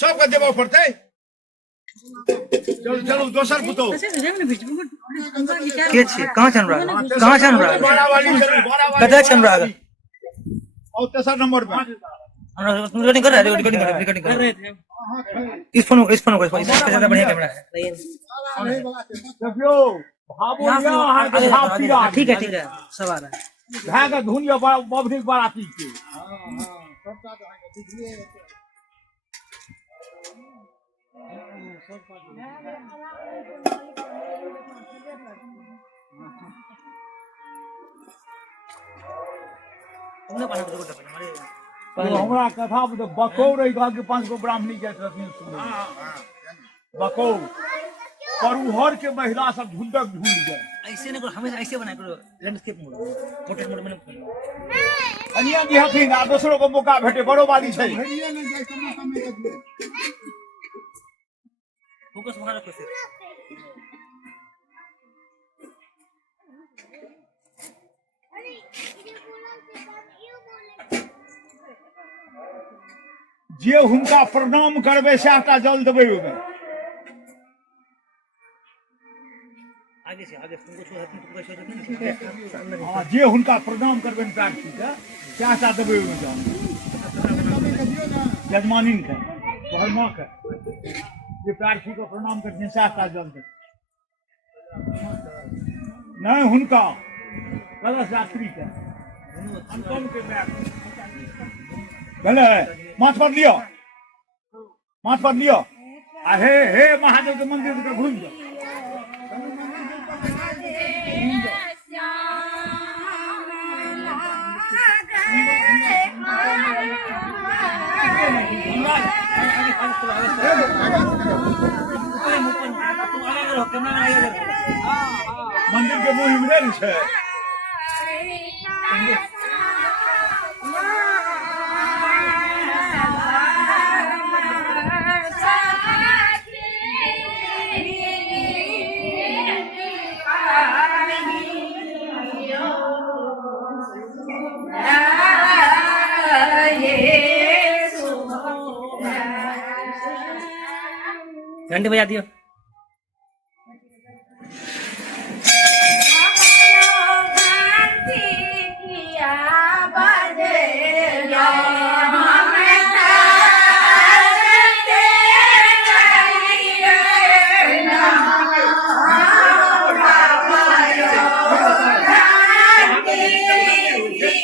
सबके देबो पड़तै। चलो चलो दोसर पुतो के छी कहाँ छन अनुराग कहाँ छन अनुराग कतऽ छन अनुराग और तेसर नंबर पे तुम रिकॉर्डिंग कर रहे हो रिकॉर्डिंग कर रहे थे इस फोन को इससे ज्यादा बढ़िया कैमरा है देखियो भाबोलिया हां के भाव पीरा ठीक है सब आ रहा है भागा धुनिया बबरी बाराती के हां सबका बिजली हमरा कथा बकौर के 5 गो ब्राह्मणी के रहथिन सुने बकौर परुहर के महिला सब ढूंढक ढूंढ गए ऐसे नहीं करो हमें ऐसे बनाया करो लैंडस्केप मोड मोटे मोड में अनिया जी हथिन आ दूसरों को मौका भेटे बड़ो वाली छै फोकस वहां रखो सिर्फ जे हुनका प्रणाम करबे सेटा जल देबै ओमे आगे से तुमको छो हां जे हुनका प्रणाम करबे प्रार्थी के सेटा देबै ओमे जल यजमानिन के धर्मा के जे प्रार्थी को प्रणाम करथिन सेटा जल दे नहीं हुनका कलश यात्री के अंतम के बैठ भले माथ पर लियो आ हे महादेव के मंदिर के घूम जाओ मंदिर के मुंह में छै घंटे बजा दियो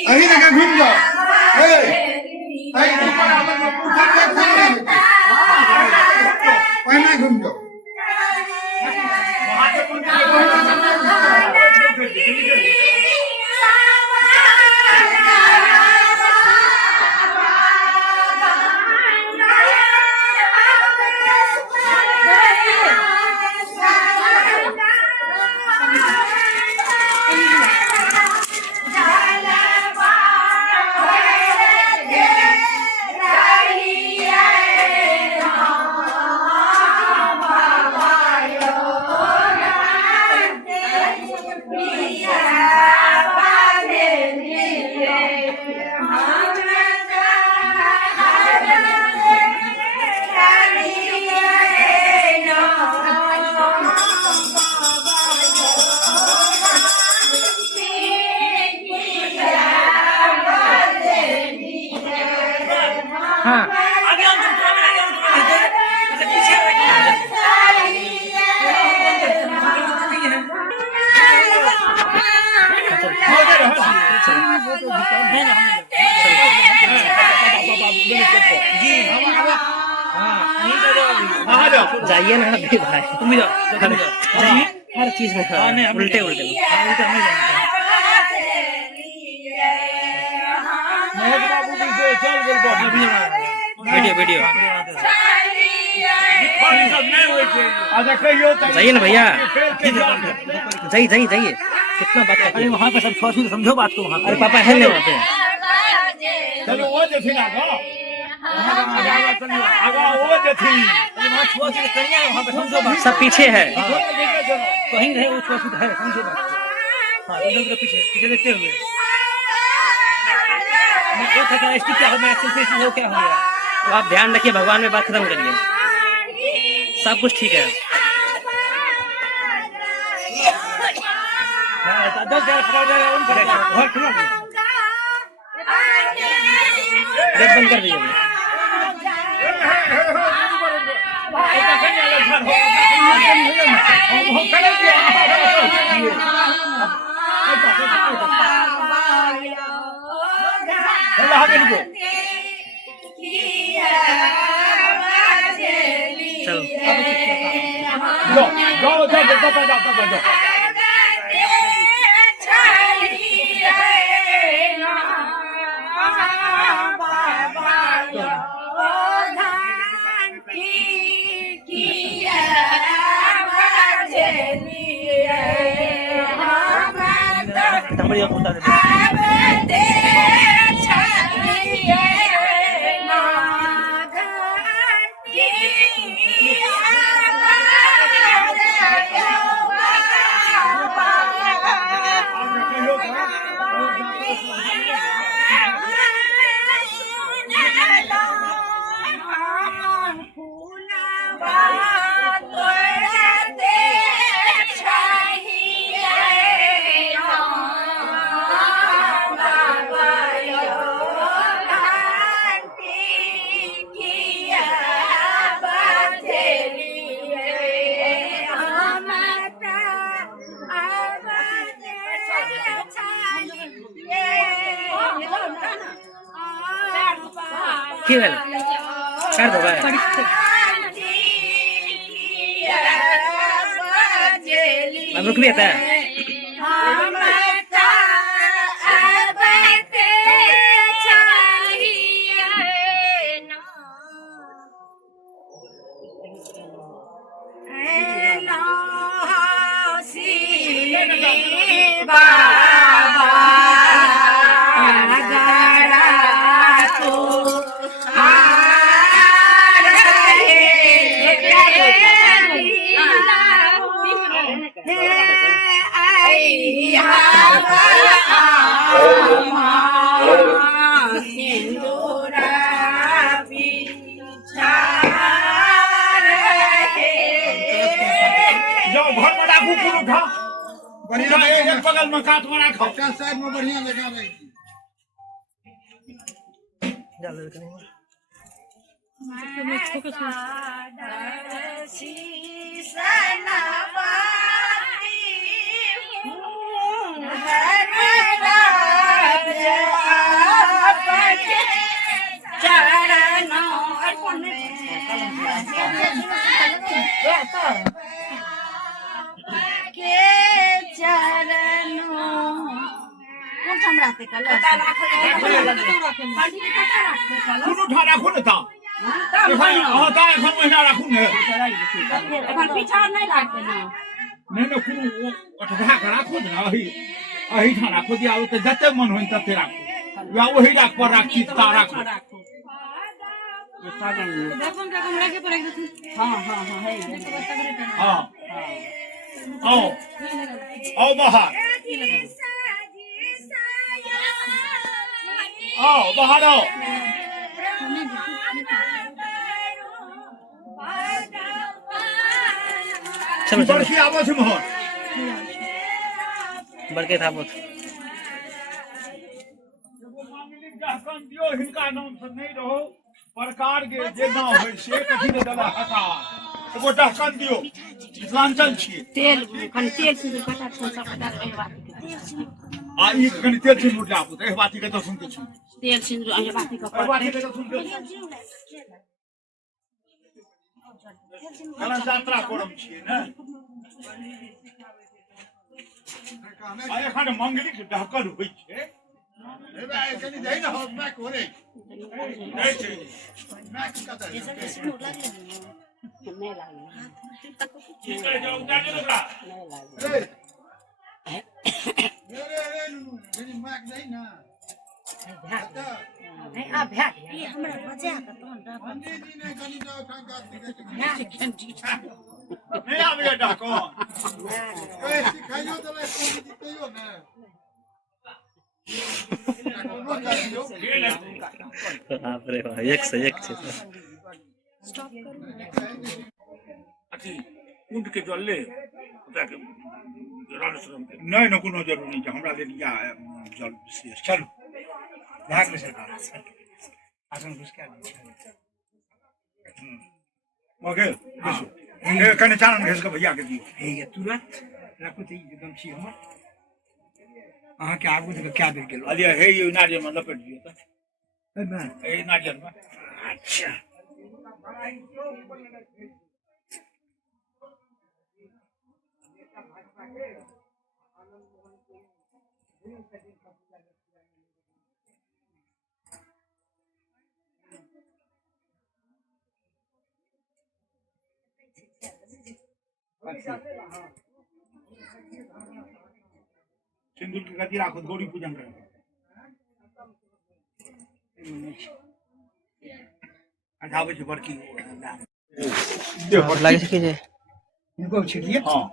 अही जगह घूम जाओ पहले घूम जाओ जाइए ना अभी भाई तुम भी जाओ हर चीज में उल्टे उल्टे वीडियो जाइए ना भैया जाइए कितना बात अरे वहाँ पे सब छोड़ समझो बात को वहाँ अरे पापा है वहाँ पे चलो वो जो थी ना सब पीछे है कहीं रहे वो छोड़ है समझो बात पीछे देखते हुए क्या हो गया तो आप ध्यान रखिए, भगवान में बात खत्म करिए, सब कुछ ठीक है। गेट बंद कर दीजिए। चलो जाओ। बढ़िया होता है। की भेल कर दो भाई अब रुक भी आता है। बगल में काट बना खाओ, साइड में बढ़िया लगा रही थी। जते मन हो तते राखो या वही राख पर राखी राखो। आओ बाहर, आओ बाहर आओ। चलो बड़की आवाज से मोहर बड़के था बहुत दियो हिनका नाम से नहीं रहो प्रकार के जे नाम होय से कथि ने दला हटा एगो ढक्कन दियो मिथिलांचल छियै तेल कनि तेल से कटा सब कटा एहि बात आ ई कनि तेल से मुट लाबू एहि बात के तो सुनते छी तेल सिंदूर एहि बात के एहि बात के तो सुनते कला यात्रा करम छियै ने आ एखन मंगलिक ढक्कन होय छै एबे कनी दे न हो मैक हो रे नहीं छै मैक कता है नहीं लागल की करे जाओ उतार दे ओकरा रे रे कनी मैक नहीं ना नहीं आ भैया ये हमरा बजा के तोन पंडित जी ने कनी जाओ ठंका नहीं आबे ढक्कन ए सिखाइयो तो पंडित जी कहियो ना बाप रे बाप, एक से एक छै सर। अथी कुंड के जल ले ओकरा के रण श्रम के नहीं न कोनो जरूरी छै हमरा लेल या जल विशेष चलू भाग में सरकार आसन घुस के ओके दिसो ए कने चानन घेस के भैया के दियो हे ये तुरंत रखो त एकदम छी हमर अहाँ के आगू से क्या देर गेलो अलिया हे ये नारियल में लपेट दियो त ए नारियल में अच्छा सिंदूर के गति राखो गौरी पूजन करो अठावे छै बड़की लागे छै कि जे इनको छिड़िए हां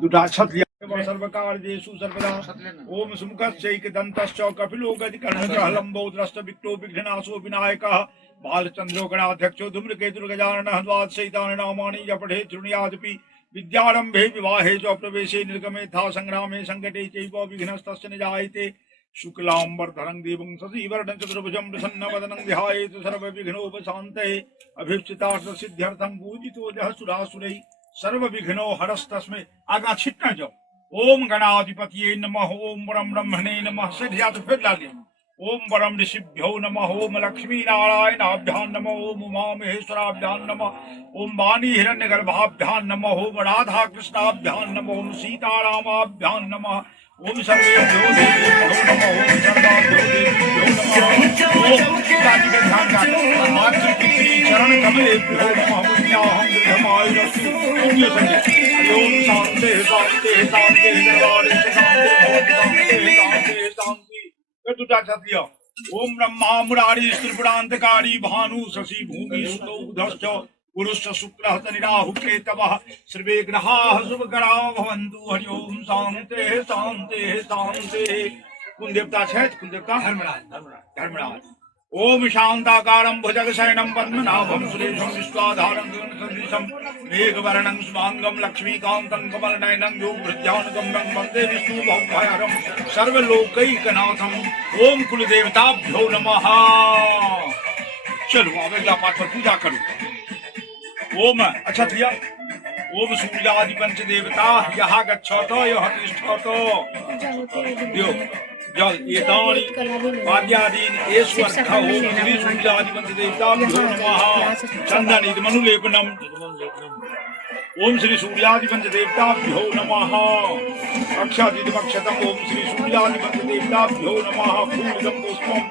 दुटा छत लिया सर्वकार जेसु सर्वदा ओम सुमुखश्चैक दन्तश्च कपिलो गदिकर्णच लंबो द्रष्ट विक्तो विघ्नासो विनायकः बालचंद्रो गणाध्यक्षो धूम्रकेतुर्गजाननः द्वादशैतानि नामानि जपठे शृणुयादपि विद्यारंभे विवाहे च प्रवेशे निर्गमे था संग्रामे संकटे चैव विघ्नस्तस्य निजायते शुक्लांबरधरं देवं शशिवर्णं चतुर्भुजं प्रसन्नवदनं ध्यायेत् सर्वविघ्नोपशान्तये अभीप्सितार्थसिद्ध्यर्थं पूजितो यः सुरासुरैः सर्वविघ्नो हरस्तस्मै आगा छिटना जाओ ओम गणाधिपतये नमः ओम परम ब्रह्मणे नमः सिद्धिया तो फिर डालिए ओम परम ऋषिभ्यो नमः ओम लक्ष्मी नारायणाभ्यां नमः ओम उमा महेश्वराभ्यां नमः ओम वाणी हिरण्यगर्भाभ्यां नमः ओम राधा कृष्णाभ्यां नमः ओम सीतारामाभ्यां नमः ओम सर्वेभ्यो देवेभ्यो नमः ओम सर्वाभ्यो देवेभ्यो नमः ओम पिताजी के ध्यान का मातृ पितृ चरण कमलेभ्यो नमः पुण्याहं गृहमायुरस्तु पुण्य संगे ओम शांति शांति शांति दरबारे शांति शांति शांति कटुटा छत्रिय ओम ब्रह्मा मुरारी त्रिपुरांतकारी भानु शशि भूमि सुतो उधश्च पुरुष शुक्रः तनिराहु केतवः सर्वे ग्रहाः शुभकराः भवन्तु हरि ओम शांति शांति शांति कुल देवता छठ कुल देवता धर्मराज ओम शांताकारं भुजगशयनं पद्मनाभं सुरेशं विश्वाधारं गगनसदृशं मेघवर्णं शुभांगं लक्ष्मीकान्तं कमलनयनं योगभृत्यानुगम्यं वन्दे विष्णुभवभयहरं सर्वलोकैकनाथं ओम कुलदेवताभ्यो नमः। चलो अब अगला पाठ पर पूजा करो। ओम अच्छा भैया ओम सूर्यादि पंच देवता यहाँ गच्छत यह तिष्ठत दियो जल एतानि वाद्यादीन ईश्वर ओम श्री सूर्यादि पंच देवता नमः चंदन मनुलेपनम ओम श्री सूर्यादि पंच देवताभ्यो नमः अक्षादिदमक्षतम ओम श्री सूर्यादि पंच देवताभ्यो नमः फूलदं पुष्पम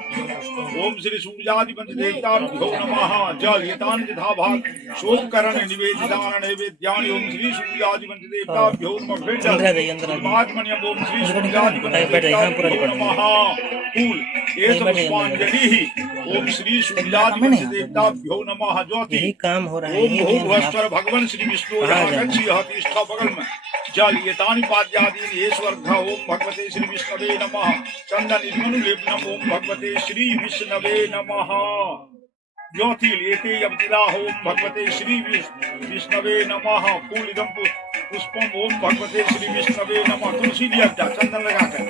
ओम श्री सूर्यादि पंच देवताभ्यो नमः जल एतानि यथा भाग शोककरण निवेदितानि नैवेद्यानि ओम श्री सूर्यादि पंच देवताभ्यो नमः महात्मन्यम ओम श्री सूर्यादि पंच देवताभ्यो नमः फूल एष पुष्पांजलिः ओम श्री सूर्यादि पंच देवताभ्यो नमः ज्योति काम हो रहा ओम भूर्भुवस्वर भगवान श्री विष्णु तिष्ठा बगल में जल एतानि पाद्यादीन ईश्वर ओम भगवते श्री विष्णवे नमः चंदन मनुलेपनम ओम भगवते श्री विष्णवे नमः ज्योति लेते यमतिला ओम भगवते श्री विष्णवे नमः फूलिदं पुष्पम ओम भगवते श्री विष्णवे नमः तुलसी लिया चंदन लगाकर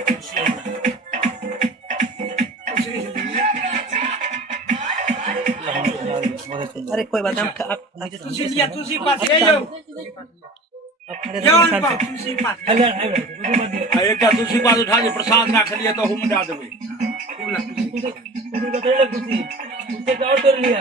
अरे कोई बात नहीं आप तुलसी पास ले लो जान पा तुलसी पास एक तुलसी पास उठा के प्रसाद रख लिया तो हम दे देबे और कर लिया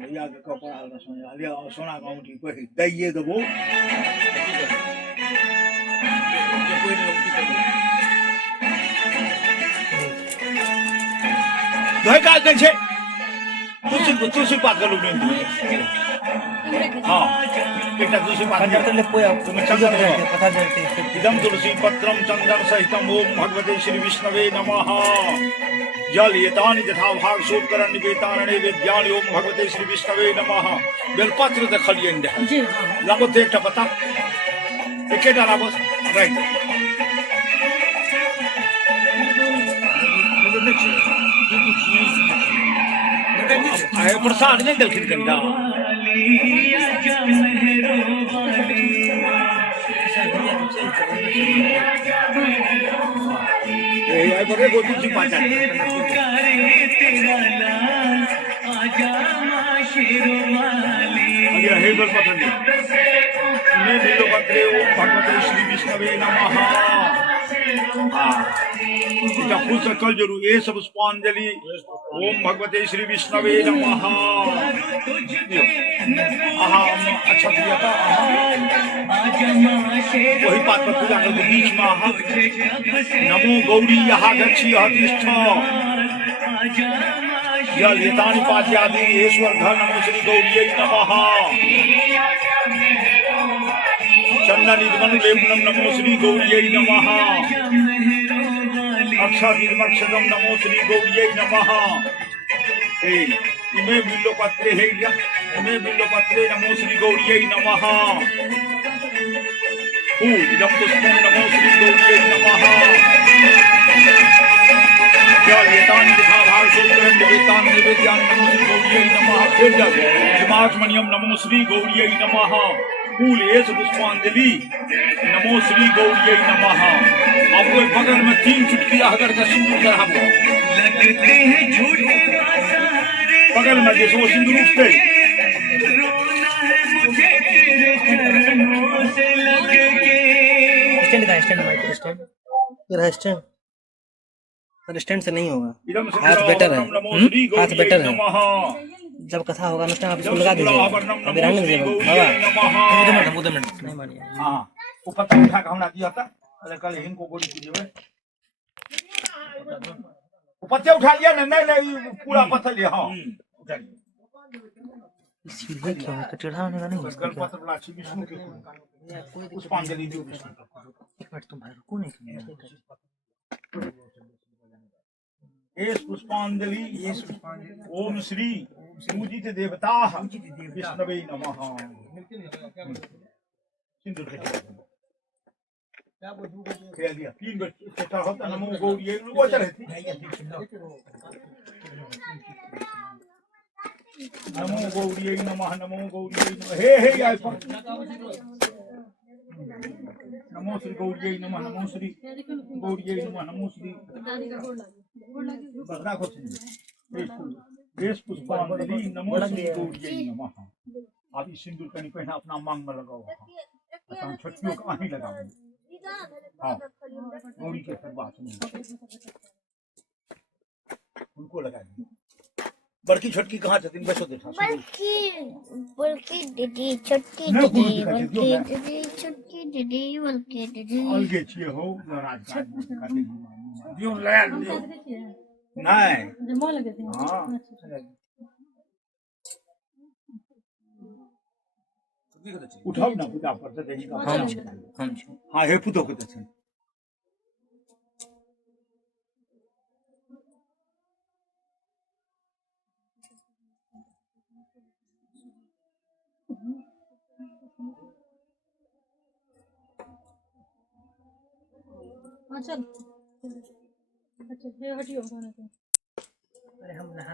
भैया के कपड़ा सोना का अंगूठी कोई दैये देबो धोखा कर छे कुछ को तुलसी पात का लोग नहीं। हाँ एक दूसरी बात पंजाब ले कोई आप तुम्हें चंदन रहते पता रहते इदम तुलसी पत्रम चंदन सहितम ओम भगवते श्री विष्णवे नमः जल एतानि यथा भाग शोधकरण निवेतानि नैवेद्यानि ओम भगवते श्री विष्णवे नमः बेलपत्र देखलिए जी लागत एक पता एकेटा लागत राइट आए प्रसाद नहीं दलखिन कंडा ए बड़े गोदी की पाचा अरे हे बल पतन इन्हें दिलो पत्रे ओम भगवते श्री विष्णवे नमः हाँ फूल से कल जरूर ये सब पुष्पांजलि ओम भगवते श्री विष्णवे नमः अच्छा दिया था वही बात पर पूजा कर बीच में नमो गौरी यहाँ गच्छी हतिष्ठ जल एतानि पाद्यादि ईश्वर घर नमो श्री गौरी नमः चंदन लेपनम नमो श्री गौरी नमः अक्षरमक्षरम नमो श्री गौरी नमः इमे बिल्लोपत्रे है इमे बिल्लोपत्रे नमो श्री गौरी नमः इदम पुष्पम नमो श्री गौरी नमः जल एतानि यथा भाग शोधकरण निवेतानि नैवेद्यानि नमो श्री गौरी नमः फिर जल हिमाचमनियम नमो श्री गौरी नमः फूल एस पुष्पांजलि नमो श्री गौरी नमः आपको बगल में 3 चुटकी अगर का सिंदूर चढ़ा लगते हैं झूठे बगल में जैसे वो सिंदूर उठते स्टैंड का स्टैंड माइक स्टैंड ये रहा स्टैंड पर स्टैंड से नहीं होगा हाथ बेटर है हाथ बेटर है जब कथा होगा अनुष्ठान आप इसको लगा दीजिए अभी रहने दीजिए बाबा 2 मिनट नहीं मानिए हां वो पत्ता उठा के हमरा दिया था अरे कल इनको गोली कीजिए वो पत्ते उठा लिया नहीं पूरा पत्ता लिया हां उठा लिया सीधे क्या है टेढ़ा होने का नहीं है गल पत्र लाची विष्णु के पुष्पांजलि दो विष्णु एक मिनट तुम भाई रुको नहीं एस पुष्पांजलि ओम श्री पूजित देवता विष्णवे नमः सिंदूर खेल दिया 3 बेटा होता नमो गौरी वो चले थी नमो गौरी नमः नमो गौरी नमः हे आय नमो श्री गौरी नमः नमो श्री गौरी नमः नमो श्री देश पुष्पांजलि नमो श्री गौरी नमः आप इस सिंदूर का पहना अपना मांग में लगाओ हम छठियों का नहीं लगाओ हाँ गौरी के बात उनको लगा बड़की छोटकी कहाँ चलती बसो देखा बल्कि दीदी छोटकी दीदी बल्कि दीदी छोटकी दीदी बल्कि दीदी अलगे छिए हो नाराज दियो लगा दियो नहीं जमा लगे थे हां उठाओ ना पूजा पर से हां हे पुतो के छे अच्छा ये हटियो खाने को अरे हम नहा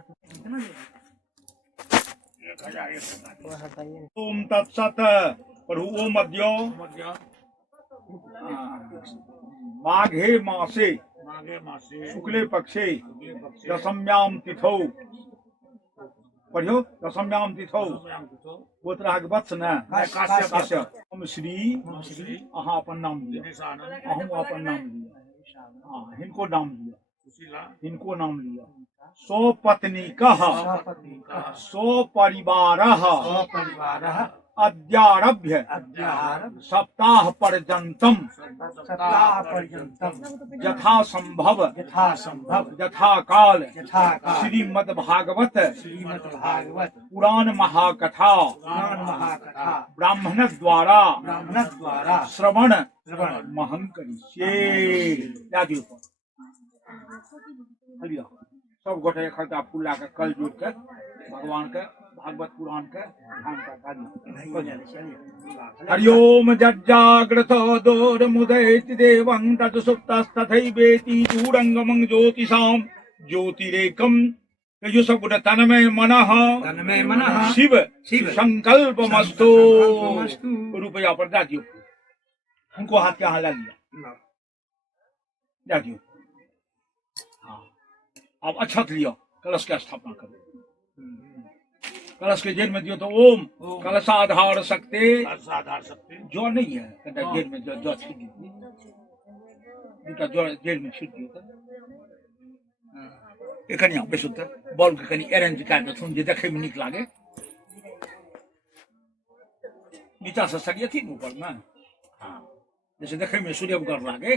ओम तत्सत प्रभु ओम मध्यो माघे मासे शुक्ले पक्षे दशम्याम तिथौ पढ़ियो दशम्याम तिथौ गोत्राग वत्स न काश्यप ओम श्री अहाँ अपन नाम दिया अहूँ अपन नाम दिया हाँ हिनको नाम दिया हिनको नाम लिया सो पत्नी कह सो परिवार अद्यारभ्य सप्ताह पर्यंतम सप्ताह पर्यंतम यथा संभव यथा काल श्रीमद् भागवत पुराण महाकथा ब्राह्मण द्वारा श्रवण महं करिष्ये। सब गोटे इकट्ठा फूल लाकर कल जोड़ कर भगवान का भागवत पुराण का ध्यान कर। हरिओम जज्जाग्रत दोर्मुदयति देवं तत्सुप्तस्तथैवेति दूरंगमं ज्योतिषां ज्योतिरेकं युसगुण तन्मय मनः शिव संकल्पमस्तु। रुपया पर जातियो उनको हाथ के हाथ लग जातियो। अब अक्षत लियो, कलश की स्थापना करो। कलश के जेल में दियो तो ओम कलशाधार सकते जो नहीं है जेल में जो जेल में छूट दियो ये कनी बेसुत बॉल के कनी अरेंज कर सुन जे देखे में निक लागे नीचा से सरिया थी ऊपर में जैसे देखे में सूर्य उगर लागे।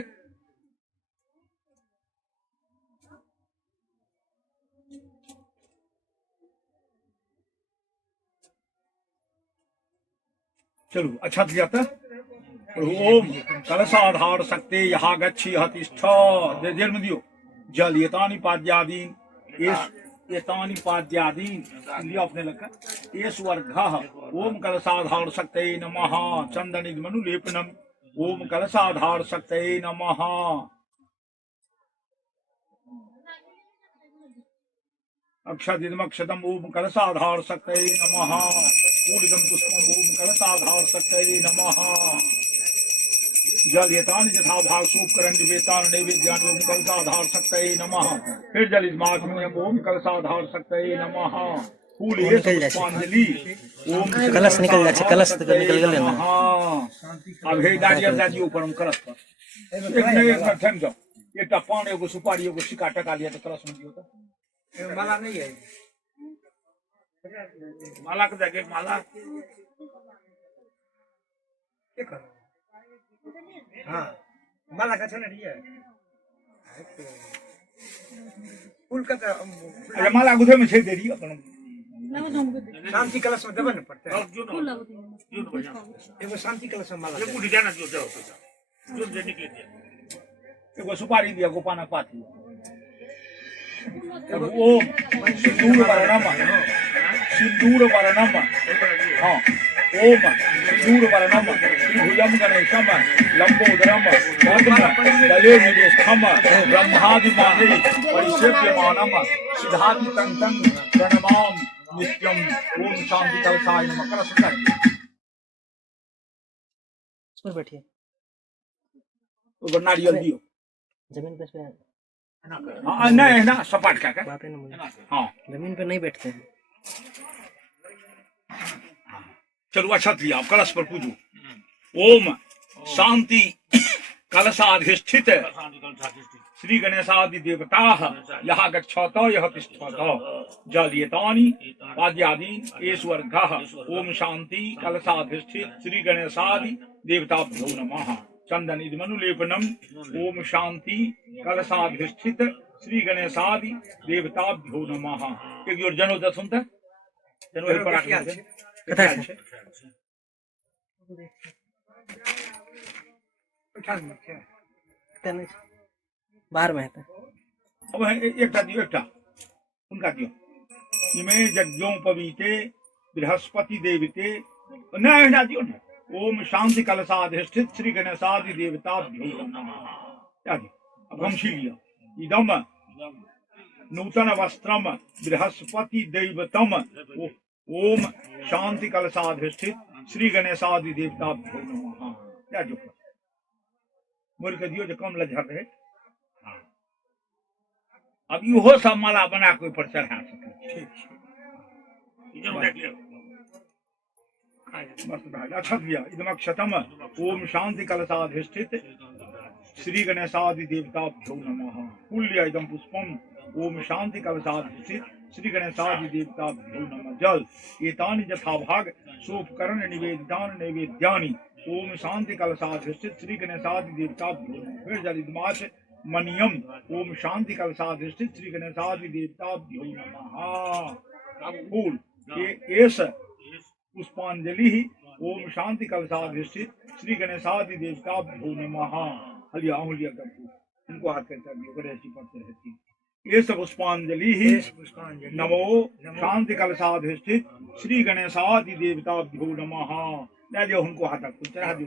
चलो अच्छा जाता ओम कलशाधार सकते यहाँ गच्छी हतिष्ठ जेल में दियो जल एतानि पाद्यादीन एतानि पाद्यादीन लियो अपने लगा ईश्वर्घः ओम कलशाधार सकते नमः चंदनिद मनुलेपनम ओम कलशाधार सकते नमः। अक्षदिदमक्षतम ओम कलशाधार सकते नमः पूर्णिदम पुष्पम ओम कलशाधार सकते नमः। जल एतानि यथा भाग सूपकरण निवेतान नैवेद्यानि ओम कलशाधार सकते नमः। फिर जल इदमाग्नियम ओम कलशाधार सकते नमः। फूल ये पुष्पांजलि ओम कलश निकल जाए कलश निकल गए ना। अब हे दाड़िया दादी ऊपर हम कलश पर एक नहीं एक थम जाओ एक पान एगो सुपारी एगो सिक्का टका लिया तो कलश में दियो तो माला नहीं है माला के जगह माला हाँ माला का छन है फूल का अरे माला गुथे में छे दे रही अपन शांति कलश में देबे न पड़ते एगो शांति कलश में माला ये बुढ़ी जाना जो दे निकले एगो सुपारी दिया को पाना पाती ओम सिंदूर वर्णम हाँ ओम सिंदूर वर्णम त्रिभुजम गणेशम लंबोदरम दले निष्ठम ब्रह्मादि माने परिसेव्यमानम सिद्धादि तंतं प्रणमाम नित्यम ओम शांति कलशाय नमः। कलश पर बैठिए तो नारियल दियो जमीन पे हाँ नहीं ना सपाट का हाँ जमीन पे नहीं बैठते हैं। चलो अच्छा लिया आप कलश पर पूजो ओम शांति कलशाधिष्ठित श्री गणेशादि देवता यहाँ गच्छत यह तिष्ठत जल एतानि पाद्यादीन ईश्वर्घः ओम शांति कलशाधिष्ठित श्री गणेशादि देवताभ्यो नमः चंदन इदमनुलेपनम ओम शांति कलशाधिष्ठित श्री गणेशादि देवताभ्यो नमः। एक जोर जनो दस सुनता जनो है पराक बाहर में है अब एकटा दियो एकटा उनका दियो इमे यज्ञोपवीते बृहस्पति देवते नहीं ना दियो ना ओम शांति कलशाधिष्ठित श्री गणेशादि देवताभ्यो नमः। अब हम लिया इदम नूतन वस्त्रम बृहस्पति देवतम ओम शांति कलशाधिष्ठित श्री गणेशादि देवताभ्यो नमः। क्या जो मोर के दियो जो कम लज्जा रहे अब इहो सब माला बना के ऊपर चढ़ा सके अच्छा दिया इदमक्षतम ओम शांति कलशाधिष्ठित श्री गणेशादि देवताभ्यो नमः। कुल्य इदम पुष्पम ओम शांति कलशाधिष्ठित श्री गणेशादि देवताभ्यो नमः। जल एतानि यथाभाग सोपकरण निवेदितानि नैवेद्यानि ओम शांति कलशाधिष्ठित श्री गणेशादि देवताभ्यो नमः। फिर जल इदमाच मनियम ओम शांति कलशाधिष्ठित श्री गणेशादि देवताभ्यो नमः। फूल एष पुष्पांजलि ओम शांति कलशाधिष्ठित श्री गणेशादि देवताभ्यो नमः। हलिया उंगलियां करके इनको हाथ करके ऊपर ऐसी पड़ते रहती ये सब पुष्पांजलि नमो शांति कलशाधिष्ठित श्री गणेशादि देवताभ्यो नमः। ले जाओ उनको हाथ तक चढ़ा दो।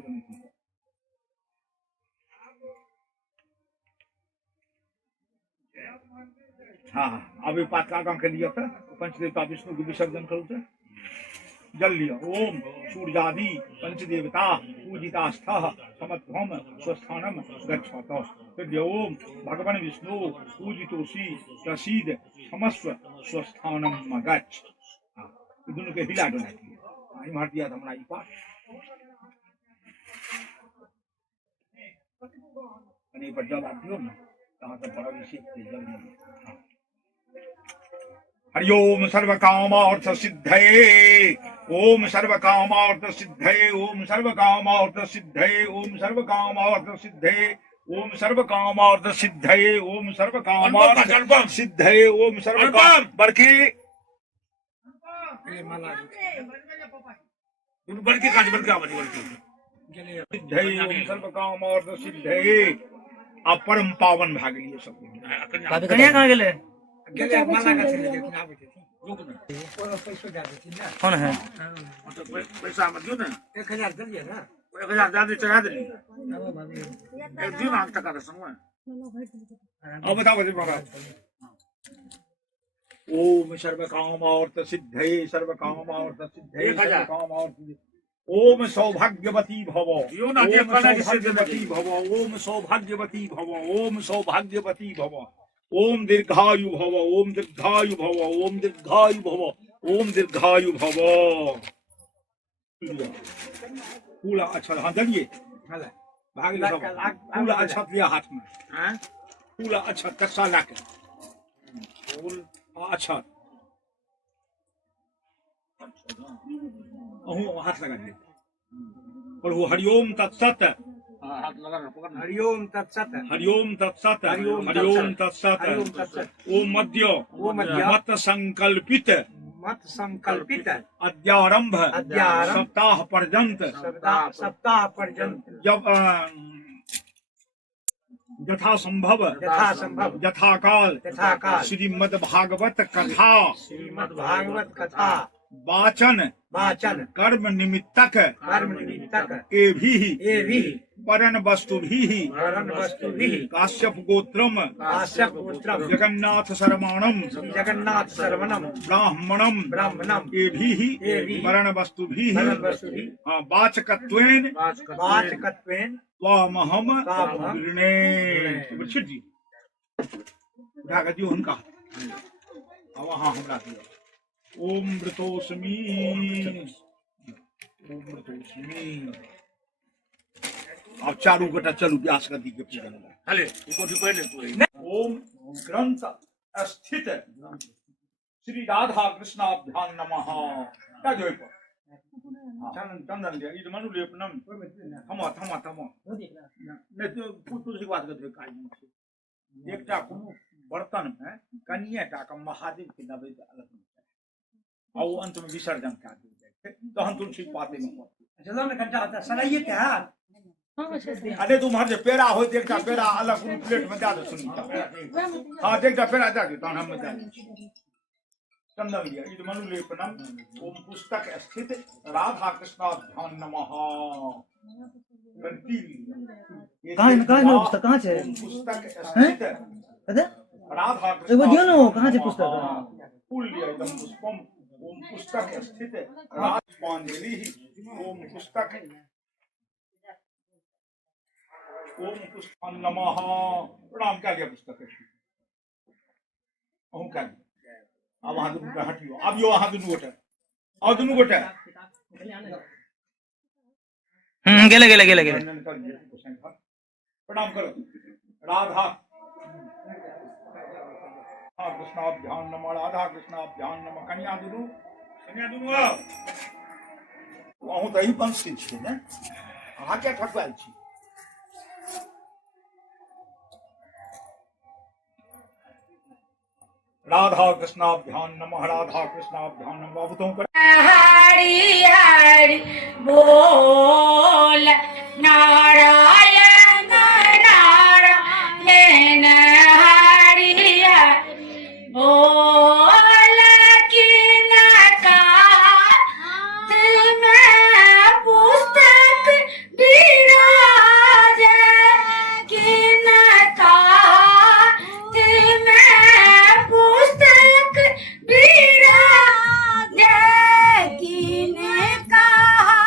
हाँ अभी पातला काम कर लिया था पंचदेवता विष्णु को विसर्जन करो जल लिया। ओम सूर्यादि पंचदेवता पूजितास्थः समत्वम स्वस्थानम गच्छत। फिर ओम भगवान विष्णु पूजितोषि प्रसीद समस्व स्वस्थानम गच्छ। दोनों के हिला डोला किया मार दिया था हमारा ये पाठ पर जब आती हो ना कहाँ से बड़ा विषय जल्दी। हरि ओम सर्व कामार्थ सिद्धये ओम सर्व कामार्थ सिद्धये ओम सर्व कामार्थ सिद्धये ओम सर्व कामार्थ सिद्धये ओम सर्व कामार्थ सिद्धये ओम सर्व कामार्थ सिद्धये ओम सर्व काम बरके बरके काज बरके आवाज बरके सिद्धये ओम सर्व कामार्थ सिद्धये। आप परम पावन भाग लिए सब कहाँ गेले कौन है पैसा मत दो ना 1000 दिए ना 1000 ज्यादा चढ़ा दे एक दिन आग तक का समय अब बताओ महाराज। ओम सर्व कामार्थ सिद्धये सर्व कामार्थ सिद्धये सर्व कामार्थ ओम सौभाग्यवती भव ओम सौभाग्यवती भव ओम सौभाग्यवती भव ओम सौभाग्यवती भव ओम दीर्घायु भव ओम दीर्घायु भव ओम दीर्घायु भव ओम दीर्घायु भव। पूरा अच्छा हाँ दलिए भाग ले पूरा अच्छा लिया हाथ में पूरा अच्छा कच्चा लाके अच्छा हाथ लगा दिए और वो हरिओम तत्सत हरिओम तत्सत हरिओम तत्सत हरिओम तत्सत ओम मध्य मत संकल्पित अद्यारंभ सप्ताह पर्यंत जब यथा संभव यथा काल श्रीमद् भागवत कथा वाचन कर्म निमित्तक एभी परन वस्तु भी काश्यप गोत्रम जगन्नाथ शर्माणम ब्राह्मणम एभी परन वस्तु भी वाचकत्वेन त्वामहम गृणे। जी उठा कर दियो उनका वहाँ हमरा दिया ओम मृतोस्मि ओम मृतोस्मि। अब चारू गोटा चलू व्यास गति के पूजन हले पहले ओम ग्रंथ स्थित श्री राधा कृष्णाभ्याम नमः। क्या जोई पर चंदन दिया इद मनु लेपनम थमा ने तो तुलसी बात करते काज में एकटा कोनो बर्तन में कनियाटा का महादेव के नैवेद्य अलग और वो अंत में विसर्जन कर दिया तो हम तुलसी पाते में जैसा में घंटा होता सलाइए क्या अरे तुम हर पेड़ा हो देखता पेड़ा अलग प्लेट में डाल सुनता हाँ देखता पेड़ा डाल तो हम में डाल चंदन दिया इद मनु लेपनम ओम पुस्तक स्थित राधा कृष्णाभ्याम नमः। कहाँ पुस्तक कहाँ से पुस्तक स्थित राधा कृष्ण कहाँ से पुस्तक फूल लिया एकदम पुष्पम ओम पुस्तक स्थित राजपांजलि ओम पुस्तक ओम पुष्पम नमः। प्रणाम क्या लिया पुस्तक ओम क्या अब वहां दोनों का हटियो अब यो वहां दोनों गोटा और दोनों गोटा गेले प्रणाम करो राधा कृष्णाभ्याम नमः राधा कृष्णाभ्याम नमः कन्या दुनू अहूँ तऽ एही वंश के छियै ने अहाँ क्या ठकुआल छी राधा कृष्णाभ्याम नमः राधा कृष्णाभ्याम नमः बाबू तुम हरि हरि बोल नारायण नारायण हरि हरि बोल किन कात में पुस्तक विराज किन कात में पुस्तक विराज किन कहा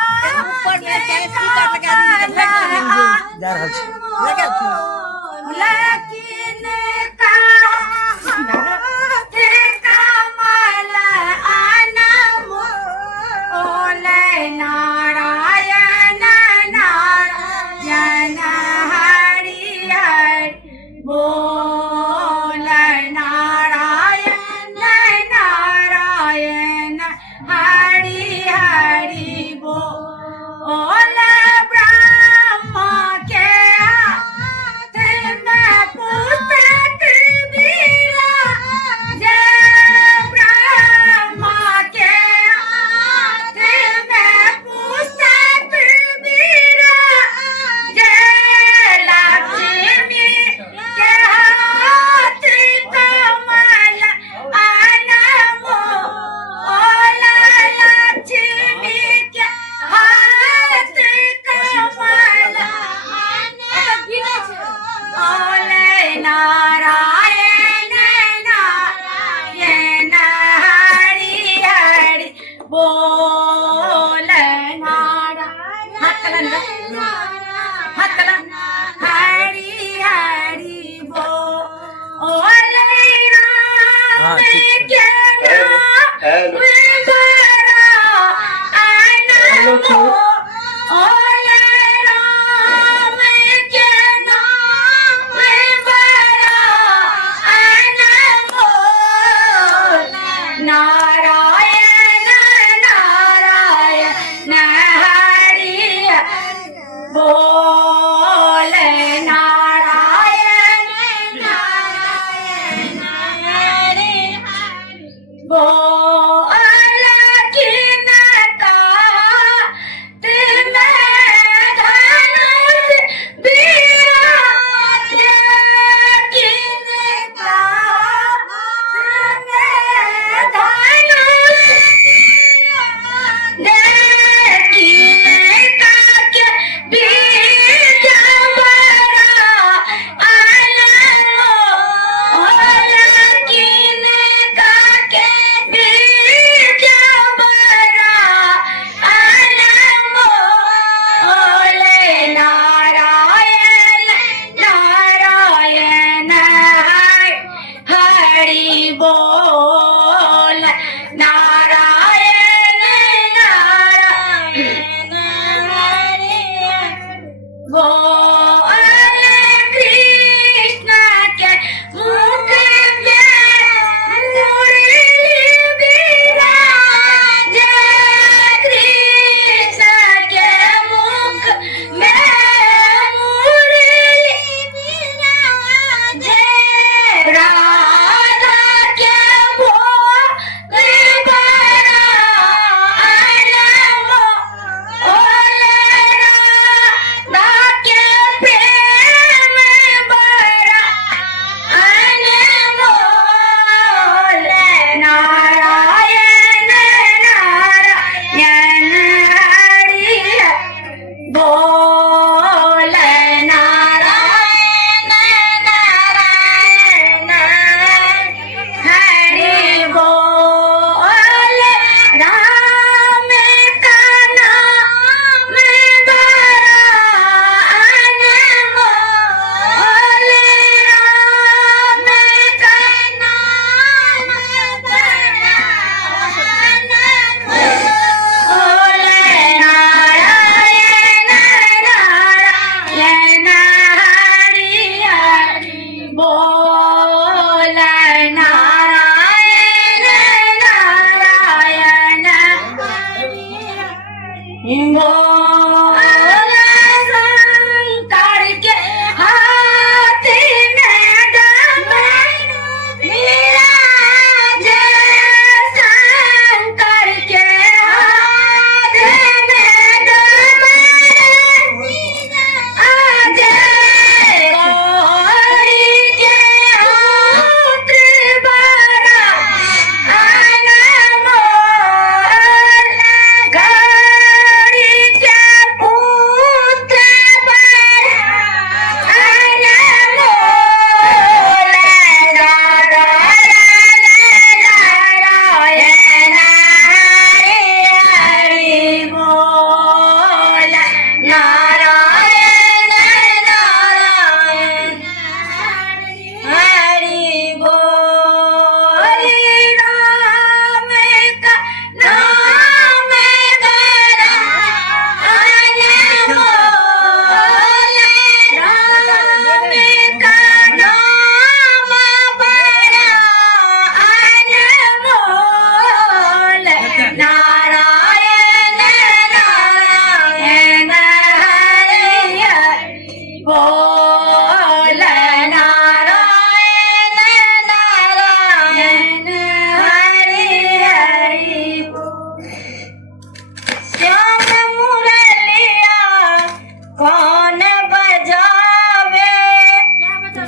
कौन बजावे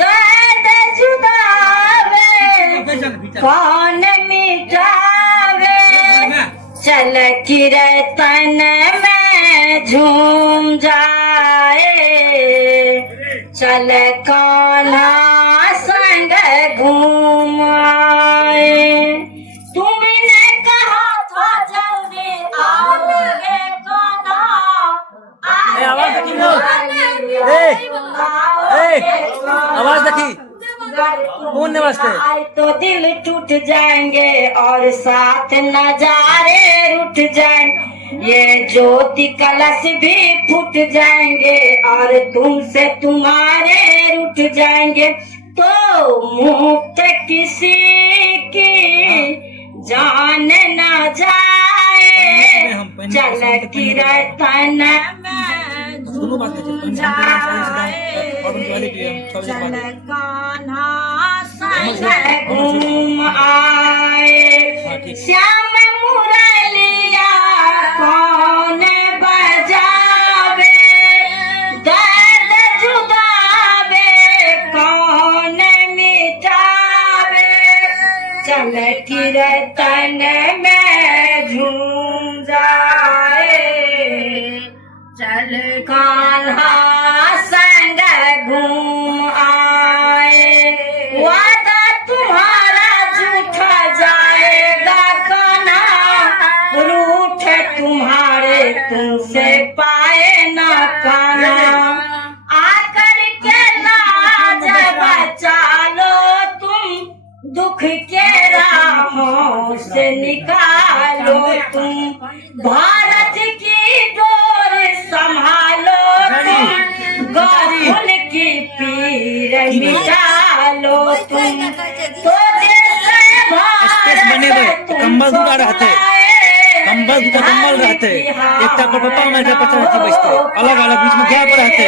दर्द जुदावे कौन मिटावे चल कीर्तन में झूम जाए चल कान्हा संग घूम आए तुमने कहा था जल्दी आओगे आवाज देखी कौन वास्ते आए तो दिल टूट जाएंगे और साथ नजारे रूठ जाएंगे ये ज्योति कलश भी फूट जाएंगे और तुमसे तुम्हारे रूठ जाएंगे तो मुक्त किसी की जान न जाए चल कीर्तन में झूम जाए चल कान्हा संग घूम आए श्याम मुरलिया कौन बजावे दर्द जुदावे कौन मिटावे चल कीर्तन में झूम जाए चल कान्हा संग घूम आए वादा तुम्हारा झूठा जाएगा कान्हा रूठ तुम्हारे तुमसे पाए ना कान्हा आकर के लाज बचा लो तुम दुख के राहों से निकालो तुम भारत की डोर संभालो तुम गौर की पीर मिटालो तुम तो बने हुए कंबल दुका रहते कम्बल रहते एक तक पप्पा मेरे पत्थर रहते बचते अलग अलग बीच में गैप रहते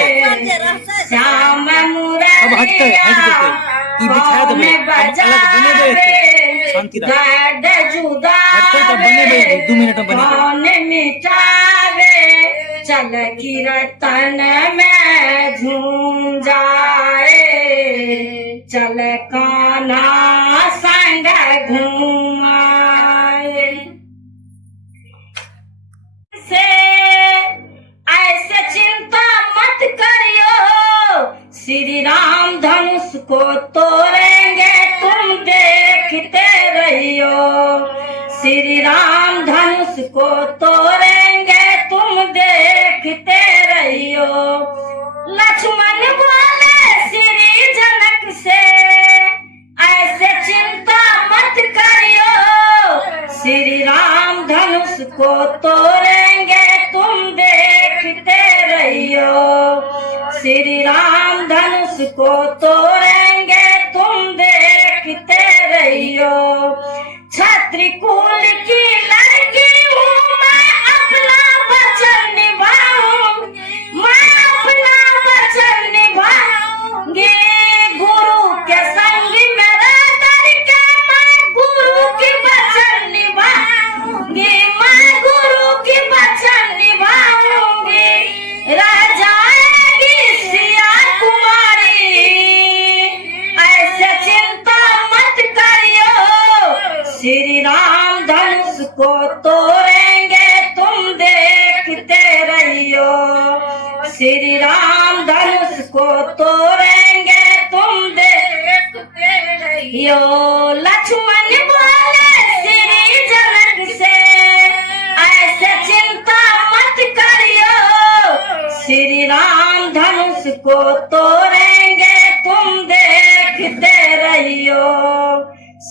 श्याम अब हटते हट देते ई बिछा देबे अलग बने हुए थे शांति रह हटते तो बने हुए 2 मिनट में बने कौन मिटावे चल कीर्तन में झूम जाए चल कान्हा संग घूम आए से ऐसे चिंता मत करियो श्री राम धनुष को तोड़ेंगे तुम देखते रहियो श्री राम धनुष को तोड़ेंगे तुम देखते रहियो लक्ष्मण बोले श्री जनक से ऐसे चिंता मत करियो श्री राम धनुष को तोड़ेंगे तुम देखते रहियो श्री राम धनुष को तोड़ेंगे तुम देखते रहियो छत्री कुल की लड़की हूँ मैं अपना वचन निभाऊंगी मैं अपना वचन निभाऊंगी गुरु के संग में रह करके मैं गुरु की वचन निभाऊंगी मैं गुरु की वचन निभाऊंगी रह जाएगी सिया कुमारी ऐसे चिंता मत करियो श्री राम धनुष को तोड़ेंगे तुम देखते रहियो श्री राम धनुष को तोड़ेंगे तुम देखते रहियो लक्ष्मण बोले श्री जनक से ऐसे चिंता मत करियो श्री राम धनुष को तोड़ेंगे तुम देखते रहियो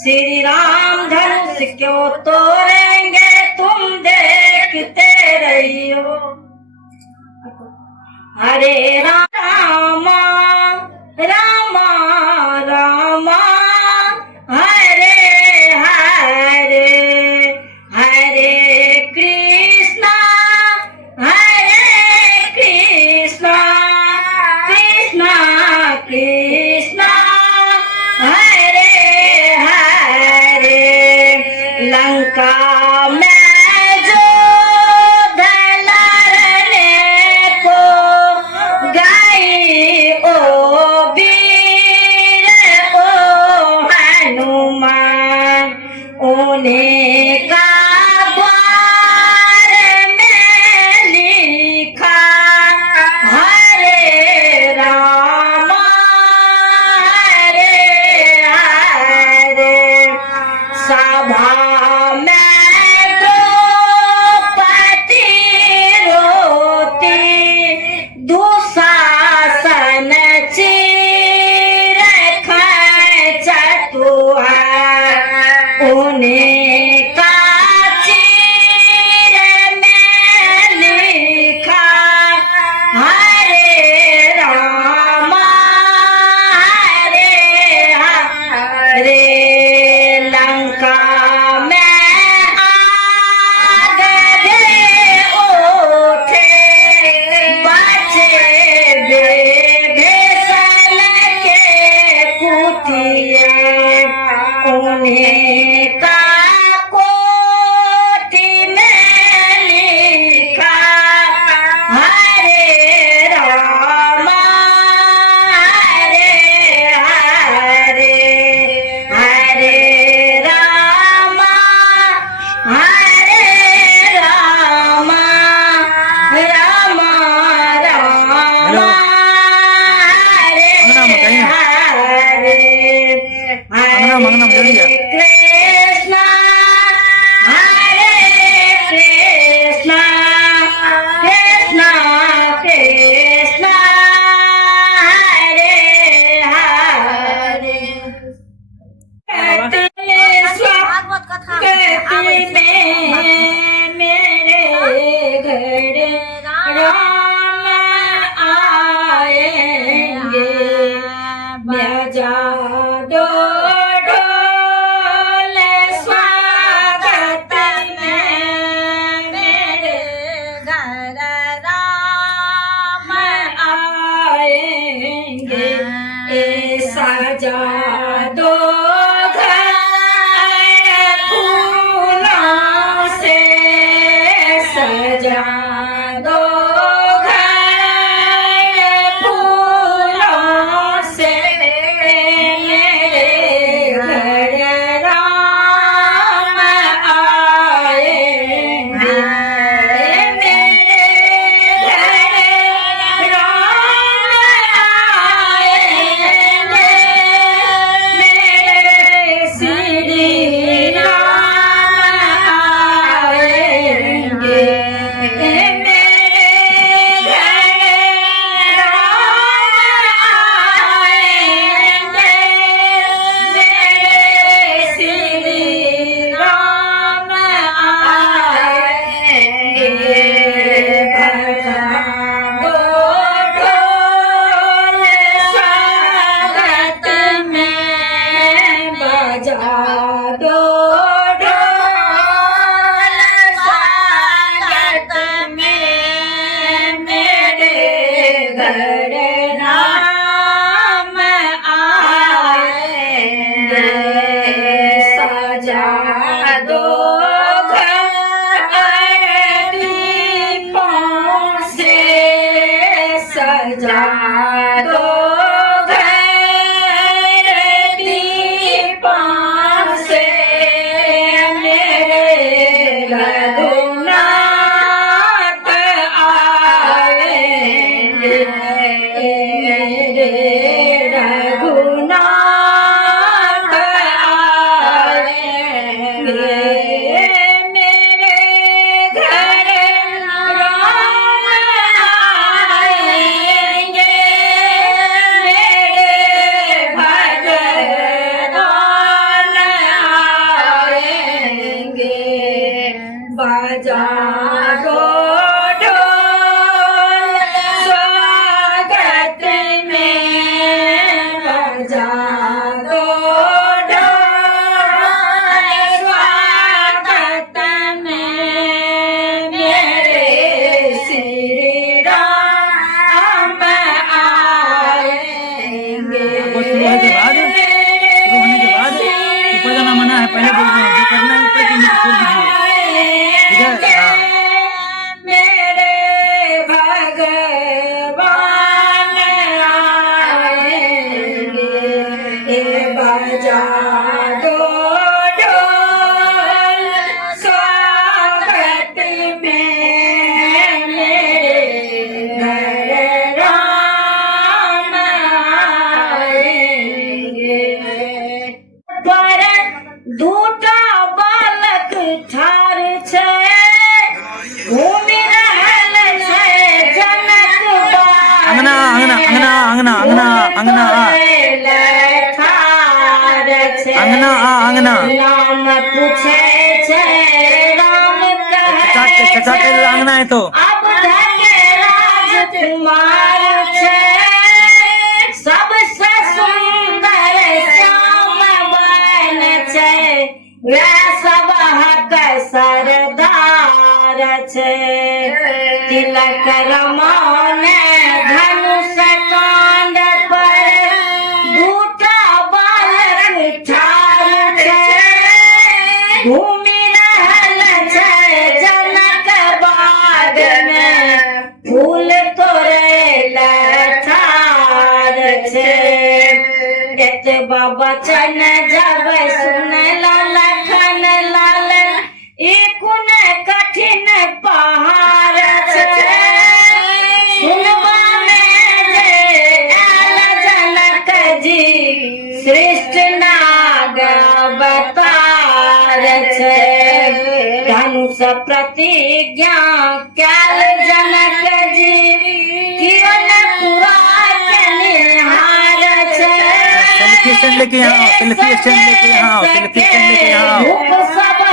श्री राम धनुष को तोड़ेंगे तुम देखते रहियो हरे रामा रामा रामा हरे हरे हरे कृष्णा कृष्णा कृष्णा हरे हरे लंका राम आएंगे बजा दो ढोल स्वागत में मेरे घर राम आएंगे सजा दो घर फूलों से सजा दो घर फूलों से मेरे घर राम आएंगे मेरे घर राम आएंगे मेरे श्री राम आएंगे मेरे घर राम आएंगे मेरे श्री राम आएंगे बजा दो ढोल स्वागत में बजा दो ढोल स्वागत में मेरे घर राम आएंगे सजा दो घर दीपों से सजा दो घर दीपों से मेरे रघुनाथ आएंगे मेरे रघुनाथ आएंगे मेरे घर राम आएंगे मेरे भगवान आएंगे बजा दो ढोल स्वागत में बजा दो ढोल स्वागत में मेरे श्री राम आएंगे वो शुरू होने के बाद ऊपर जाना मना है, पहले बोलते हैं जो करना है ऊपर की छोड़ दीजिए, ठीक है? हाँ। मेरे भगवान आएंगे बजा दो ढोल स्वागत में मेरे घर राम आएंगे पर दूटा बालक ठार छे घूमी रहल छे जनक अंगना अंगना अंगना अंगना अंगना अंगना ठार छे अंगना अंगना नाम पूछे छे राम चचा कहे के अंगना है तो अब धन्य राजकुमार छे सबसे सुंदर श्याम बन छे वे सब हक सरदार छे तिलक रमौने धनुष कांड पर दूटा बालक ठार छे घूमी रहल छे जनक बाग में फूल तोड़े ठार छे एतबा बचन जब सुनला लखन लाल ई कुन कठिन पहाड़ छे सुनबा में जे आयल जनक जी श्रेष्ठ नाग अवतार छे धनुष प्रतिज्ञा कैल जनक जी कियन पूरा के निहार छे सेल्फी स्टैंड लेके यहाँ आओ, सेल्फी स्टैंड लेके यहाँ आओ, सेल्फी स्टैंड लेके यहाँ आओ। धूप सब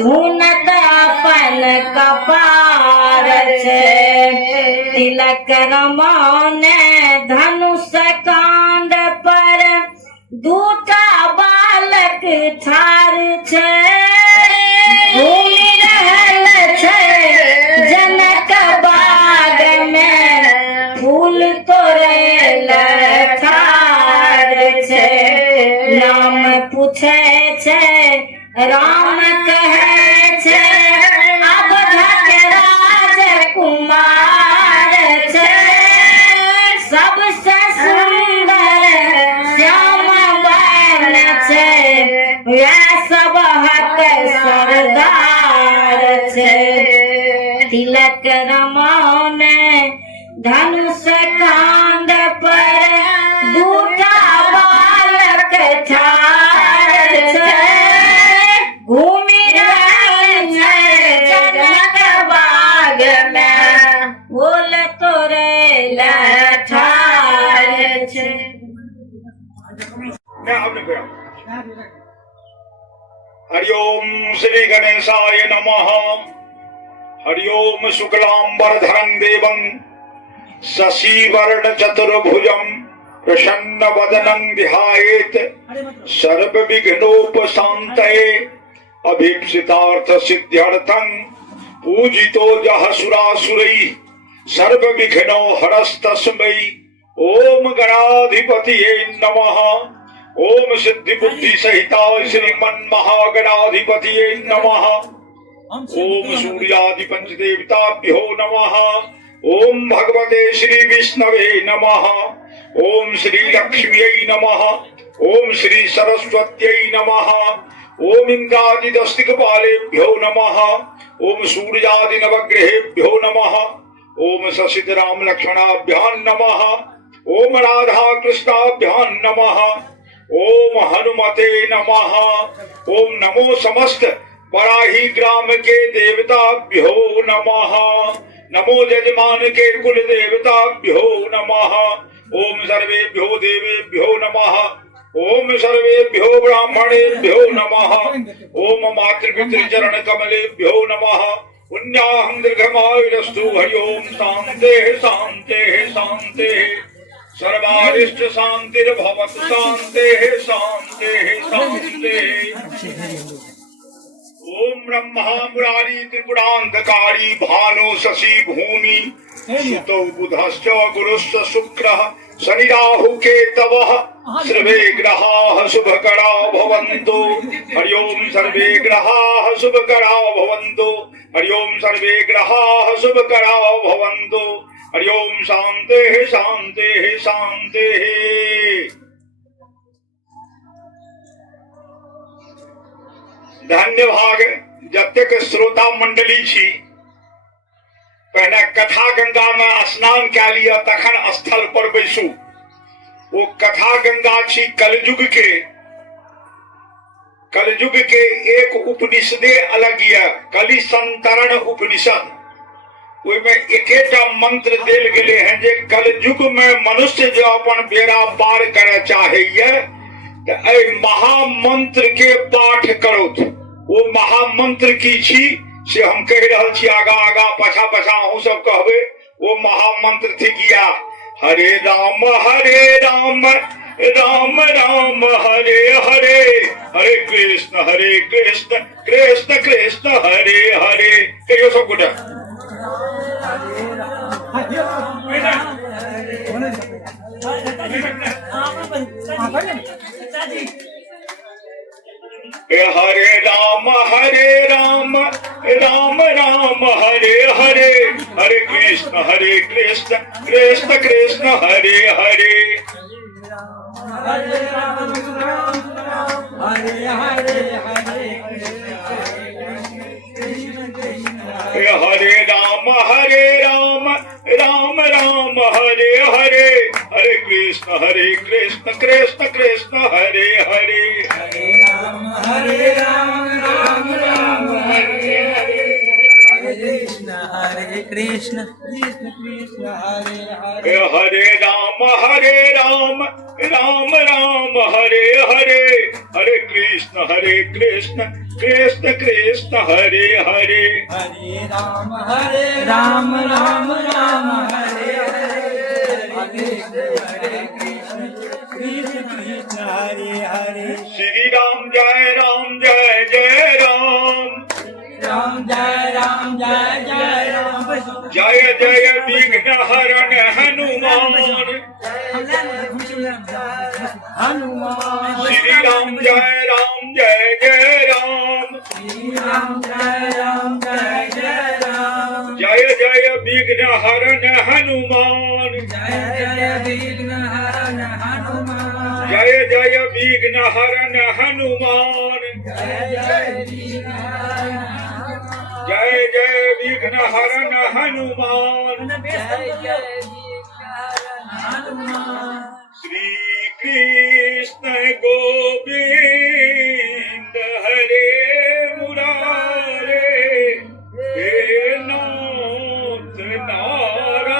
धुनत अपन कपार छे। तिलक रमाने धनुष कांड पर दूटा बालक ठार छे। घूमि रहल छे जनक बाग में फूल तोड़े ले ठार छे। नाम पूछे छे राम कहे छे अवधक राजकुमार छे। सबसे सुंदर श्याम बन छे वह सब हक सरदार छे। तिलक रमाने धनुष कांड पर दूटा बालक ठार छे। घूमि रहल छे जनक बाग में फूल तोड़े ले ठार छे। हरिओम श्री गणेशाय नमः। हरिओम शुक्लांबरधरं देवं शशिवर्ण चतुर्भुजं प्रसन्न वदनं ध्यायेत् सर्वविघ्नोपशान्तये अभीप्सितार्थ सिद्ध्यर्थं पूजितो जः सुरासुरैः सर्वविघ्नो हरस्तस्मै। ओम गणाधिपतये नमः। ओम सिद्धि बुद्धि सहिताय श्रीमन् महागणाधिपतये नमः। ओम सूर्यादि पंचदेवताभ्यो नमः। ओम भगवते श्री विष्णवे नमः। ओम श्री लक्ष्म्यै नमः। ओम श्री सरस्वत्यै नमः। ओम इंद्रादि दस्तिकपालेभ्यो नमः। ओम सूर्यादि नवग्रहेभ्यो नमः। ओम ससित राम लक्ष्मणाभ्यां नमः। ओम राधा कृष्णाभ्यां नमः। ओम हनुमते नमः। ओम नमो समस्त बराही ग्राम के देवताभ्यो नमः। नमो यजमान के कुल देवताभ्यो नमः। ओम सर्वेभ्यो देवेभ्यो नमः। ओम सर्वेभ्यो ब्राह्मणेभ्यो नमः। ओम मातृपितृ चरण कमलेभ्यो नमः। पुण्याहं दीर्घमायुरस्तु। हरि ओम शान्तिः शान्तिः शान्तिः। सर्वारिष्ट शान्तिर्भवतु। शान्तिः शान्तिः शान्तिः। ओम ब्रह्मा मुरारी त्रिपुरांतकारी भानु शशि भूमि सुतो बुधश्च गुरुश्च शुक्रः शनि राहु केतवः सर्वे ग्रहाः शुभकरा भवन्तु। हरि ओम सर्वे ग्रहाः शुभकरा भवन्तु। हरि ओम सर्वे ग्रहाः शुभकरा भवन्तु। हरि ओम शान्तिः शान्तिः शान्तिः। धन्य भाग जतेक श्रोता मंडली छी पहले कथा गंगा में स्नान कय लिया तखन स्थल पर बैसू। वो कथा गंगा छी कलयुग के एक उपनिषदे अलग ये कलि संतरण उपनिषद। ओहिमे एकेटा मंत्र देल गेले हैं जे कलयुग में मनुष्य जो अपन बेड़ा पार करे चाहैया तो एहि महामंत्र के पाठ करो। वो महामंत्र की छी से हम कह रहा छी। आगा आगा पछा पछा अहूँ सब कहबे। वो महामंत्र थी किया हरे राम राम राम हरे हरे हरे कृष्ण कृष्ण कृष्ण हरे हरे। कहियो सब गोटा हरे राम राम राम हरे हरे हरे कृष्ण कृष्ण कृष्ण हरे हरे। हरे राम राम राम हरे हरे हरे कृष्ण कृष्ण कृष्ण हरे हरे। हरे राम राम राम हरे हरे हरे कृष्ण कृष्ण कृष्ण कृष्ण हरे हरे हरे राम राम राम हरे हरे हरे कृष्ण कृष्ण कृष्ण हरे हरे हरे राम राम राम हरे हरे हरे कृष्ण कृष्ण कृष्ण हरे हरे श्री राम जय जय राम राम जय राम जय जय विघ्न हरण हनुमान हनुमान श्री राम जय जय राम श्री राम जय राम जय जय विघ्न हरण हनुमान जय विघ्न हरण हनुमान जय जय विघ्न हरण हनुमान जय जय विघ्न हरण हनुमान श्री कृष्ण गोविंद हरे मुरारे हे नाथ नारायण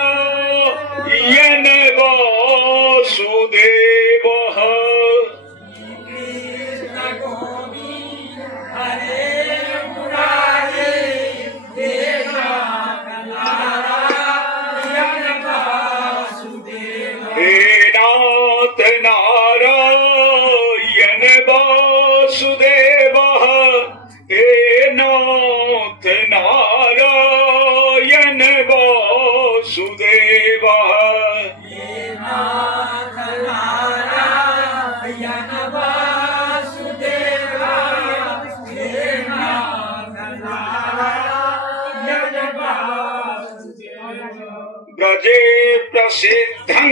वासुदेव हे नाथ नारायण वासुदेव हे नाथ नारायण वासुदेव ब्रजे प्रसिद्धं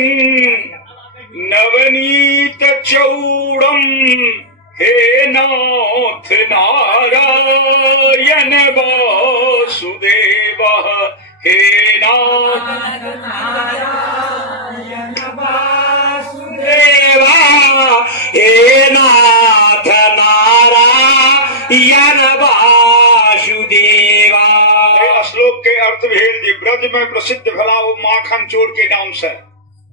नवनीत चौड़म हे नाथ नारायण वासुदेव हे नाथ नारायण वासुदेव हे नाथ नारायण वासुदेवा। श्लोक के अर्थ भेद ब्रज में प्रसिद्ध भला वो माखन चोर के नाम से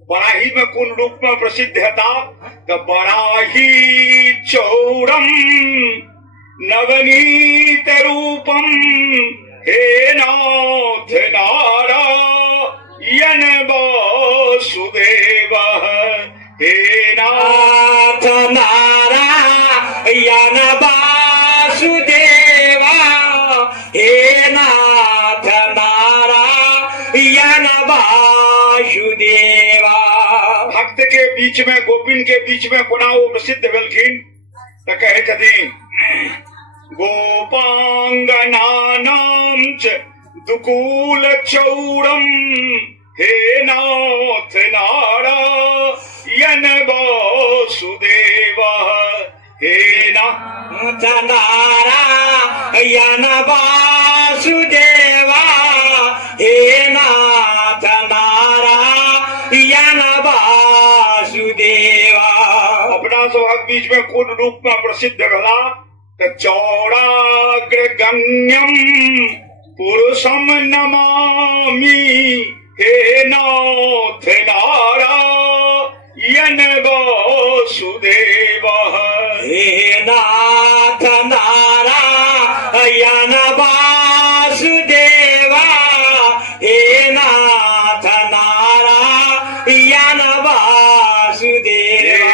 बराही में कौन रूप में प्रसिद्ध है था तो बराही चौड़म नवनीत रूपम हे नाथ नारायण वासुदेव हे नाथ नारायण वासुदेव हे नाथ नारायण वासुदेवा। भक्त के बीच में गोपिन के बीच में कोना वो प्रसिद्ध भेलखिन तो कहे छथिन गोपांगनानाम च दुकूल चौड़म हे नाथ नारायण वासुदेव हे नाथ नारायण वासुदेवा हे नाथ नारायण वासुदेवा। अपना सौभाग्य बीच में कौन रूप में प्रसिद्ध भला तो चौड़ाग्र गण्यम पुरुषम नमामि हे नाथ नारायण वासुदेव हे नाथ नारायण वासुदेवा हे नाथ नारायण वासुदेवा।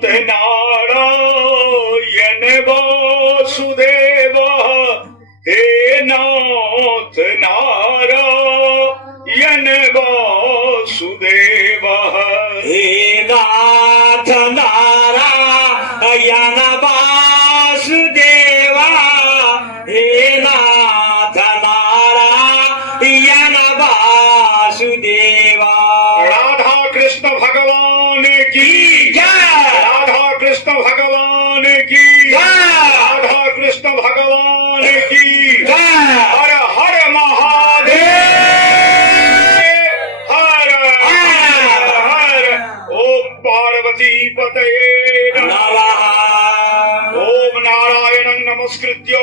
नाथ नारायण वासुदेव हे नाथ नारायण वासुदेव हे नाथ नारायण वासुदेवा हे नाथ नारायण वासुदेवा। राधा कृष्ण भगवान की जय राधा कृष्ण भगवान की जय राधा कृष्ण भगवान की जय। हर हर महादेव हर हर हर ओम पार्वती पतये नमः। ओम नारायणं नमस्कृत्य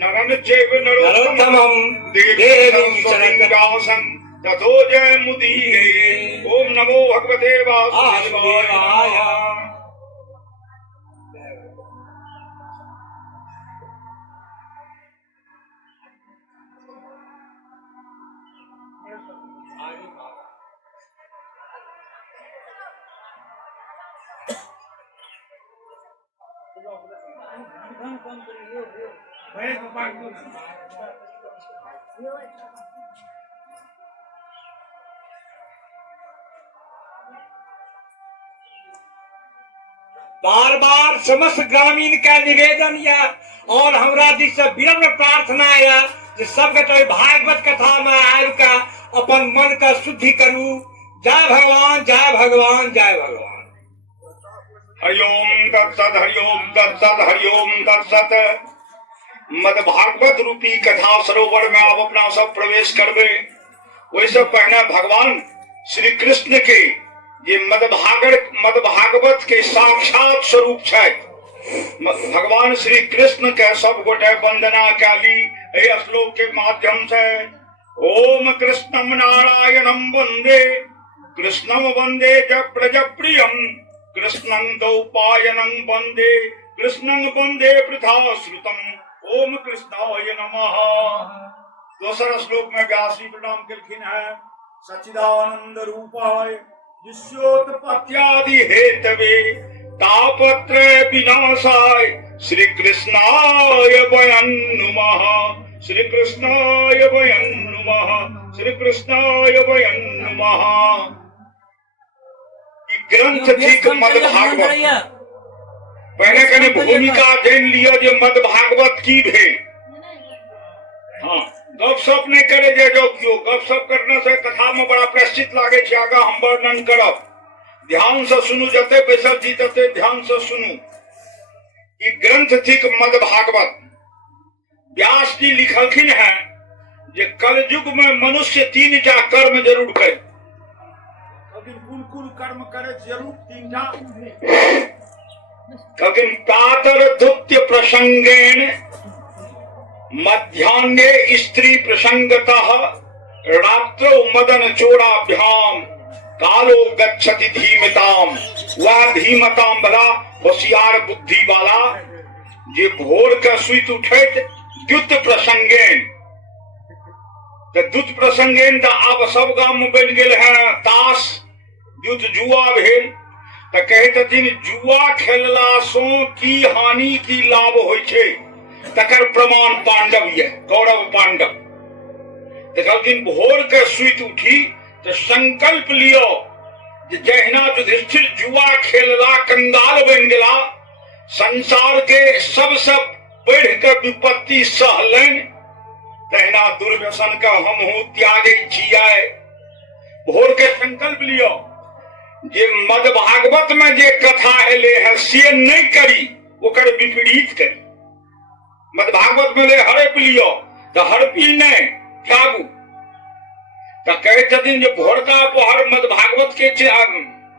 नर वरन चैव नरोत्तमं देवीं सरस्वतीं ततो जय मुदीरे। ओम नमो भगवते वासुदेवाय। बार बार समस्त ग्रामीण का निवेदन या और हमरा दिस से विनम्र प्रार्थना या जे सबके तो भागवत कथा में आबि का अपन मन का शुद्धि करू। जय भगवान जय भगवान जय भगवान। हरिओम तत्सत हरिओम तत्सत हरिओम तत्सत। मद भागवत रूपी कथा सरोवर में आप अपना सब प्रवेश करबे। वैसे पहले भगवान श्री कृष्ण के ये मद भागवत के साक्षात स्वरूप है। भगवान श्री कृष्ण के सब गोटे वंदना कैली श्लोक के माध्यम से। ओम कृष्णम नारायणम वंदे कृष्णम वंदे च प्रज प्रियम कृष्णं दौपायनं वंदे कृष्णं वंदे पृथा श्रुतम। ओम कृष्णाय नमः। दूसरा श्लोक में व्यास जी प्रणाम किलखिन है। सच्चिदानंद रूपाय विश्वोत्पत्त्यादि हेतवे तापत्रय विनाशाय श्री कृष्णाय वयं नमः। श्री कृष्णाय वयं नमः। श्री कृष्णाय वयं नमः। ग्रंथ थी मद भागवत। पहले कने भूमिका जान लियो जो मद भागवत की भेल। हाँ गपशप नहीं करे जे जो क्यों गपशप करने से कथा में बड़ा प्रश्चित लागे छे। आगा हम वर्णन करब। ध्यान से सुनू जते बैसल जी तते ध्यान से सुनू। ई ग्रंथ थी मद भागवत। व्यास जी लिखलखिन है जे कलयुग में मनुष्य 3 टा कर्म जरूर करे। कुल कर्म करे जरूर 3 टा। ककिन पातर धुत्य प्रसंगेन मध्याह्ने स्त्री प्रसंगतः रात्रौ मदन चोराभ्याम कालो गच्छति धीमताम। वह धीमताम भला होशियार बुद्धि वाला जे भोर का सुइत उठैत द्युत प्रसंगेन। द्युत प्रसंगेन तो आब सब गाम में बन गेल है ताश द्युत जुआ भेल। तो कहते जुआ खेलला सो की हानि की लाभ होय छे तकर प्रमाण पांडव ये कौरव पांडव। तो कहलखिन भोर के सुइत उठी तो संकल्प लियो जहिना युधिष्ठिर जुआ खेलला कंगाल बन गेला संसार के सबसे बढ़ के विपत्ति सहलन तहिना दुर्व्यसन का हमहू त्यागे छियै। भोर के संकल्प लियो जे मद भागवत में जे कथा एले है से नहीं करी ओकर विपरीत करी। मद भागवत में ले हड़प लियो तो हड़पी नहीं त्यागू। तो कहे छथिन जे भोरका पहर मद भागवत के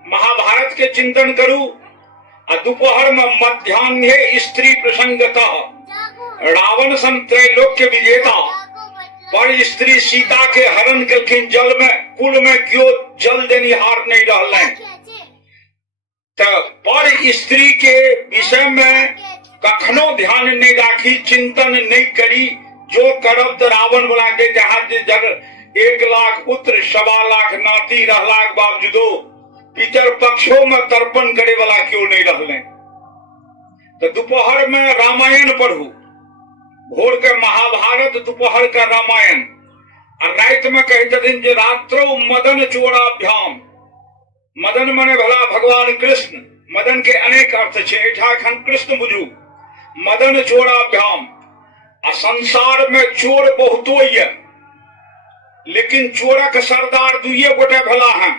महाभारत के चिंतन करू आ दोपहर में मध्याह्ने स्त्री प्रसंगतः रावण सन त्रैलोक्य विजेता पर स्त्री सीता के हरण केलखिन जल में कुल में क्यों जल देनिहार नहीं रहले। तो पर स्त्री के विषय में कखनो ध्यान नहीं राखी चिंतन नहीं करी। जो करब तो रावण वाला के जहाज जग 1 लाख पुत्र 1.25 लाख नाती रहलाक बावजूदो पितर पक्षों में तर्पण करे वाला क्यों नहीं रहले। तो दोपहर में रामायण पढ़ू। भोर के महाभारत दोपहर का रामायण और रात में कहते जे रात्रो मदन चोराभ्याम। मदन मने भला भगवान कृष्ण। मदन के अनेक अर्थ छे एठाखन कृष्ण बुझू। मदन चोराभ्याम आ संसार में चोर बहुतो है लेकिन चोरक सरदार 2 गोटे भला हैं।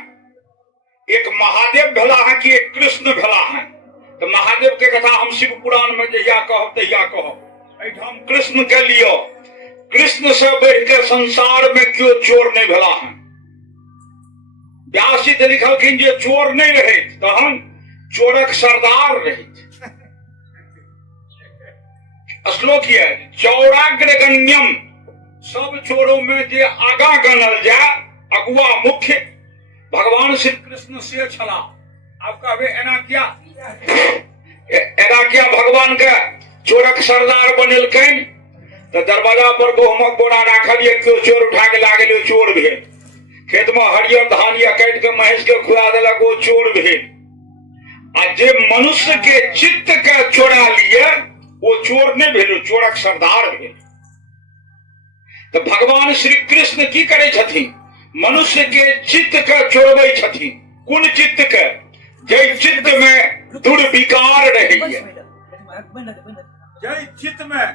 एक महादेव भला है कि एक कृष्ण भला है। तो महादेव के कथा हम शिव पुराण में जहिया कहब तहिया कहब। हम कृष्ण के लियो कृष्ण से बढ़ के संसार में क्यों चोर नहीं भला है। व्यास जी लिखलखिन जे चोर नहीं रहे तो हम चोरक सरदार रहे। श्लोक है चौराग्रगण्यम, सब चोरों में जे आगा गनल जा अगुआ मुख्य भगवान श्री कृष्ण से छला। आपका वे एना क्या भगवान का चोरक सरदार बनेलकन तो दरवाजा पर गहूमक बोरा राखलिए, क्यों चोर उठा के लागल चोर भेल। खेत में हरियर धान या काट के महेश के खुआ देलक वो चोर भेल। आ जे मनुष्य के चित्त के चोरा लिए वो चोर नहीं भेल, चोरक सरदार भेल। तो भगवान श्री कृष्ण की करे छथिन, मनुष्य के चित्त के चोरबै छथिन। कुन चित्त के? जय चित्त में दुर्विकार रही है, जय चित्त में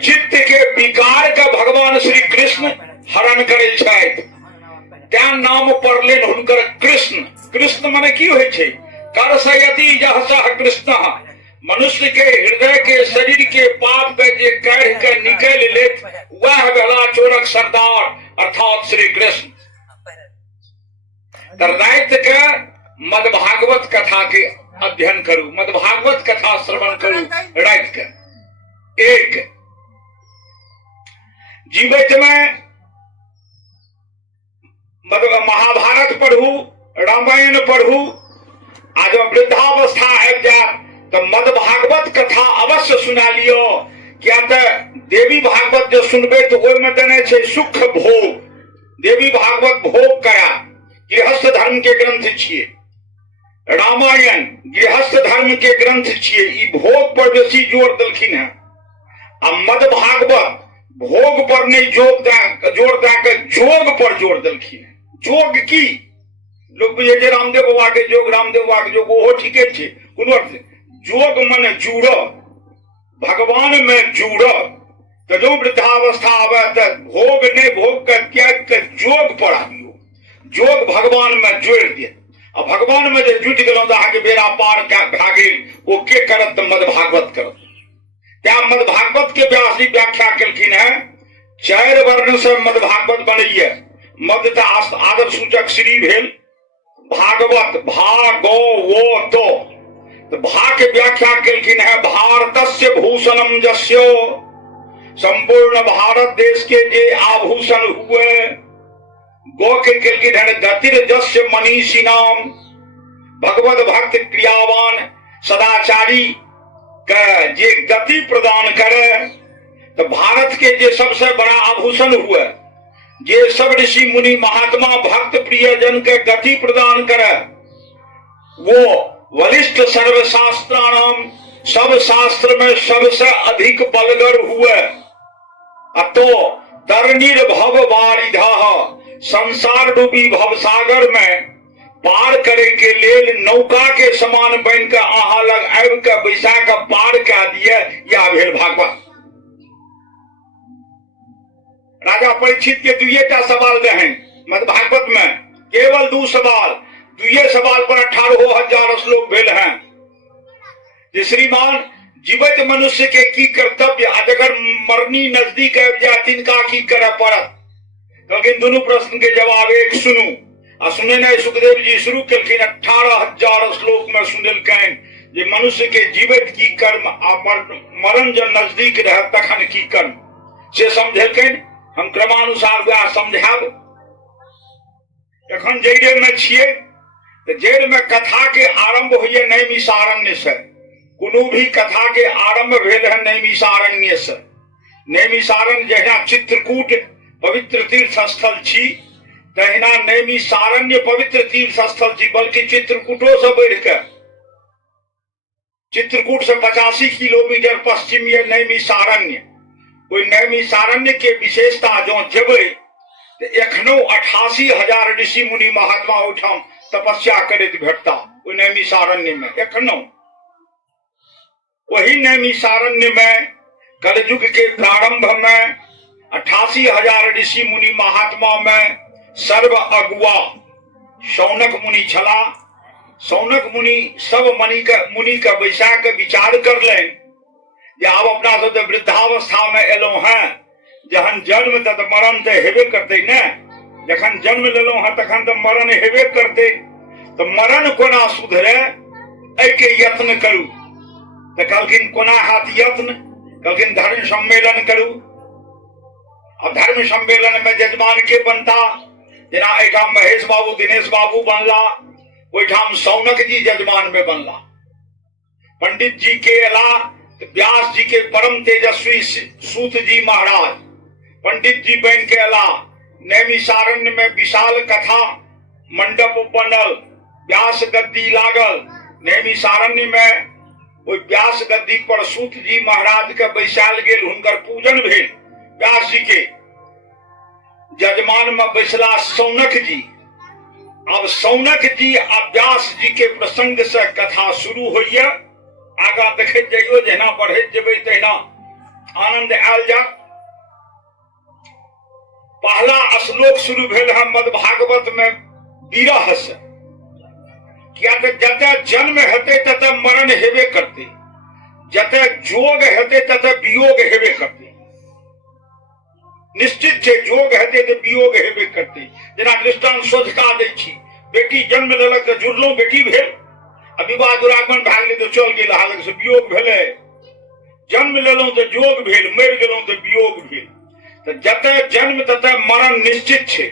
चित्त के विकार का भगवान श्री कृष्ण हरण करे छथि। त्या नाम पड़लेन हुनकर कृष्ण। कृष्ण माने की होइ छै? करसयति यह सह कृष्ण, मनुष्य के हृदय के शरीर के पाप के जे काढ़ के निकल लेत वह भेला चोरक सरदार अर्थात श्री कृष्ण। रात के मद भागवत कथा के अध्ययन करू, मद भागवत कथा श्रवण करू रात के। एक जीवित में महाभारत पढ़ू, रामायण पढ़ू। आज वृद्धावस्था आबि जाए तो मद भागवत कथा अवश्य सुना लियो। क्या तो देवी भागवत जो सुनबे तो ओहि में देने छे सुख भोग। देवी भागवत भोग करा गृहस्थ धर्म के ग्रंथ छिए, रामायण गृहस्थ धर्म के ग्रंथ छिए, ई भोग पर बेसी जोर देलखिन है। आ मद भागवत भोग पर नहीं जोर दे के जोग पर जोर देलखिन है। जोग की लोग बुझे जे रामदेव बाबा के जोग, रामदेव बाबा के जोग ओहो ठीके छे, कोनो अर्थ जोग मन जुड़, भगवान में जुड़। तो जो वृद्धावस्था आवे तो भोग नहीं, भोग कर त्याग कर जोग पर आबियो, जोग भगवान में जोड़ दिए। अब भगवान में जो जुट गलो तो आगे बेरा पार भा गेल, वो के करत मद भागवत करत। त्या मद भागवत के व्यास जी व्याख्या केलखिन है, 4 वर्ण से मद भागवत बनैये। मद त आदर सूचक श्री भेल, भागवत भा गो वो तो भा के व्याख्या केलखिन है भारतस्य भूषणम जस्यो, संपूर्ण भारत देश के जे आभूषण हुए। गो के केलखिन है गतिर जस्य मनीषी नाम, भगवत भक्त क्रियावान सदाचारी के जे गति प्रदान करे। तो भारत के जे सबसे बड़ा आभूषण हुए, जे सब ऋषि मुनि महात्मा भक्त प्रिय जन के गति प्रदान करे, वो वरिष्ठ सर्वशास्त्राणाम, सब शास्त्र में सबसे अधिक बलगर हुए। अतो तरनीर भव वारिधा, संसार रूपी भवसागर में पार करे के लेल नौका के समान बन के अहा लग आबि के बैसा के पार कऽ दिए, या भेल भागवत। राजा परीक्षित के 2 सवाल रहे मद भागवत में, केवल 2 सवाल, 2 सवाल पर 18,000 श्लोक भेल हैं। जे श्रीमान जीवित मनुष्य के की कर्तव्य, अगर मरनी नजदीक आबि जाए तिनका की करे पड़त। लेकिन दोनों प्रश्न के जवाब एक सुनू। आ सुने नहीं सुखदेव जी शुरू केलखिन 18,000 श्लोक में सुनेलकैन जे मनुष्य के जीवित की कर्म आ मरण जब नजदीक रहे तखन की कर्म से समझेलकैन। हम क्रमानुसार वह समझाब। एखन जेल में छिए तो जेल में कथा के आरंभ होइए नैमिषारण्य से। कोनो भी कथा के आरंभ भेल है नैमिषारण्य से। नैमिषारण्य जहिना चित्रकूट पवित्र तीर्थ स्थल छी, तहिना नैमिषारण्य पवित्र तीर्थ स्थल छी, बल्कि चित्रकूटो से बढ़ के, चित्रकूट से 85 किलोमीटर पश्चिम ये नैमिषारण्य। कोई नैमिषारण्य के विशेषता जो जेबै तो एखनो 88,000 ऋषि मुनि महात्मा ओठाम तपस्या करैत भेटता ओहि नैमिषारण्य में। एखनो वही नैमिषारण्य में कलयुग के प्रारंभ में 88,000 ऋषि मुनि महात्मा में सर्व अगुआ शौनक मुनि छला। शौनक मुनि सब मुनि का बैसा के विचार करलेन जे आब अपना सब वृद्धावस्था में एलौ हैं, जहन जन्म तत मरण तो हेबे करते न, जखन जन्म लेलहुं हैं तखन तो मरण हेबे करते, तो मरण कोना सुधरे एके यत्न करू। तो कहलखिन कोना हाथ यत्न, कहलखिन धर्म सम्मेलन करू। और धर्म सम्मेलन में जजमान के बनता, जेना एठाम महेश बाबू दिनेश बाबू बनला, ओठाम सौनक जी जजमान में बनला। पंडित जी के अला व्यास जी के परम तेजस्वी सूत जी महाराज पंडित जी बन के अला नैमिषारण्य में विशाल कथा मंडप बनल, व्यास गद्दी लागल। नैमिषारण्य में वो व्यास गद्दी पर सूत जी महाराज के बैसाल गेल, हुनकर पूजन भेल। व्यास जी के जजमान में बैसला सौनक जी। अब सौनक जी आ व्यास जी के प्रसंग से कथा शुरू होइए। आगा देखैत जाइयो, जहिना बढ़ैत जेबै तहिना आनंद आयल जात। पहला श्लोक शुरू भेल है मद्भागवत में विरह से। क्या तो जते जन्म हेते तते मरण हेबे करते, जते जोग हेते तते वियोग हेबे करते। निश्चित छे जोग हेते तो वियोग हेबे करते। जेना दृष्टांत सोझका दै छी, बेटी जन्म लेलक तो जुड़लो बेटी भेल, विवाह दुरागमन भए गेलै तो चल गेल, हालक से वियोग भेलै। जन्म लेलहुं तो जोग भेल, मरि गेलहुं तो वियोग भेल। तो जते जन्म तते मरण निश्चित छे,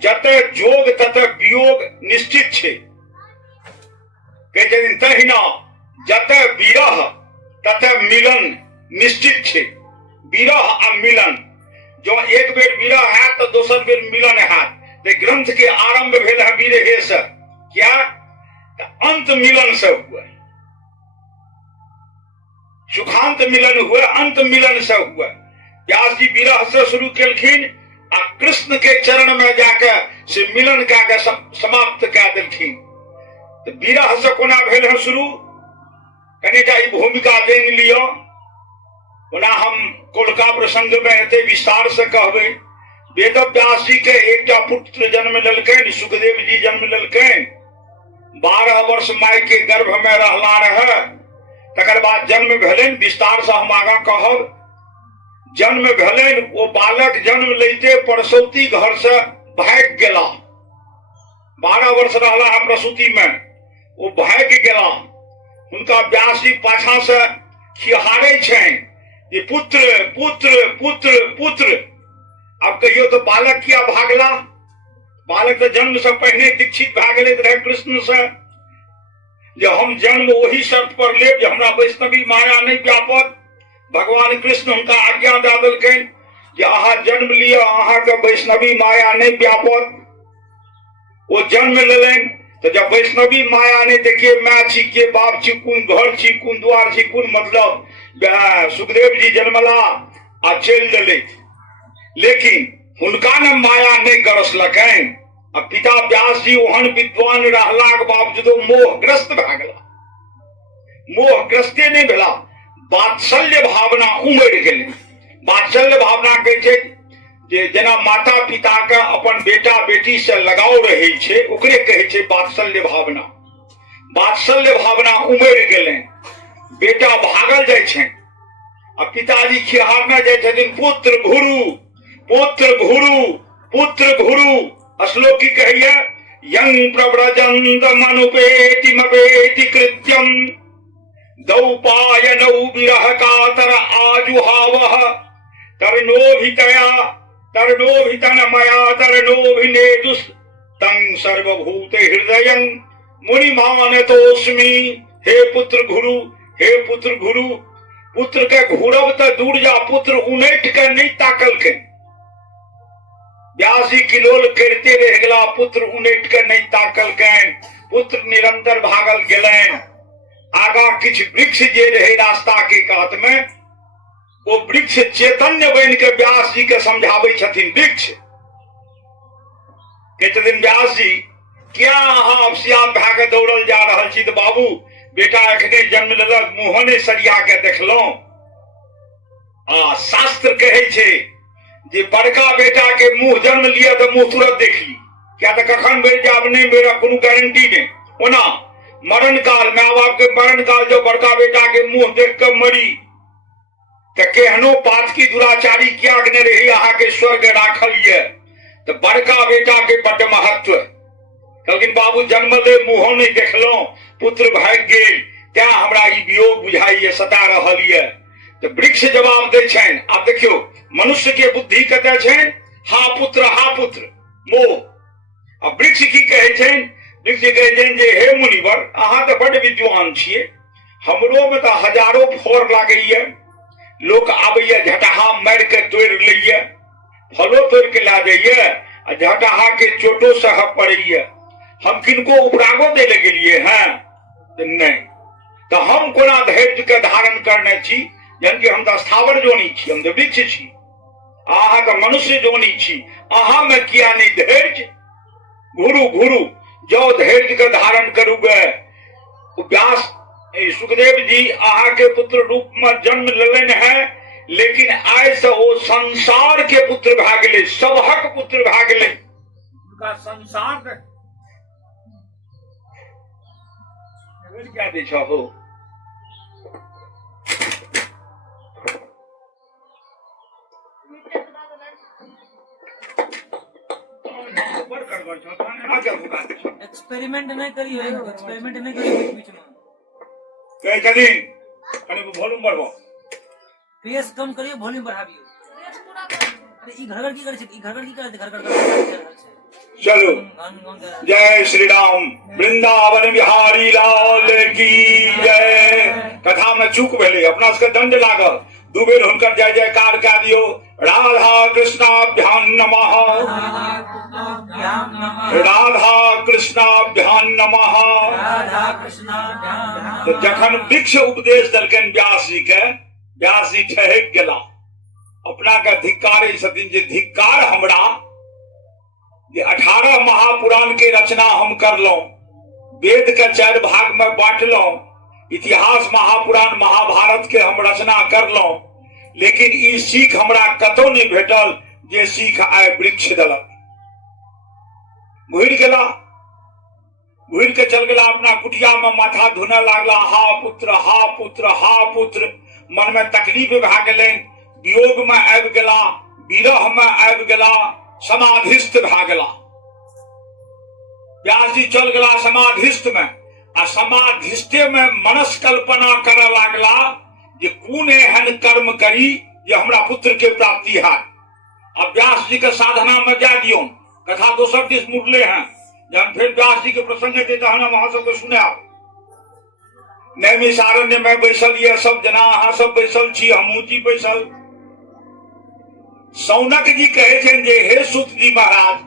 जते जोग तते वियोग निश्चित छे। कहते तहिना जते विरह तते मिलन निश्चित छे। विरह आ मिलन, जो एक बेर विरह है तो दोसर बेर मिलन है। तो ग्रंथ के आरंभ भेल है विरहे से, क्या अंत मिलन से हुआ, सुखांत मिलन हुआ, अंत मिलन से हुआ। व्यास जी विरह से शुरू केलखिन आ कृष्ण के चरण में जाकर से मिलन के समाप्त कर देलखिन। तो विरह से कोना भेल है शुरू, कनिटा ई भूमिका देन लियो। ओना हम कोलका प्रसंग में एते विस्तार से कहबे। वेद व्यास जी के एकटा पुत्र जन्म लेलकैन, सुखदेव जी जन्म लेलकैन। 12 वर्ष माय के गर्भ में रहला रहे, तकर बाद जन्म भेलैन। विस्तार से हम आगा कहब। जन्म भेलैन, वो बालक जन्म लेते प्रसूति घर से भाग गेला। 12 वर्ष रहला है प्रसूति में, वो भाग गेला। उनका व्यास जी पाछा से खिहारे छें, ये पुत्र पुत्र पुत्र पुत्र। अब कहियो तो बालक किया भागला? बालक तो जन्म से पहले दीक्षित भाग रहे कृष्ण से, जो हम जन्म वही शर्त पर ले जो हमरा वैष्णवी माया नहीं व्यापक। भगवान कृष्ण उनका आज्ञा दे देलकैन कि अहा जन्म लिया, अहा के वैष्णवी माया नहीं व्यापक। वो जन्म लेलैन, तो जब वैष्णवी माया नहीं देखिए, मैं छी के बाप छी, कुन घर छी, कुन द्वार छी, कुन मतलब सुखदेव जी जन्मला आ चल दिले। लेकिन हुनका ने माया नहीं गरसलकैन। अब पिता व्यास जी ओहन विद्वान रहलाक बावजूदो मोहग्रस्त भए गेला। मोहग्रस्ते नहीं भेला, वात्सल्य भावना उमड़ गेलै। वात्सल्य भावना कहै छै जे जेना माता पिता के अपन बेटा बेटी से लगाव रहे छै, ओकरे कहै छै वात्सल्य भावना। वात्सल्य भावना उमड़ गेलै, बेटा भागल जाइ छै आ पिताजी खिहारने जाइ छथिन, पुत्र घुरु पुत्र घुरु पुत्र घुरु। श्लोक की कहिए, यं प्रव्रजन्त मनुपेति कृत्यम दौपायनौ विरह कातर आजुहावः तरनोभितया तरनोभितनमया तरनोभिनेदुस् तं सर्वभूत हृदयं मुनिमानतोस्मि। हे पुत्र घुरु, हे पुत्र घुरु। पुत्र के घूरब तो दूर जा, पुत्र उनैठ के नहीं ताकल के। व्यास जी किलोल करते रह गला, पुत्र उनैठ के नहीं ताकल के। पुत्र निरंतर भागल गेलैन। आगा किछ वृक्ष जे रहे रास्ता के कात में, वो वृक्ष चैतन्य बन के व्यास जी के समझावे छथिन। वृक्ष कहते दिन, व्यास जी क्या अहाँ अवसियात भए के दौड़ल जा रहल छी? तो बाबू बेटा एखने जन्म लेलक, मुँहने सरिया के देखलहुं। शास्त्र कहे छे जे बड़का बेटा के मुंह जन्म लिया तो मुंह तुरंत देख ली, क्या तो कखन मर जाब नहीं मेरा कोनो गारंटी नहीं। ओना मरण काल, माँ बाप के मरण काल जो बड़का बेटा के मुंह देख कर मरी तो केहनो पात की दुराचारी क्या ने रही अहा के स्वर्ग राखल ये। तो बड़का बेटा के बड़ महत्व। कहलखिन बाबू जन्मले मुँहो नहीं देखलहुं, पुत्र भाग गेल, त्या हमरा ई वियोग बुझाइए, सता रहल ये। तो वृक्ष जवाब दै छनि। आब देखियो मनुष्य के बुद्धि कतऽ छनि? हा पुत्र मोह। आ वृक्ष की कहै छनि? वृक्ष कहै छनि जे हे मुनिवर, अहाँ तऽ बड्ड विद्वान छियै, हमरो में तऽ हजारों फर लागैए, लोक आबैए झटहा मारि के तोड़ि लैए, फलो तोड़ के ला जाइए आ झटहा के चोटो सह पड़ैए। हम किनको उपरागो दे ले गेलिए हैं? नहीं। तो हम कोना धैर्य के धारण करने छी? यानी हम तो स्थावर जोनी छी, हम तो वृक्ष छी, अहाँ तो मनुष्य जोनी छी, अहाँ में किया नहीं धैर्य? घुरु जो धैर्य के धारण करूगे। व्यास सुखदेव जी अहाँ के पुत्र रूप में जन्म लेने हैं, लेकिन आय से वो संसार के पुत्र भा गेले, सबहक पुत्र भा गेले। उनका संसार क्या दे हो? एक्सपेरिमेंट नहीं करी हो, एक्सपेरिमेंट नहीं करी बीच में। कहीं कहीं कहीं वॉल्यूम बढ़ाओ, पेस कम करिए, वॉल्यूम बढ़ाइए। अरे ई घर की करे छै? ई घर की करे? घर चलो जय श्री राम, वृंदावन बिहारी लाल की जय। कथा में चूक भेले, अपना सबके दंड लागल, दू बेर हुनकर जय जयकार कऽ दियो। राधा कृष्णाभ्याम नमः, राधा कृष्णाभ्याम नमः। तो जखन वृक्ष उपदेश देलकनि व्यास जी के, व्यास जी ठहक गेला, अपना के धिक्कारे छथिन जे धिक्कार हमरा जे 18 महापुराण के रचना हम करलौं, वेद के 4 भाग में बांटलौं, इतिहास महापुराण महाभारत के हम रचना करलौं, लेकिन ई सीख हमरा कतौ नहीं भेटल जे सीख आय वृक्ष देलक। घुरि गेला, घुरि के चल गेला अपना कुटिया में, माथा धुने लागला, हा पुत्र हा पुत्र हा पुत्र। मन में तकलीफ भा गेलनि, वियोग में आबि गेला, विरह में आबि गेला, समाधिस्थ भा गेला। व्यास जी चल गेला समाधिस्थ में, आ समाधिस्थे में मनस कल्पना करे लागला जे कोन एहन कर्म करी जे हमरा पुत्र के प्राप्ति है। अब व्यास जी के साधना में जा दियो, कथा दोसर दिस मुड़ले हैं। जब फिर व्यास जी के प्रसंग हेतै तहन हम अहाँ सबके सुनाब। नैमिषारण्य में बैसल ये सब जना, अहाँ सब बैसल छी, हमहूँ छी बैसल। सौनक जी कहे छन जे हे सुत जी महाराज,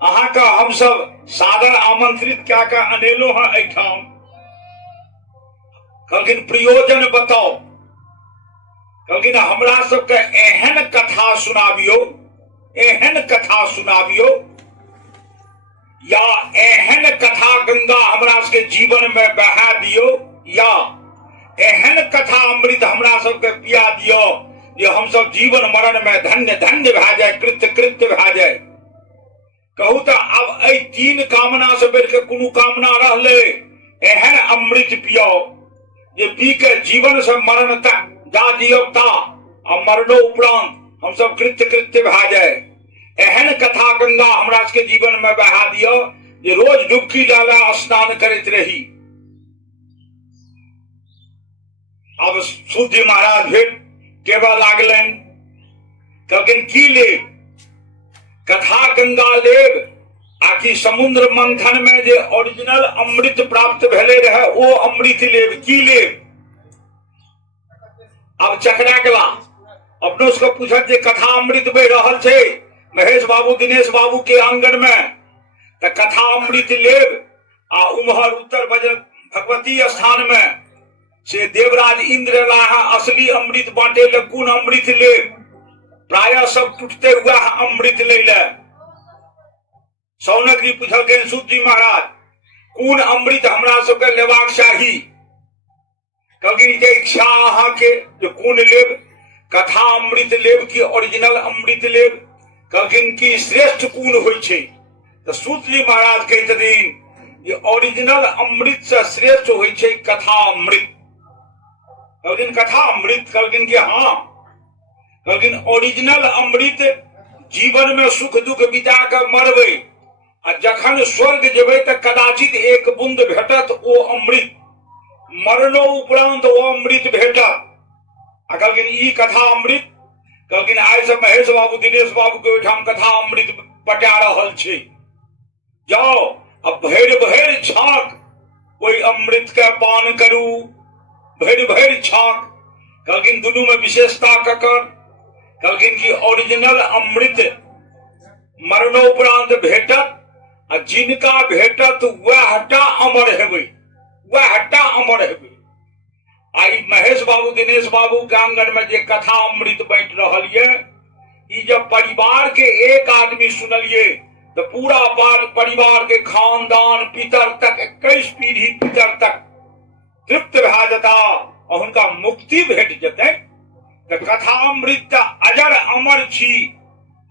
अहाँ का हम सब सादर आमंत्रित क्या का अनेलो हैं एठाम, कहलखिन प्रयोजन बताओ। कहलखिन हमरा सबके एहन कथा सुनाबियो, एहन कथा सुनाबियो, या एहन कथा गंगा हमरा सबके जीवन में बहा दियो, या एहन कथा अमृत हमरा सबके पिया दियो जे हम सब जीवन मरण में धन्य धन्य भा जाए, कृत्य कृत्य भा जाए। कहू तो अब ए 3 कामना से बढ़ के कोनो कामना रहले, एहन अमृत पियो जे पी के जीवन से मरण तक जा दियो ता, और मरणो उपरांत हम सब कृत्य कृत्य भा जाए। एहन कथा गंगा हमरा सबके जीवन में बहा दियो जे रोज डुबकी डाला स्नान करते रही। अब सूर्य महाराज फिर केवल लागलन, कहलखिन की लेब? कथा गंगा लेब आकि समुद्र मंथन में जे ओरिजिनल अमृत प्राप्त भेले रहे वो अमृत लेब? की लेब? अब चकरा गेला, अपनो उसको पूछत जे कथा अमृत बह रहल छे महेश बाबू दिनेश बाबू के आंगन में, तो कथा अमृत लेब। आ उम्हर उत्तर भगवती स्थान में से देवराज इंद्र लाहा असली अमृत बांटे ले, कौन अमृत लेब? प्रायः सब टूटते हुआ अमृत ले ले। सौनक जी पूछलखिन सूत जी महाराज, कौन अमृत हमरा सबके लेबाक चाही? कहलखिन जे इच्छा अहाँ के जो कौन लेब, कथा अमृत लेब कि ओरिजिनल अमृत लेब? कहलखिन कि श्रेष्ठ कौन होइ छै? तो सूत जी महाराज कहै छथिन जे ओरिजिनल अमृत से श्रेष्ठ होइ छै कथा अमृत। कहलखिन कथा अमृत? कहलखिन कि हाँ। कहलखिन ओरिजिनल अमृत जीवन में सुख दुख बिता के मरबै आ जखन स्वर्ग जेबै तऽ कदाचित एक बूंद भेटत ओ अमृत, मरनो उपरांत ओ अमृत भेटत। आ कहलखिन ई कथा अमृत, कहलखिन आइ से महेश बाबू दिनेश बाबू के ओहिठाम कथा अमृत बटा रहल छै, जाओ अब भरि भरि छाक ओहि अमृत के पान करू, भरि भरि छाक। कहलखिन दुनू में विशेषता ककर, कहलखिन कि ओरिजिनल अमृत मरणोपरांत भेटत आ जिनका भेटत वहटा अमर हेबै, वहटा अमर हेबै। आई महेश बाबू दिनेश बाबू के आंगन में जे कथा अमृत बांट रहल ये, ई जब परिवार के एक आदमी सुनलिए तो पूरा परिवार के खानदान पितर तक 21 पीढ़ी पितर तक तृप्त भए जेता और हुनका मुक्ति भेट जेतै। तो कथा अमृत अजर अमर छी,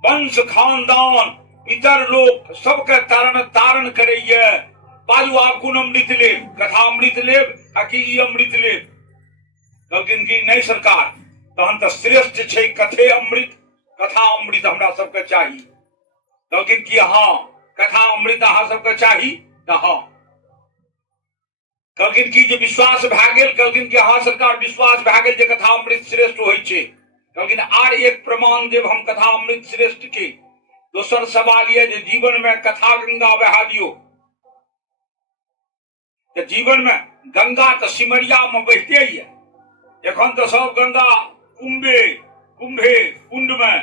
वंश खानदान पितर लोग सबके तारण करैये। बाजू आप कोन अमृत लेब, कथा अमृत लेब आ कि ई अमृत लेब? कहलखिन कि नहीं सरकार, तहन तो श्रेष्ठ छै कथे अमृत, कथा अमृत हमरा सबके चाही। कहलखिन कि हाँ कथा अमृत अहाँ सबके चाही तऽ हाँ। कहलखिन कि जे विश्वास भए गेल, कहलखिन कि हाँ सरकार विश्वास भए गेल जे कथा अमृत श्रेष्ठ होइ छै। कहलखिन आर एक प्रमाण देब हम कथा अमृत श्रेष्ठ के। दोसर सवाल ये जे जीवन में कथा गंगा बहा दियो, तो जीवन में गंगा तो सिमरिया में बहते ही है, एखन तो सब गंगा कुंभे कुंड में,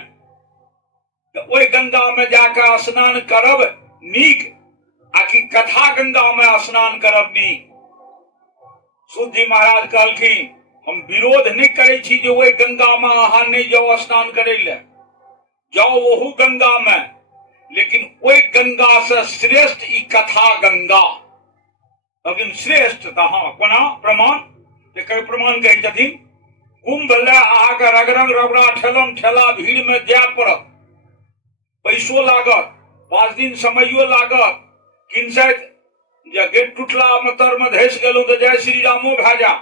तो ओहि गंगा में जाकर स्नान करब नीक आकि कथा गंगा में स्नान करब नीक? सूत जी महाराज कहलखिन हम विरोध नहीं करे छी जे ओहि गंगा में अहाँ नहीं जाओ स्नान करे ले, जाओ ओहू गंगा में, लेकिन ओहि गंगा से श्रेष्ठ ई कथा गंगा। लेकिन श्रेष्ठ हाँ कोना प्रमाण, प्रमाण कहै छथिन कुंभ ले अहाँके रगरंग रगड़ा ठेलम ठेला भीड़ में जाय पड़त, पैसो लागत, 5 दिन समयो लागत, किनसैत जे गेट टूटला मतर में धस गेलहुं तो जय श्री रामो भए जा,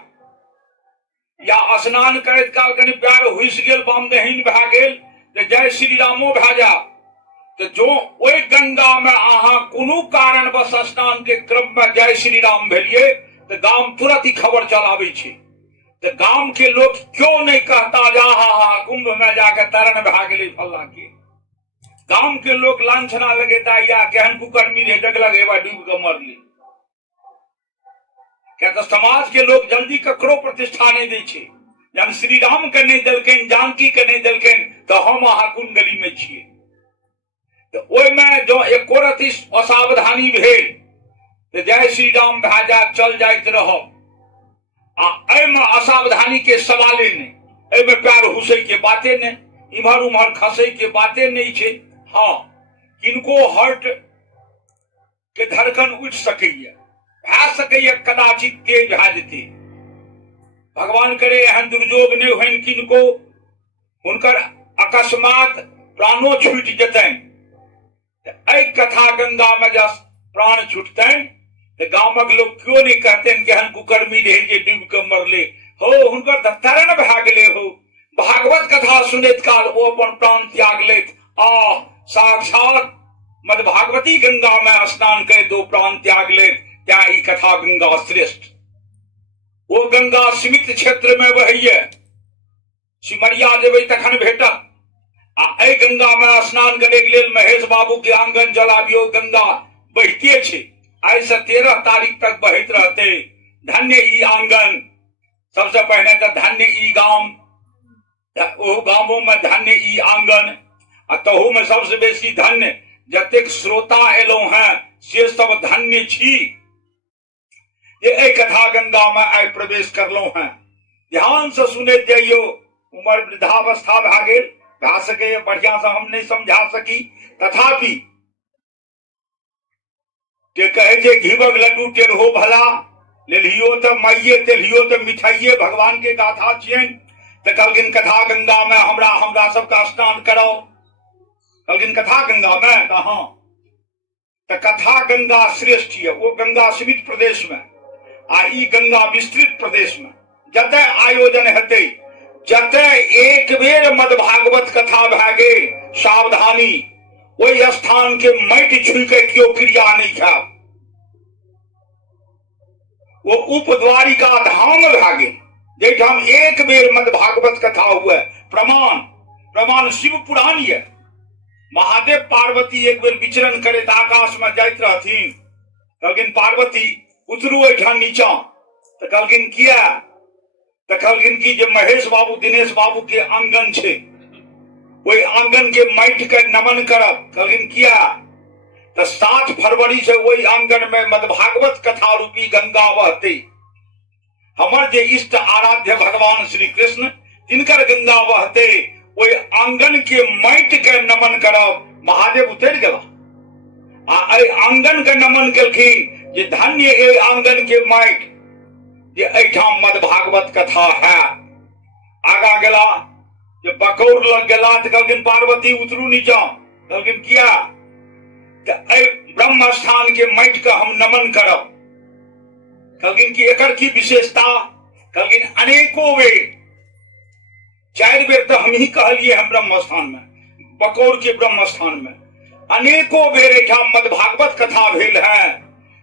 या स्नान करैत काल कनि पैर हुइस गेल बामदहीन भए गेल तो जय श्री रामो भए जा। तो जो ओहि गंगा में अहाँ कोनो कारणवश स्नान के क्रम में जय श्री राम भेलिए तो गांव तुरंत ही खबर चलाबै छै। तो गांव के लोग क्यों नहीं कहता जा हा कुंभ में जाके तरण भए गेलै फल्ला के? गांव के लोग लांछना लगेता या केहन कुकर्मी रहे डगलग एवा डूब के मरली। क्या तो समाज के लोग जल्दी ककरो प्रतिष्ठा नहीं दै छै, जब श्री राम के नहीं देलखिन जानकी के नहीं देलखिन तो हम अहाँ कोन गली में छियै? तो ओहि में जो एको रति असावधानी भेल तो जय श्री राम भए जा चल जाइत रहब, आ एहिमे असावधानी के सवाले नहीं, एहिमे पैर हुसै के बाते नहीं, इम्हर उम्हर खसै के बाते नहीं छै। हाँ किनको हार्ट के धड़कन उठ सकैया, भए सकैया कदाचित तेज भए जेतै, भगवान करे एहन दुर्योग नहीं होइन किनको हुनकर अकस्मात प्राणो छूटि जेतनि। एहि कथा गंगा में जब प्राण छूटतनि तो गामक लोग क्यों नहीं कहते केहन कुकर्मी रहे जे डूब के मरले हो, हुनकर तरण भए गेले हो। भागवत कथा सुनैत काल ओ अपन प्राण त्याग लेत, साक्षात मद भागवती गंगा में स्नान करे दो प्राण त्याग लेत, क्या ई कथा गंगा श्रेष्ठ? वो गंगा सीमित क्षेत्र में बहैये, सिमरिया जेबै तखन भेटत। आ एहि गंगा में स्नान करे के लेल महेश बाबू के आंगन जलाबियो, गंगा बहते छै, आई से 13 तारीख तक बहत रहते। धन्य ई आंगन, सबसे पहले तो धन्य ई गांव, ओ गांवों में धन्य ई आंगन, आ तहू में सबसे बेसी धन्य जतेक श्रोता एलो हैं से सब धन्य छी ये एहि कथा गंगा में आई प्रवेश करलो हैं। ध्यान से सुने जाइयो, उम्र वृद्धावस्था भए गेल, भए सके बढ़िया से हम नहीं समझा सकी, तथापि के कहे जे घीवक लड्डू टेढ़ो भला लेलियो तो माइये तेलियो तो मिठाइये भगवान के गाथा छियन। तो कहलखिन कथा गंगा में हमरा सबका स्नान कराओ। कहलखिन कथा गंगा में कहा तो कथा गंगा श्रेष्ठ है, वो गंगा सीमित प्रदेश में आ ई गंगा विस्तृत प्रदेश में जतय आयोजन हेतै, जतय एक बेर मद भागवत कथा भए गेल सावधानी ओहि स्थान के माटि छुई के क्यों क्रिया नहीं खाब वो उपद्वारिका धाम भागे जेठाम एक बेर मद भागवत कथा हुआ प्रमाण शिव पुराण है। महादेव पार्वती एक बेर विचरण करे आकाश में जाइत रहथिन कहलखिन पार्वती उतरू एठाम नीचा तो कहलखिन किया तो कहलखिन की जे महेश बाबू दिनेश बाबू के आंगन छे वही आंगन के माटि के नमन करब कहलखिन किया तो 7 फरवरी से वही आंगन में मदभागवत कथा रूपी गंगा बहते हमर जे इष्ट आराध्य भगवान श्री कृष्ण तिनकर गंगा बहते वही आंगन के माटि के नमन करब। महादेव उतर गला आंगन के नमन कलखिन जे धन्य ए आंगन के माटि जे एठाम मदभागवत कथा है। आगा गला जे बकौर लग गला तो कहलखिन पार्वती उतरू नीचा कहलखिन किया ब्रह्म स्थान के माटि का हम नमन करब कहलखिन कि एकर की विशेषता कहलखिन अनेकों बेर 4 बेर तो हम ही कहलिए हम ब्रह्म स्थान में बकौर के ब्रह्म स्थान में अनेकों बेर एठाम मदभागवत कथा भेल है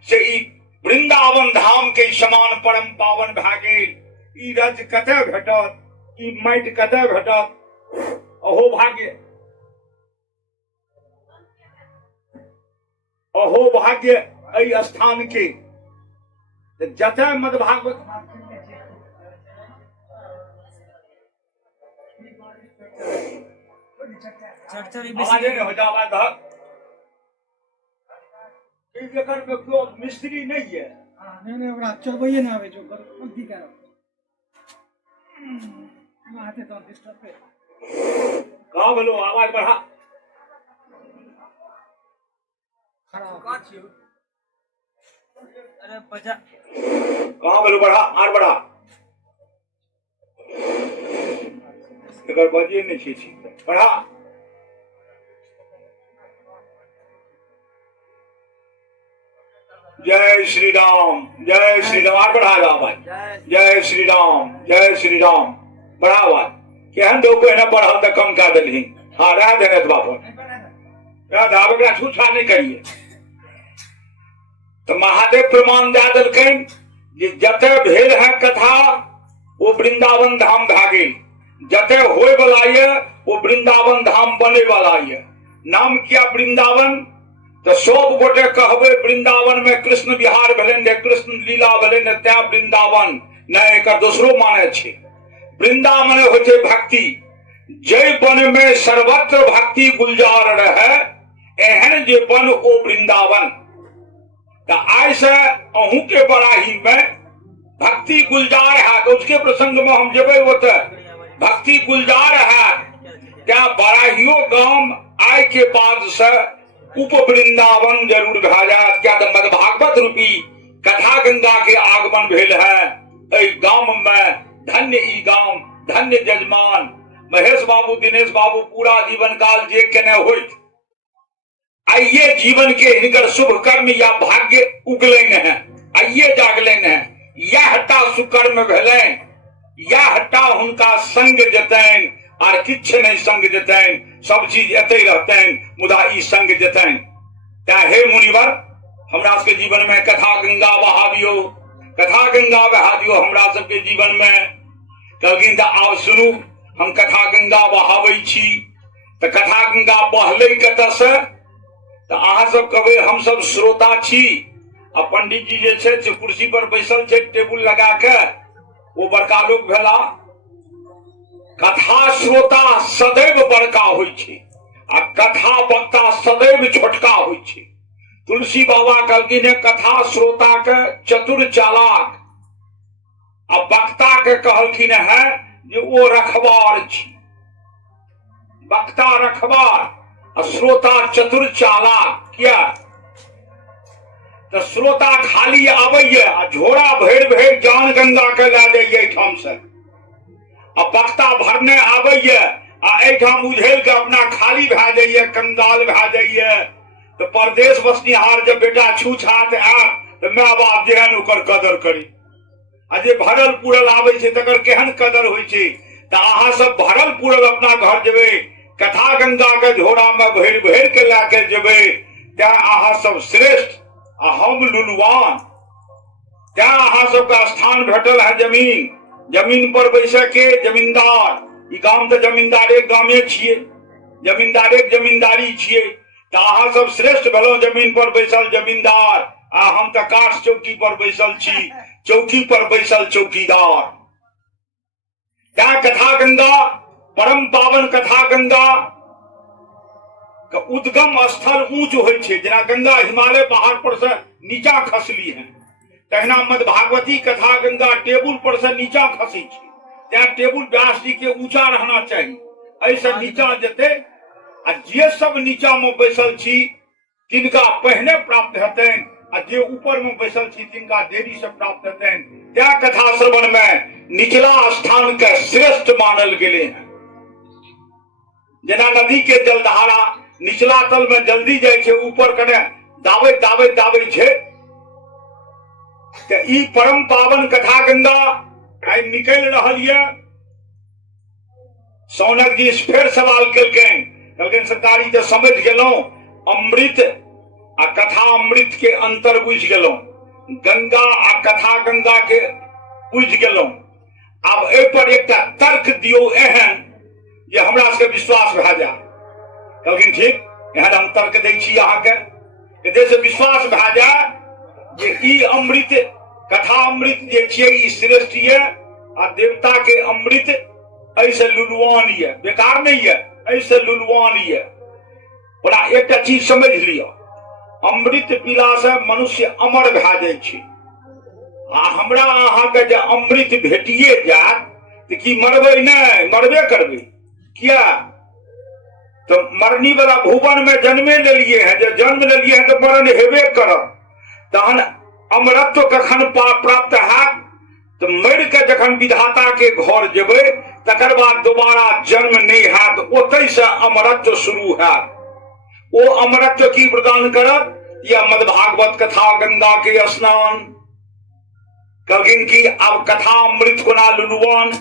से ई वृंदावन धाम के समान परम पावन भए गेल। ई रज कतय भेटत ई माटि कतय भेटत अहो भाग्य एहि स्थान के जतय मदभागवत हो जावा मिस्त्री नहीं है नहीं चलबैए ना आवे जो गलती करो आते तो डिस्टर्ब पे का बोलो आवाज बढ़ा अरे बजा कहाँ बोलो बढ़ा आर बढ़ा बजिए नहीं छी बढ़ा जय श्री राम आर बढ़ा आवाज जय श्री राम बढ़ा आवाज केहन दो को ना बढ़ा तो कम कर दिली हाँ रह देने तो बाबा छूछा नहीं करिए तो महादेव प्रमाण दे दिलखिन जे जते भेल है कथा वो वृंदावन धाम भागे जते होय वाला ये वो वृंदावन धाम बने वाला ये। नाम किया वृंदावन तो सब गोटे कहबे वृंदावन में कृष्ण विहार भेलन कृष्ण लीला भेलन त्या वृंदावन न एक दोसरो माने छे। वृंदावन होय छे भक्ति जय वन में सर्वत्र भक्ति गुलजार रहे एहन जे वन ओ वृंदावन तो आज से अहू के बड़ाही में भक्ति गुलजार है तो उसके प्रसंग में हम जेबे होते भक्ति गुलजार है क्या बड़ाहियों गांव आय के बाद से उप वृंदावन जरूर भा जात क्या तो मदभागवत रूपी कथा गंगा के आगमन भेल है गांव में धन्य ई गांव धन्य जजमान महेश बाबू दिनेश बाबू पूरा जीवन काल जे केने होइत आइए जीवन के हिनकर शुभ कर्म या भाग्य उगलन है आइए जागलन है यहटा सुकर्म भेलन यहटा हुनका संग जतन और किछ नहीं संग जतन सब चीज एते रहतन मुदा ई संग जतन त्या हे मुनिवर हमरा सबके जीवन में कथा गंगा बहाबियो कथा गंगा बहा दियो हमरा सबके जीवन में कहलखिन त आब सुनू हम कथा गंगा बहाबै छी त कथा गंगा बहलै कतऽ से तो अहाँ सब कहबे हम सब श्रोता छी आ पंडित जी जे छे कुर्सी पर बैसल छे टेबुल लगा के वो बड़का लोग भेला कथा श्रोता सदैव बड़का होय छे आ कथा वक्ता सदैव छोटका होय छे। तुलसी बाबा कहलखिन कथा श्रोता के चतुर चालाक आ वक्ता के कहलखिन है जे वो रखवार छी वक्ता रखवार श्रोता चतुर चालाक किया तो श्रोता खाली आबैये आ झोरा भर भर जान गंगा के ला जाइए ठाम से आ वक्ता भरने आबैये आ एठाम उझेल के अपना खाली भए जाइए कंगाल भए जाइए तो परदेश बसनिहार जब बेटा छूछात आयत तो माय बाप जेहन ओकर कदर करी आ जे भरल पूरल आबै छै तकर केहन कदर होइ छै। तो अहाँ सब भरल पूरल अपना घर जेबै कथा गंगा के झोरा में भर भर के लाके जेबे त्या अहाँ सब श्रेष्ठ आ हम लुलवान। त्या अहाँ सबका स्थान भेटल है जमीन, जमीन पर बैसे के जमींदार। ई गाम तो जमींदारे गामे छिए, जमींदारे जमींदारी छिए। तो अहाँ सब श्रेष्ठ भेलो जमीन पर बैसल जमींदार, आ हम तो काठ चौकी पर बैसल छी, चौकी पर बैसल चौकीदार। त्या कथा गंगा परम पावन कथा गंगा का उद्गम स्थल ऊंच होइ छै। जेना गंगा हिमालय पहाड़ पर से नीचा खसली है, तहिना मद भागवती कथा गंगा टेबुल पर से नीचा खसी छै। त्या टेबुल व्यास जी के ऊंचा रहना चाहिए। ऐसे नीचा जेते आ जे सब नीचा में बैसल छी तिनका पहने प्राप्त हेतैन, आ जे ऊपर में बैसल छी तिनका देरी से प्राप्त हेतैन। त्या कथा श्रवण में निचला स्थान के श्रेष्ठ मानल गेले हैं। जेना नदी के जलधारा निचला तल में जल्दी जाए छे, ऊपर कने दाबे दाबे दाबे छे। ते ई परम पावन कथा गंगा आई निकल रहल ये। सौनक जी फिर सवाल कहलकैन सरकारी तो समझ गेलौं, अमृत आ कथा अमृत के अंतर बुझ गेलौं, गंगा आ कथा गंगा के बुझ गेलौं। आब एहि पर एकटा तर्क दियो एहन जे हमरा सबके विश्वास भए जाए। कहलखिन ठीक, एहन हम तर्क दै छी अहाँके, जैसे विश्वास भए जाए जे ई अमृत कथा अमृत जे छियै ई श्रेष्ठ ये, आ देवता के अमृत ऐसे लुलवान ये, बेकार नहीं है, ऐसे लुलवान ये। बड़ा एकटा चीज समझ लियो, अमृत पीला से मनुष्य अमर भए जाय छै। आ हमरा अहाँके जे अमृत भेटिए जात तऽ की मरबै नहीं? मरबे करबै। किया? तो मरनी वाला भुवन में जन्मे लेलिए हैं, जब जन्म लेलिए हैं तो मरण हेबे करत। तहन अमरत्व कखन प्राप्त हैत? तो मर के जखन विधाता के घर जेबै तकर बाद दोबारा जन्म नहीं हैत, ओतै से अमरत्व शुरू हैत। ओ अमरत्व की प्रदान करत? या मद्भागवत कथा गंगा के स्नान। कहलखिन कि अब कथा अमृत गुना लुलुआन,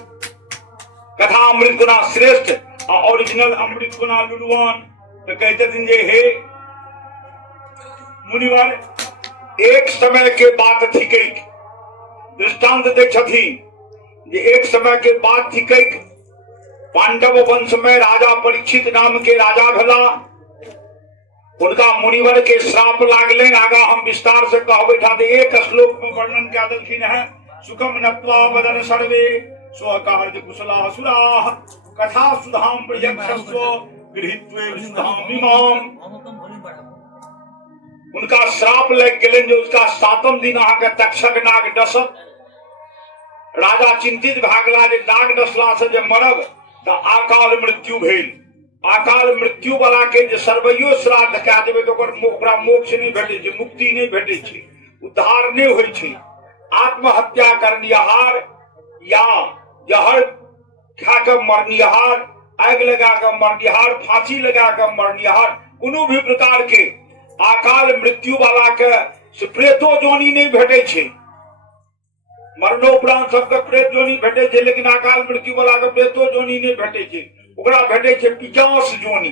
कथा अमृत गुना श्रेष्ठ और ओरिजिनल अमृत गुना लुलुआन। तो कहते दिन जे हे मुनिवर, एक समय के बात थिकै, दृष्टांत दै छथिन जे एक समय के बात थिकै। पांडव वंश में राजा परीक्षित नाम के राजा भेला, उनका मुनिवर के श्राप लागले। आगा हम विस्तार से कहबै ठाते एक श्लोक में वर्णन क्या देलखिन है। सुखम नत्वा वदन सर्वे स्वकार्य कुशला सुराः कथा सुधाम प्रयक्षस्व गृहीत्वे विशुद्धाम इमाम। उनका श्राप लग गेले जो उसका 7वां दिन अहाँके तक्षक नाग डसत। राजा चिंतित भए गेला जे नाग डसला से जे मरब तऽ अकाल मृत्यु भेल। अकाल मृत्यु वाला के जे सर्वैयो श्राद्ध कए देबै तऽ ओकरा मोक्ष नहीं भेटै छै, मुक्ति नहीं भेटै छै, उद्धार नहीं होइ छै। आत्महत्या करनिहार या जहर खा के मरनिहार, आग लगा के मरनिहार, फांसी लगा के मरनिहार, कोनो भी प्रकार के अकाल मृत्यु वाला के प्रेतो जोनी नहीं भेटै छै। मरणोपरांत सबके प्रेत जोनी भेटै छै, लेकिन अकाल मृत्यु वाला के प्रेतो जोनी नहीं भेटै छै। ओकरा भेटै छै पिचास जोनी।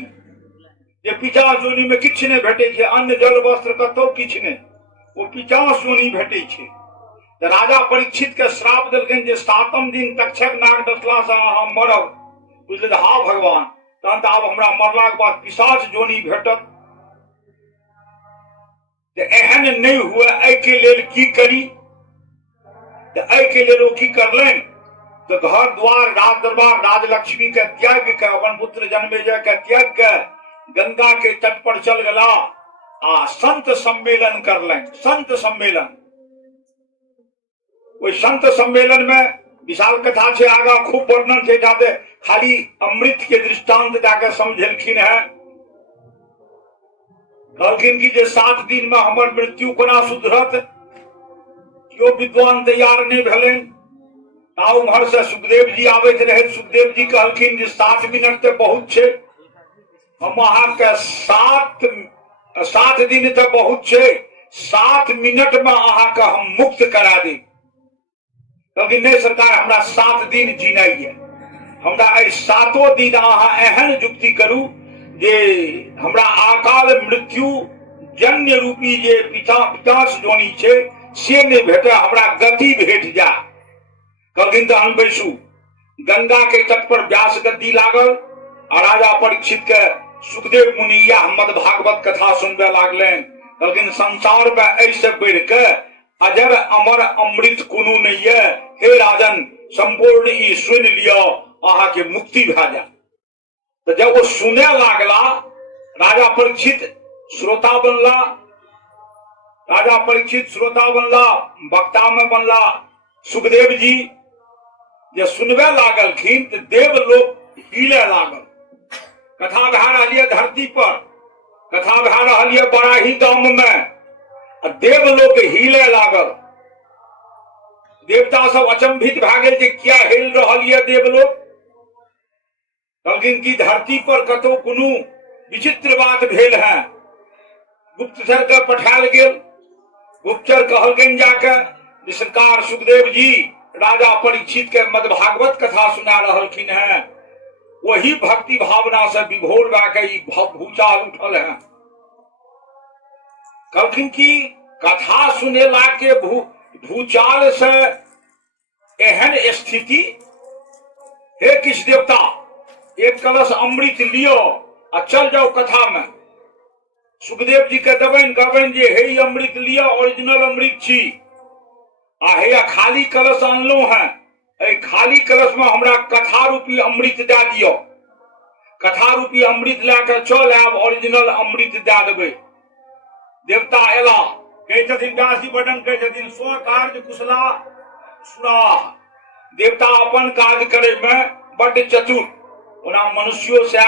जे पिचास जोनी में किछ नहीं भेटै छै, अन्न जल वस्त्र कतौ किछ नहीं, वो पिचास जोनी भेटै छै। राजा परीक्षित के श्राप देलखिन जे 7वां दिन तक्षक नाग डसला से अहाँ मरब। बुझलियै? हाँ भगवान, तहन तऽ आब हमरा मरलाक बाद पिशाच जोनी भेटत। एहन नहीं हुए, एहि के लेल की करी? एहि के लेल ओ की करलनि? तो घर द्वार राज दरबार राजलक्ष्मी के त्याग के, अपन पुत्र जन्मेजय के त्याग के गंगा के तट पर चल गला आ संत सम्मेलन करलनि। संत सम्मेलन, ओहि संत सम्मेलन में विशाल कथा छै, आगा खूब वर्णन छै। जाते खाली अमृत के दृष्टांत जाके समझेलखिन है। कहलखिन कि जे 7 दिन में हमर मृत्यु कोना सुधरत? क्यों विद्वान तैयार नहीं भेलनि। उम्हर से सुखदेव जी आबैत रहे। सुखदेव जी कहलखिन जे 7 मिनट तो बहुत छै, हम अहाँके 7 दिन तो बहुत छै, 7 मिनट में अहाँके हम मुक्त करा दी। कहलखिन नहीं सरकार, हमरा 7 दिन जीनाइ है। हमरा एहि 7 दिन अहाँ एहन जुक्ति करू जे हमरा अकाल मृत्यु जन्य रूपी जे पिताश जोनी छै से नहि भेटे, हमरा गति भेट जा। कहलखिन तहन बैसू। गंगा के तट पर व्यास गद्दी लागल आ राजा परीक्षित के सुखदेव मुनि यह मद भागवत कथा सुनबे लागलनि। कहलखिन संसार में ऐसे बढ़ के अजर अमर अमृत कोनो नहीं है, हे राजन संपूर्ण ई सुन लियो अहा के मुक्ति भा जा। तो जब वो सुने लागला राजा परीक्षित श्रोता बनला, राजा परीक्षित श्रोता बनला, वक्ता में बनला। सुखदेव जी जे सुनबे लागलखिन तो देवलोक हिले लागल। कथा भा रही धरती पर, कथा भा रही बराही गांव में, देवलोक हिले लागल। देवता सब अचंभित भा गेल जे क्या हिल रही है देवलोक। कहलखिन की धरती पर कतौ कोनो विचित्र बात भेल है। गुप्तचर के पठायल गेल। गुप्तचर कहलखिन जाके सरकार सुखदेव जी राजा परीक्षित के मद भागवत कथा सुना रहलखिन है, वही भक्ति भावना से विभोर भा भूचाल उठल है। कहलखिन की कथा सुने ला के भूचाल से एहन स्थिति, हे किस देवता एक कलश अमृत लियो आ चल जाओ कथा में। सुखदेव जी के दबन कहबन जे हे अमृत लियो, ओरिजिनल अमृत छी, आ हे खाली कलश अनलो है, ए खाली कलश में हमरा कथा रूपी अमृत दे दियो। कथा रूपी अमृत लेकर चल आब, ओरिजिनल अमृत दे देबै। देवता एला कहे छथिन व्यास जी वर्णन कहे छथिन स्व कार्य कुशला सुरा। देवता अपन काज करे में बड़ चतुर, ओना मनुष्यों से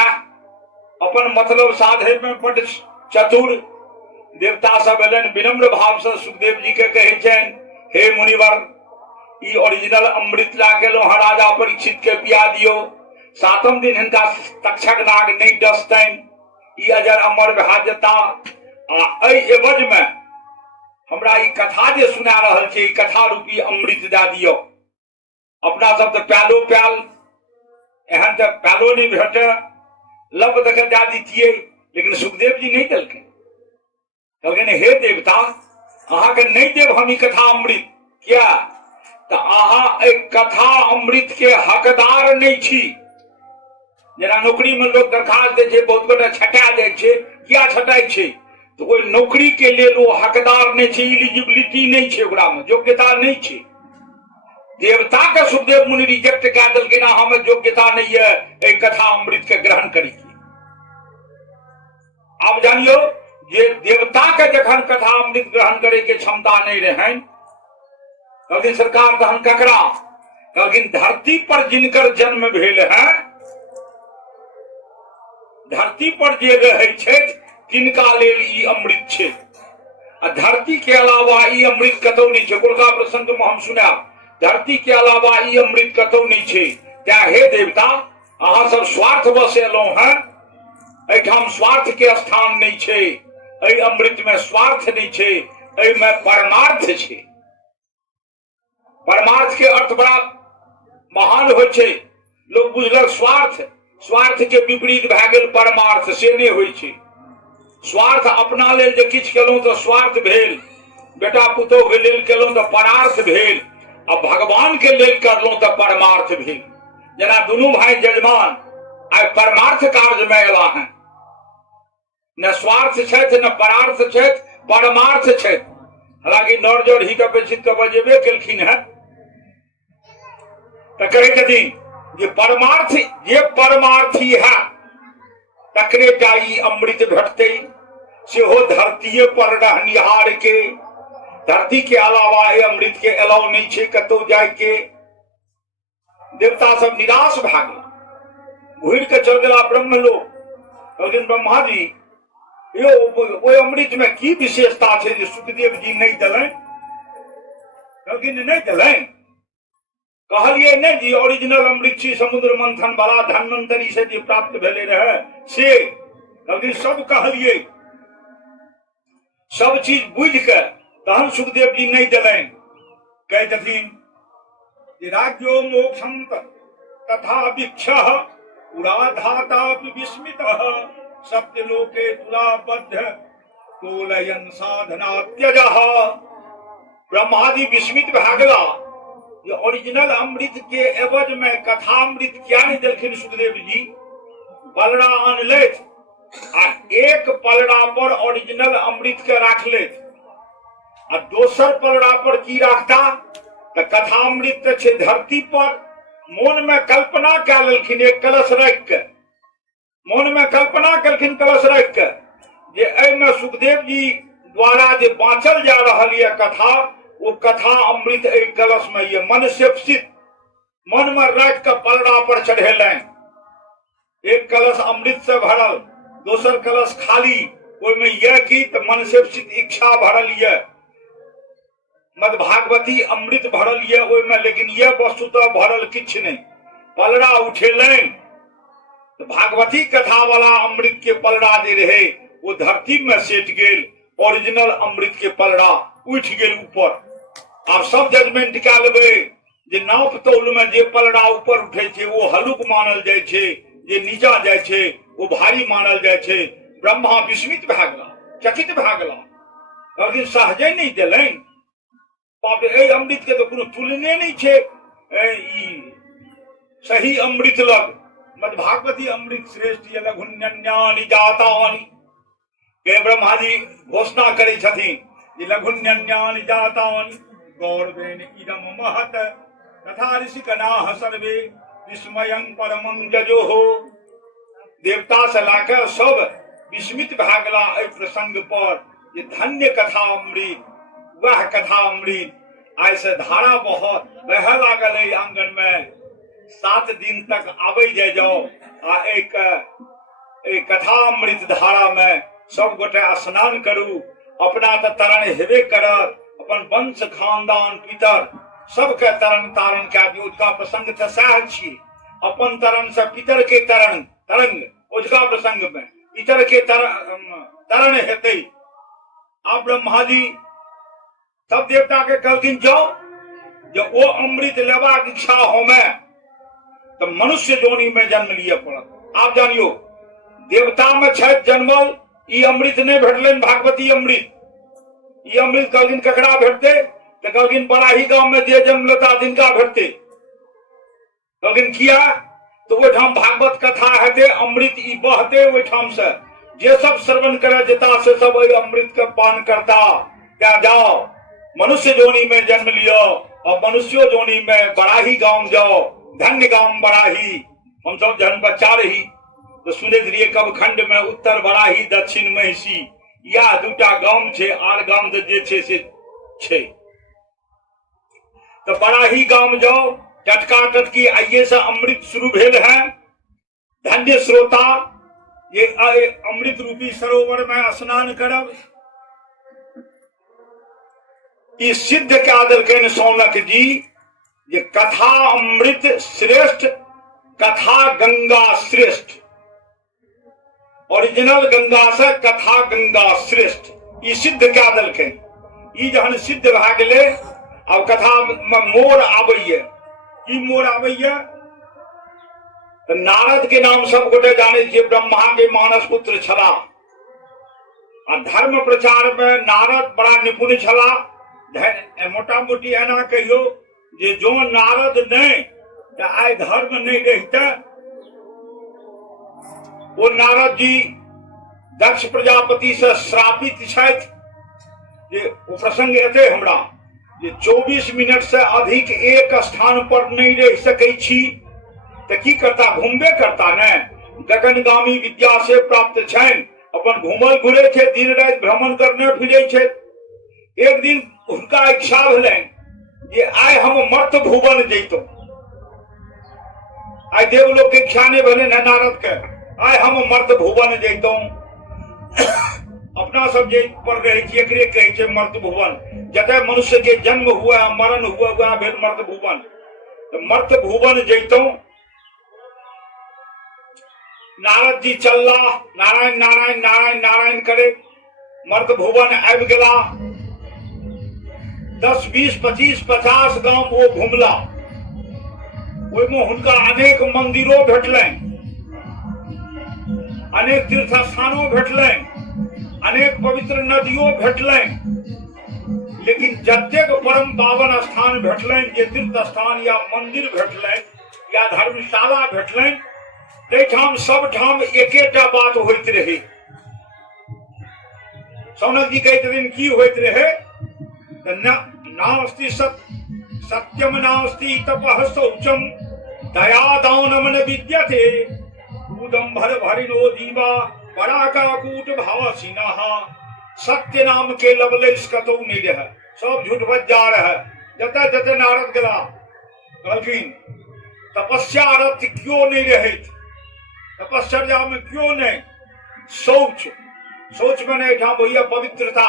अपन मतलब साधे में बड़ चतुर। देवता सब एलन विनम्र भाव से सुखदेव जी के कहे छन, हे मुनिवर ई ओरिजिनल अमृत ला गेलो राजा परीक्षित के पिया दियो। 7म दिन हिनका तक्षक नाग नहीं डसतन, ई अजर अमर भा जेता। आ एवज में हमरा ई कथा जे सुना रहल छै, ई कथा रूपी अमृत दे दियो। अपना सब तो प्यालो प्याल, एहन तो प्यालो नहीं भेटे, लब देखे दे दीतिये, लेकिन सुखदेव जी नहीं देलखिन। कहलखिन हे देवता अहा के नहीं देव हम ई कथा अमृत, क्या तो अहा एक कथा अमृत के हकदार नहीं छी। जेना नौकरी में लोग दरखास्त दे छै, बहुत गोटा छटा जाय छै, क्या छटाई छै तो कोई नौकरी के लेल वो हकदार नहीं छै, एलिजिबिलिटी नहीं छै, ओकरा में योग्यता नहीं छै। देवता के सुखदेव मुनि रिजेक्ट कऽ देलखिन, हमें योग्यता नहीं है एक कथा अमृत के ग्रहण करी। आप जानियो ये देवता के जखन कथा अमृत ग्रहण करे के क्षमता नहीं रहन, कहलखिन सरकार तहन ककरा? कहलखिन धरती पर जिनकर जन्म भेल है, धरती पर जे रहै छथि तिनका लेल ई अमृत छै। आ धरती के अलावा ई अमृत कतौ नहीं छै। गोरखा प्रसंग में हम सुनाब, धरती के अलावा ई अमृत कतौ नहीं छै। त्या हे देवता अहाँ सब स्वार्थ बस एलहुं हैं, एठाम स्वार्थ के स्थान नहीं छै, एहि अमृत में स्वार्थ नहीं छै, एहि में परमार्थ छै। परमार्थ के अर्थ बड़ा महान होइ छै। लोग बुझलक स्वार्थ, स्वार्थ के विपरीत भए गेल परमार्थ, से नहीं होइ छै। स्वार्थ अपना लेल जे किछु केलहुं तो स्वार्थ भेल, बेटा पुतोह के लेल केलहुं तो परार्थ भेल, आ भगवान के लेल करलहुं तो परमार्थ भेल। जेना दुनू भाई जजमान आइ परमार्थ कार्य में एला हैं, न स्वार्थ छथि न परार्थ छथि, परमार्थ छथि। हालांकि नौरजोर ही अपेक्षित के बजेबे केलखिन है, तो कहे छथिन जे परमार्थ जे परमार्थी है तकरे टा ई अमृत भेटते, सेहो धरतीये पर रहनिहार के। धरती के अलावा ए अमृत के अलाव नहीं छै कतौ जाय के। देवता सब निराश भा गेल, घुर के चल गेला ब्रह्मलोक। कहलखिन ब्रह्मा जी यो ओहि अमृत में की विशेषता छै जे सुखदेव जी नहीं देलनि? कहलखिन नहीं देलनि। कहलिए नहीं जी ओरिजिनल अमृत छी, समुद्र मंथन वाला धन्वंतरी से जे प्राप्त भेले रहे से। कहलखिन सब कहलिए, सब चीज बुझ के तहन सुखदेव जी नहीं देलनि। कहे छथिन राज्यो मोक्षम तथा विक्षः पुराधातापि विस्मितः सत्यलोके तुलाबद्ध तोलयन साधना त्यजः। ब्रह्मादि विस्मित भए गेला। ये ओरिजिनल अमृत के एवज में कथामृत क्या नहीं देलखिन सुखदेव जी। पलड़ा आनलैथ आ एक पलड़ा पर ओरिजिनल अमृत के राखलैथ आ दोसर पलड़ा पर की राखता त कथामृत छै धरती पर। मोन में कल्पना कए लेलखिन एक कलश राखि के, मोन में कल्पना केलखिन कलश राखि के जे एहिमे सुखदेव जी द्वारा जे बाँचल जा रहल यऽ कथा, वो कथा अमृत एहि कलश में ये मन से मन में राखि के पलड़ा पर चढ़ेलनि। एक कलश अमृत से भरल, दोसर कलश खाली, ओहिमे यह की त मन से इच्छा भरल यऽ, मद भागवती अमृत भरल यऽ ओहिमे, लेकिन यह वस्तुतः भरल किछ नहीं। पलड़ा उठेलनि तो भागवती कथा वाला अमृत के पलड़ा जे रहे वो धरती में सेट गेल, ओरिजिनल अमृत के पलड़ा उठ गेल ऊपर। आप सब जजमेंट कए लेबै जे नाप तौल में जे पलड़ा ऊपर उठे छै वो हलुक मानल जाय छै, जे नीचा जाय छै वो भारी मानल जाय छै। ब्रह्मा विस्मित भए गेला, चकित भए गेला, लेकिन सहजे नहीं देलनि। बाप रे, अमृत के तो कोनो तुलने नहीं छै सही अमृत लग। मद भागवती अमृत श्रेष्ठ ये लघुन्यन्यानि जातानि के ब्रह्मा जी घोषणा करे छथिन जे लघुन्यन्यानि जातानि गौरवेन इदम महत तथा ऋषिकनाः सर्वे विस्मयं परमं जजोः। देवता से लाकर सब विस्मित भए गेला एहि प्रसंग पर जे धन्य कथा अमृत, वह कथा अमृत। आइ से धारा बह लागल है आंगन में, 7 दिन तक आबे जाओ आ एक कथा अमृत धारा में सब गोटे स्नान करू। अपना तो तरण हेबे करत, अपन वंश खानदान पितर सबके तरण तारण कए दियौ। उसका प्रसंग तो सह छियै, अपन तरण से पितर के तरंग उजका प्रसंग में पितर के तरण हेतै। आप ब्रह्मा जी सब देवता के कहलखिन जाओ, जब वो अमृत लेबाक इच्छा होमे तो मनुष्य जोनी में जन्म लिए पड़त। आप जानियो देवता में छथि जन्मल, ई अमृत नहीं भेटलनि भागवती अमृत। ई अमृत कहलखिन ककरा भेटते तो कहलखिन बराही गांव में जे जन्म लेता तिनका भेटते। कहलखिन किया तो ओहिठाम भागवत कथा हेते, अमृत ई बहते ओहिठाम से, जे सब श्रवण करे जेता से सब ओहि अमृत के पान करता। क्या जाओ मनुष्य जोनी में जन्म लियो और मनुष्य जोनी में बराही गांव जाओ, धन्य गांव बराही। हम सब जहन बच्चा रही तो सुनैत रहियै कब खंड में उत्तर बराही दक्षिण महिषी, या दूटा गांव छै, आर गांव तो जे छै से छै। तो बराही गांव जाओ, टटका टटकी आइए से अमृत शुरू भेल है। धन्य श्रोता, ये अमृत रूपी सरोवर में स्नान करब। ई सिद्ध कए देलखिन सौनक जी जे कथा अमृत श्रेष्ठ, कथा गंगा श्रेष्ठ। ओरिजिनल गंगा से कथा गंगा श्रेष्ठ, ई सिद्ध कए देलखिन। ई जहन सिद्ध भए गेलै, अब कथा में मोड़ आबैये। की मोड़ आबैये तो नारद के नाम सब गोटे जाने छियै, ब्रह्मा के मानस पुत्र छला। धर्म प्रचार में नारद बड़ा निपुण छला। मोटा मोटी एना कहियो जे जो नारद नहीं तो आइ धर्म नहीं रहिते। वो नारद जी दक्ष प्रजापति से श्रापित छथि। जे वो प्रसंग एते हमरा जे 24 मिनट से अधिक एक स्थान पर नहीं रह सकै छी तो की करता, घूमबे करता ने। गगनगामी विद्या से प्राप्त छनि, अपन घूमल घुरे छे, दिन रात भ्रमण करने फिरे छे। एक दिन उनका इच्छा भेलनि जे आइ हम मर्त भुवन जैतौ। आइ देवलोक के इच्छा नहीं भेलनि नारद के, आइ हम मर्त भुवन जैतौ। अपना सब जे पर रहे छी एकरे कहै छै मर्त भुवन। जतय मनुष्य के जन्म हुआ मरण हुआ वह भेल मर्त भुवन। तो मर्त भुवन जैतौ। नारद जी चलला, नारायण नारायण नारायण नारायण करे, मर्त भुवन आबि गेला। 10, 20, 25, 50 गांव वो घुमला। ओहिमे हुनका अनेक मंदिरों भेटलनि, अनेक तीर्थ स्थानों भेटलनि, अनेक पवित्र नदियों भेटलनि, लेकिन जतेक परम पावन स्थान भेटलनि, जे तीर्थ स्थान या मंदिर भेटलनि या धर्मशाला भेटलनि, ताहिठाम सबठाम एकेटा बात होइत रहे। सौनक जी कहैत रहिन की होइत रहे, नास्ति सत्यम नास्ति तपः शौचम दया दानम न विद्यते उदंभर भरिनो दीवा पराकाकूट भावसिनः। सत्य नाम के लवलेश कतौ नहीं रहे, सब झूठ बजा रहे। जते जते नारद गेला कहलखिन तपस्या रत क्यों नहीं रहे, तपस्या में क्यों नहीं, शौच, शौच में नहीं था भैया पवित्रता,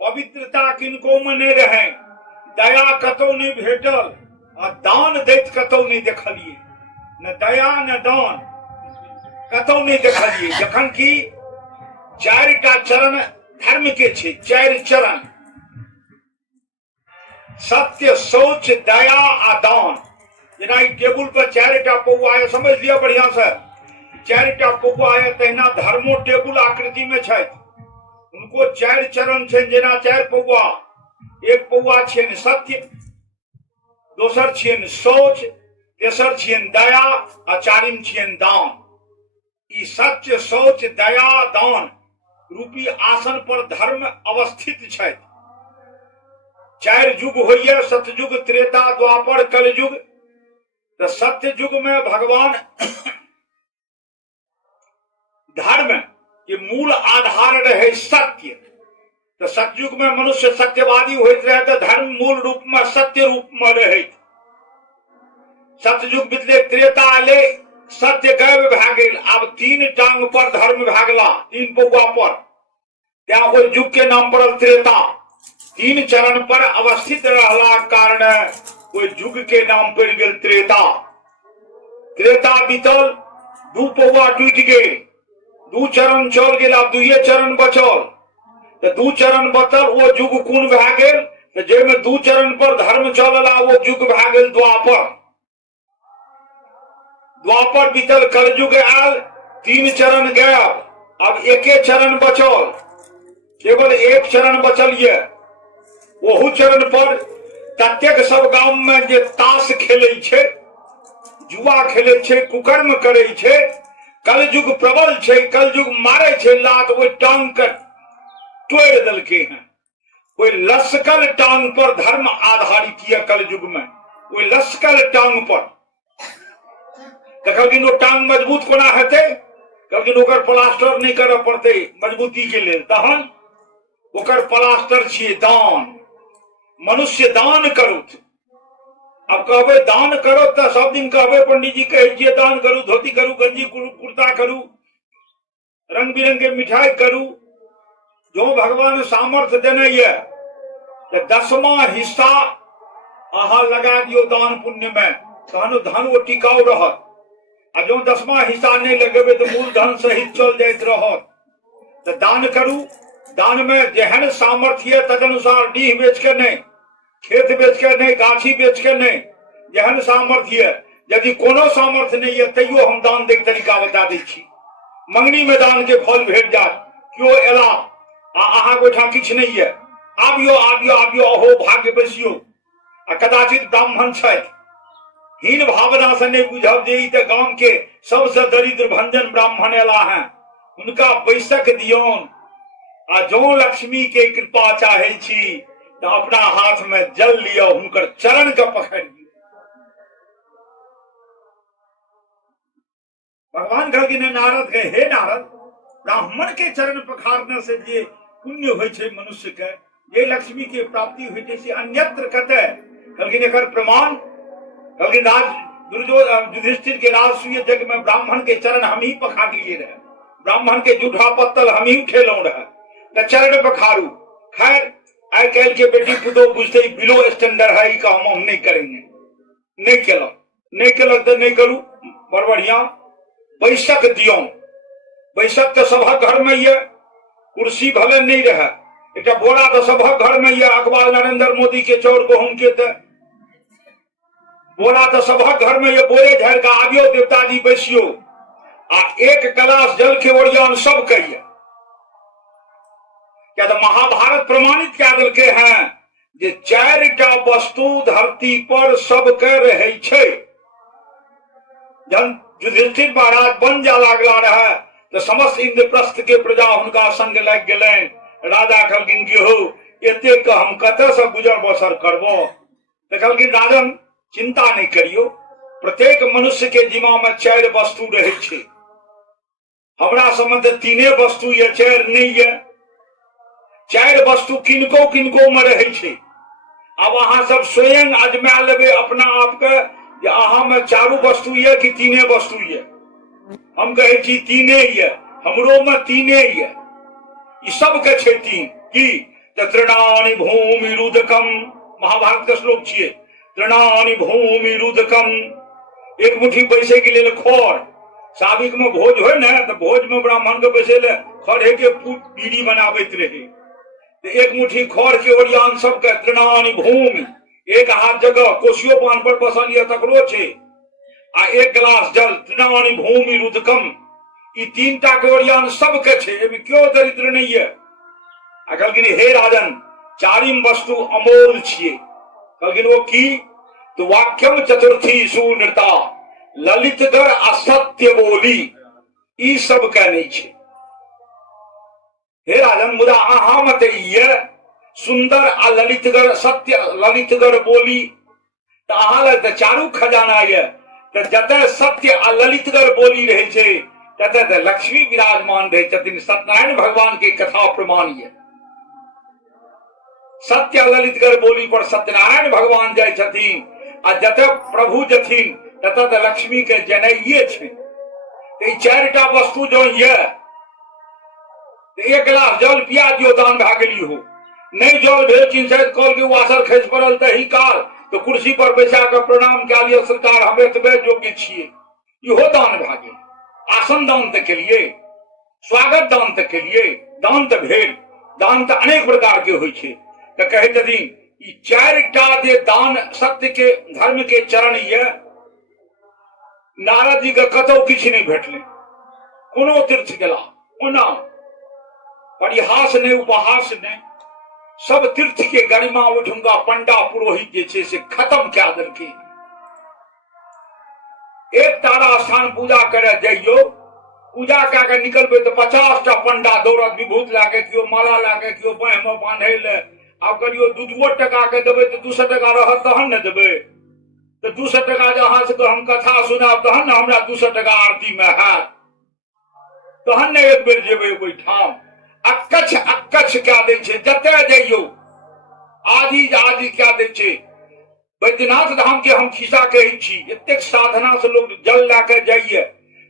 पवित्रता किनको में नहीं रहे, दया कतौ नहीं भेटल, और दान दैत कतौ नहीं देखलिए, न दया न दान कतौ नहीं देखलिए। जखन की चारिटा चरण धर्म के छे, चारि चरण सत्य, शौच, दया आ दान। जेना टेबुल पर चारिटा पौआ है, समझ लिया बढ़िया से, चारिटा पौआ है, तहिना धर्मो टेबुल आकृति में छै, उनको चारि चरण छै, जेना चारि पौआ, एक पौआ छियन सत्य, दोसर छियन शौच, तेसर छियन दया, आ चारिम छियन दान। ई सत्य, शौच, दया, दान रूपी आसन पर धर्म अवस्थित छै। चारि युग होइए, सतयुग, त्रेता, द्वापर, कलयुग। तो सत्य युग में भगवान धर्म के मूल आधार रहे सत्य, तो सतयुग में मनुष्य सत्यवादी होते रहे, तो धर्म मूल रूप में सत्य रूप में रहे। सतयुग बीतले, त्रेता आले, सत्य गायब भए गेल, आब तीन टांग पर धर्म भए गेला, तीन पौआ पर, त्या ओहि युग के नाम पड़ल त्रेता। तीन चरण पर अवस्थित रहला कारण ओहि युग के नाम पड़ गेल त्रेता। त्रेता बीतल, दू पौआ टूटि गेल, दू चरण चल गेल, आब दुए चरण बचल, तो दू चरण बचल, वो युग कोन भए गेल, तो जाहिमे दू चरण पर धर्म चलला, वो युग भए गेल द्वापर। द्वापर बीतल, कलयुग आयल, तीन चरण गायब, अब एके चरण बचल, केवल एक चरण बचल ये। ओहू चरण पर ततेक सब गांव में जे ताश खेलै छै, जुआ खेलै छै, कुकर्म करै छै, कलयुग प्रबल छै, कलयुग मारै छै लात, ओहि टांग के तोड़ देलकै हैं। ओहि लसकल टांग पर धर्म आधारित है कलयुग में, ओहि लसकल टांग पर। कहलखिन ओ टांग मजबूत कोना हेतै, कहलखिन ओकर प्लास्टर नहीं करऽ पड़तै मजबूती के लेल, तहन ओकर प्लास्टर छियै दान। मनुष्य दान करू। अब कहबे दान करो तो सब दिन कहबे पंडित जी कहे छियै दान करू, धोती करू, गंजी कुर्ता करू, रंग बिरंगे मिठाई करू। जो भगवान सामर्थ्य देने ये, तो 10वां हिस्सा अहाँ लगा दियो दान पुण्य में, तहन धन वो टिकाऊ रहत। आ जो 10वां हिस्सा नहीं लगेबे तो मूल धन सहित चल जाइत रहत। तो दान करू, दान में जेहन सामर्थ्य तदनुसार, डीह बेच के नहीं, खेत बेच के नहीं, गाछी बेच के नहीं, जेहन सामर्थ्य। यदि कोनो सामर्थ्य नहीं है तैयो हम दान दे तरीका बता दै छी। मंगनी में दान के फल भेट जात। क्यों एला अहाँ गोठा किछ नहीं है, आबियो आबियो आबियो, अहो भाग्य बैसियो। आ कदाचित ब्राह्मण छथि, हीन भावना से नहीं बुझब जे ई त गांव के सबसे दरिद्र भंजन ब्राह्मण एला हैं, उनका बैसक दियौन। आ जो लक्ष्मी के कृपा चाहे छी तो अपना हाथ में जल लियो, हुनकर चरण के पकड़ लियो। भगवान कहलखिन नारद के, हे नारद, ब्राह्मण के चरण पखारने से जे पुण्य होइ छै मनुष्य के, जे लक्ष्मी के प्राप्ति होइ छै, से अन्यत्र कतय? कहलखिन एकर प्रमाण, कहलखिन राज युधिष्ठिर के राजसूय जग में ब्राह्मण के चरण हम ही पखार लिए रहे, ब्राह्मण के जूठा पत्तल हम ही खेलौं रहे, तो चरण पखारू। खैर आई कल के बेटी पुतो बुझते बिलो स्टैंडर्ड है, का हम नहीं करेंगे, नहीं केलक तो नहीं करू, बड़ बढ़िया। बैसक दियो, बैसक तो सबक घर में ये, कुर्सी भले नहीं रहे, एक बोरा तो सबक घर में ये। अखबार नरेंद्र मोदी के चौर को हम के बोला तो सबक घर में ये बोले झर का आबियो देवता जी बैसियो आ एक गिलास जल के ओरियान सब कहिए। क्या तो महाभारत प्रमाणित क्या दिल के हैं जे 4टा वस्तु धरती पर सबके रहे छे। जन युधिष्ठिर महाराज बन जा लागला रहे तो समस्त इंद्रप्रस्थ के प्रजा हुनका संग लग गए। राजा कहलखिन कि हो एते के हम कते से गुजर बसर करबो। तो कहलखिन राजन चिंता नहीं करियो, प्रत्येक मनुष्य के जिम्मा में 4 वस्तु रहे छे। हमरा समझ 3 वस्तु ये 4 नहीं है। 4 वस्तु किनको किनको में रहे छे। अब अहाँ सब स्वयं आजमा लेबे अपना आप के जे अहाँ में 4 वस्तु ये कि 3 वस्तु ये। हम कहे छी 3 ये, हमरो में 3 ये। ई सब के छे 3 की तृणानि भूमि रुदकम, महाभारत के श्लोक छिए। तृणानि भूमि रुदकम, एक मुट्ठी बैसे के लिए खर। साबिक में भोज हो ना तो भोज में ब्राह्मण के बैसे ले खड़े के पीढ़ी बनाबैत रहे। तो एक मुट्ठी खर के ओरियान सबके तृणानि भूमि, एक हाथ जगह कोशियो पान पर बसल ये तकरो छे आ एक गिलास जल तृणानि भूमि रुदकम। ई 3टा के ओरियान सबके छे, एमे क्यों दरिद्र नहीं है। आ कहलखिन हे राजन 4म वस्तु अमोल छिए। कहलखिन वो की तो वाक्यम चतुर्थी सुनृता, ललितगर असत्य बोली, ई सब का नहीं छे। हे राजन मुदा अहाँ मत ये सुंदर आ ललितगर सत्य ललितगर बोली तो अहाँ लग तो 4 खजाना ये। तो जते सत्य आ ललितगर बोली रहे छे तते तो लक्ष्मी विराजमान रहे छथिन। सत्यनारायण भगवान की कथा प्रमाण ये। सत्य ललितगर बोली पर सत्यनारायण भगवान जाय छथिन आ जते प्रभु जथिन तते तो लक्ष्मी के जनैये छे। तो 4टा वस्तु जो ये एक गिलास जल पिया दियो दान भा गेली हो। नहीं जल भेल चिंसैत कल के वासर खसि पड़ल तही काल तो कुर्सी पर बैसा के प्रणाम कए लिया सरकार हम एतबे योग्य छिए, इहो दान भा गेल। आसन दान तक के लिए, स्वागत दान तक के लिए दान तो भेल। दान तो अनेक प्रकार के होय छे। तो कहे छथिन ई 4टा जे दान सत्य के धर्म के चरण ये नारद जी के कतौ किछ नहीं भेटले। कोनो तीर्थ गेला ओना परिहास नहीं उपहास नहीं, सब तीर्थ के गरिमा उठूंगा पंडा पुरोहित जे छे से खत्म क्या देलके। एक तारा स्थान पूजा करे जाइयो, पूजा कए के निकलबे तो 50टा पंडा दौड़त विभूत लाके, कियो माला लाके, कियो बाह में बांधे ले। आब करियो 2 टका के देबे तो 200 टका रहत तहन न देबे। तो 200 टका जे अहाँ से हम कथा सुनाब तहन न हमरा 200 टका आरती में हैत, तहन न एक बेर जेबे ओइठाम। अक्कछ अक्कछ क्या दे छे, जते जाइयो आदि आदि क्या दे छे। बैद्यनाथ धाम के हम खिस्सा कहै छी, एतेक साधना से लोग जल लाके जाइए।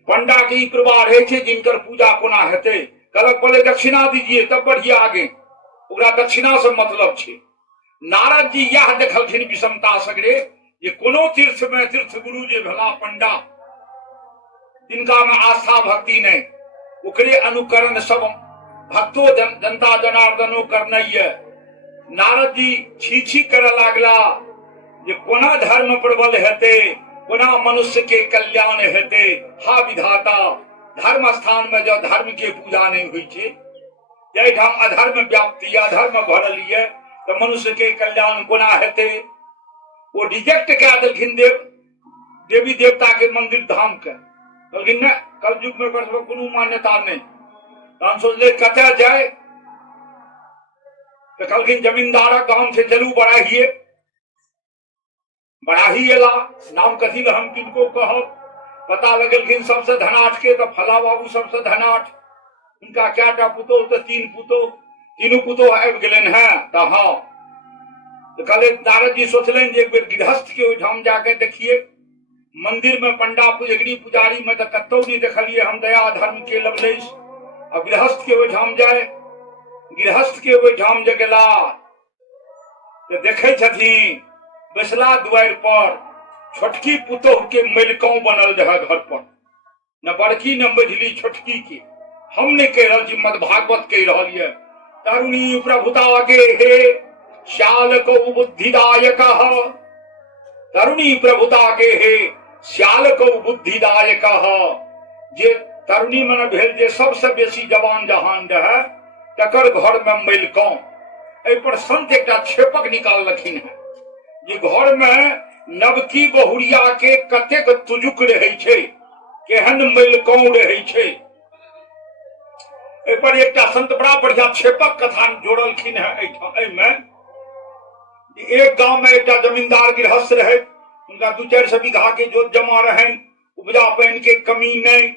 पंडा के ई प्रवाह रहे छे जिनकर पूजा कोना हेते। कहलक पहले दक्षिणा दीजिए तब बढ़िया आगे, ओकरा दक्षिणा से मतलब छे। नारद जी यह देखलखिन विषमता सगरे जे कोनो तीर्थ में तीर्थ गुरु जे भला पंडा जिनका में आस्था भक्ति नहीं, ओकरे अनुकरण सब भक्तो जनता जनार्दनो करनैये। नारद जी छी छी करे लागला जे कोना धर्म प्रबल हेते, कोना मनुष्य के कल्याण हेते। हा विधाता, धर्म स्थान में जो धर्म के पूजा नहीं हुई छे, जैठाम अधर्म व्याप्ति अधर्म भरल ये तो मनुष्य के कल्याण कोना हेते। वो रिजेक्ट क्या देलखिन देवी देवता के मंदिर धाम के। कहलखिन न कल युग में कोनो मान्यता नहीं। हम सोचले कते जाए तो कहलखिन जमींदारक गांव से चलू बड़ाहिए। बड़ाही एला, नाम कथी हम किनको कहब। पता लगलखिन सबसे धनाठ के तो फला बाबू सबसे धनाठ। उनका क्या पुतो तो 3 पुतो, 3 पुतो आबि गेलन है। तो हाँ तो कहले नारद जी सोचलेन जे एक बेर गृहस्थ के ओइठाम जाके देखिए। मंदिर में पंडा पुजगरी पुजारी में तो कतौ नहीं देखलिए हम दया धर्म के लवलेश। अब गृहस्थ के ओइठाम जाए, गृहस्थ के ओइठाम जे गेला तो देखे छथिन बैसला द्वार पर छोटकी पुतोह के मलिकाऊ बनल रहे घर पर, न बड़की न मझली छोटकी के। हम नहीं कह रहा मद भागवत कह रहा है। तरुणी प्रभुता गे हे श्याल को बुद्धिदायक तरुणी प्रभुता के हे श्याल को बुद्धिदायक जे तरुणी मन भेल जे सबसे बेसी जवान जहान रहे तकर घर में मैल कम। एहि पर संत एकटा छेपक निकाललखिन है जे घर में नवकी बहुरिया के कतेक तुजुक रहे छे, केहन मैल कम रहे छे। एहि पर एकटा संत बड़ा बढ़िया छेपक कथा जोड़लखिन है। एक गांव में एकटा जमींदार गृहस्थ रहे, उनका 2-4 बीघा के जोत जमा रहन, उपजा पानि के कमी नहीं,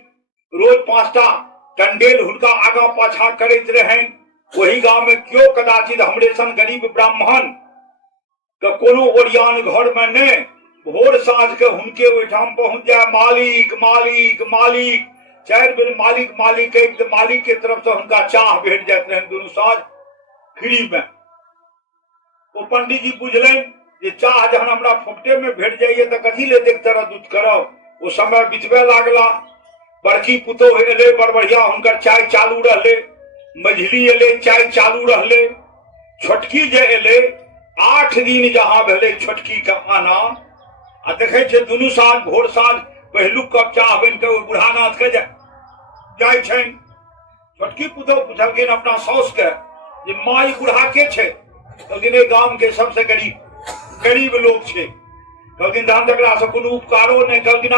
रोज 5टा कंडेल हुनका आगा पाछा करैत रहन। वही गांव में क्यों कदाचित हमरे सन गरीब ब्राह्मण के कोनो ओरियान घर में नहीं, भोर साँझ के हुनके ओहिठाम पहुंच जाए, मालिक मालिक मालिक 4 बेर मालिक मालिक मालिक के तरफ से हुनका चाह भेट जाते रहन दोनों साँझ फ्री में। वो पंडित जी बुझलन जे चाह जहन हमरा फोकटे में भेट जाइए तो कथी ले देख तरह दूध करब। वो समय बितबे लागला, बड़की पुतोह एले, बड़ बढ़िया हुनकर चाय चालू रहले, मझली एले चाय चालू रहले, छोटकी जे एले 8 दिन जहाँ भेले छोटकी के आना आ देखे छे दुनू साँझ भोर साँझ पहिलुक कप चाह बन के बुढ़ानाथ के जाय छन। छोटकी पुतोह पूछलखिन अपना साउस के जे माँ ई बुढ़ा के छे। कहलखिन गांव के सबसे गरीब लोग छे। कहलखिन धान तकरा से कोनो उपकारो नहीं। कहलखिन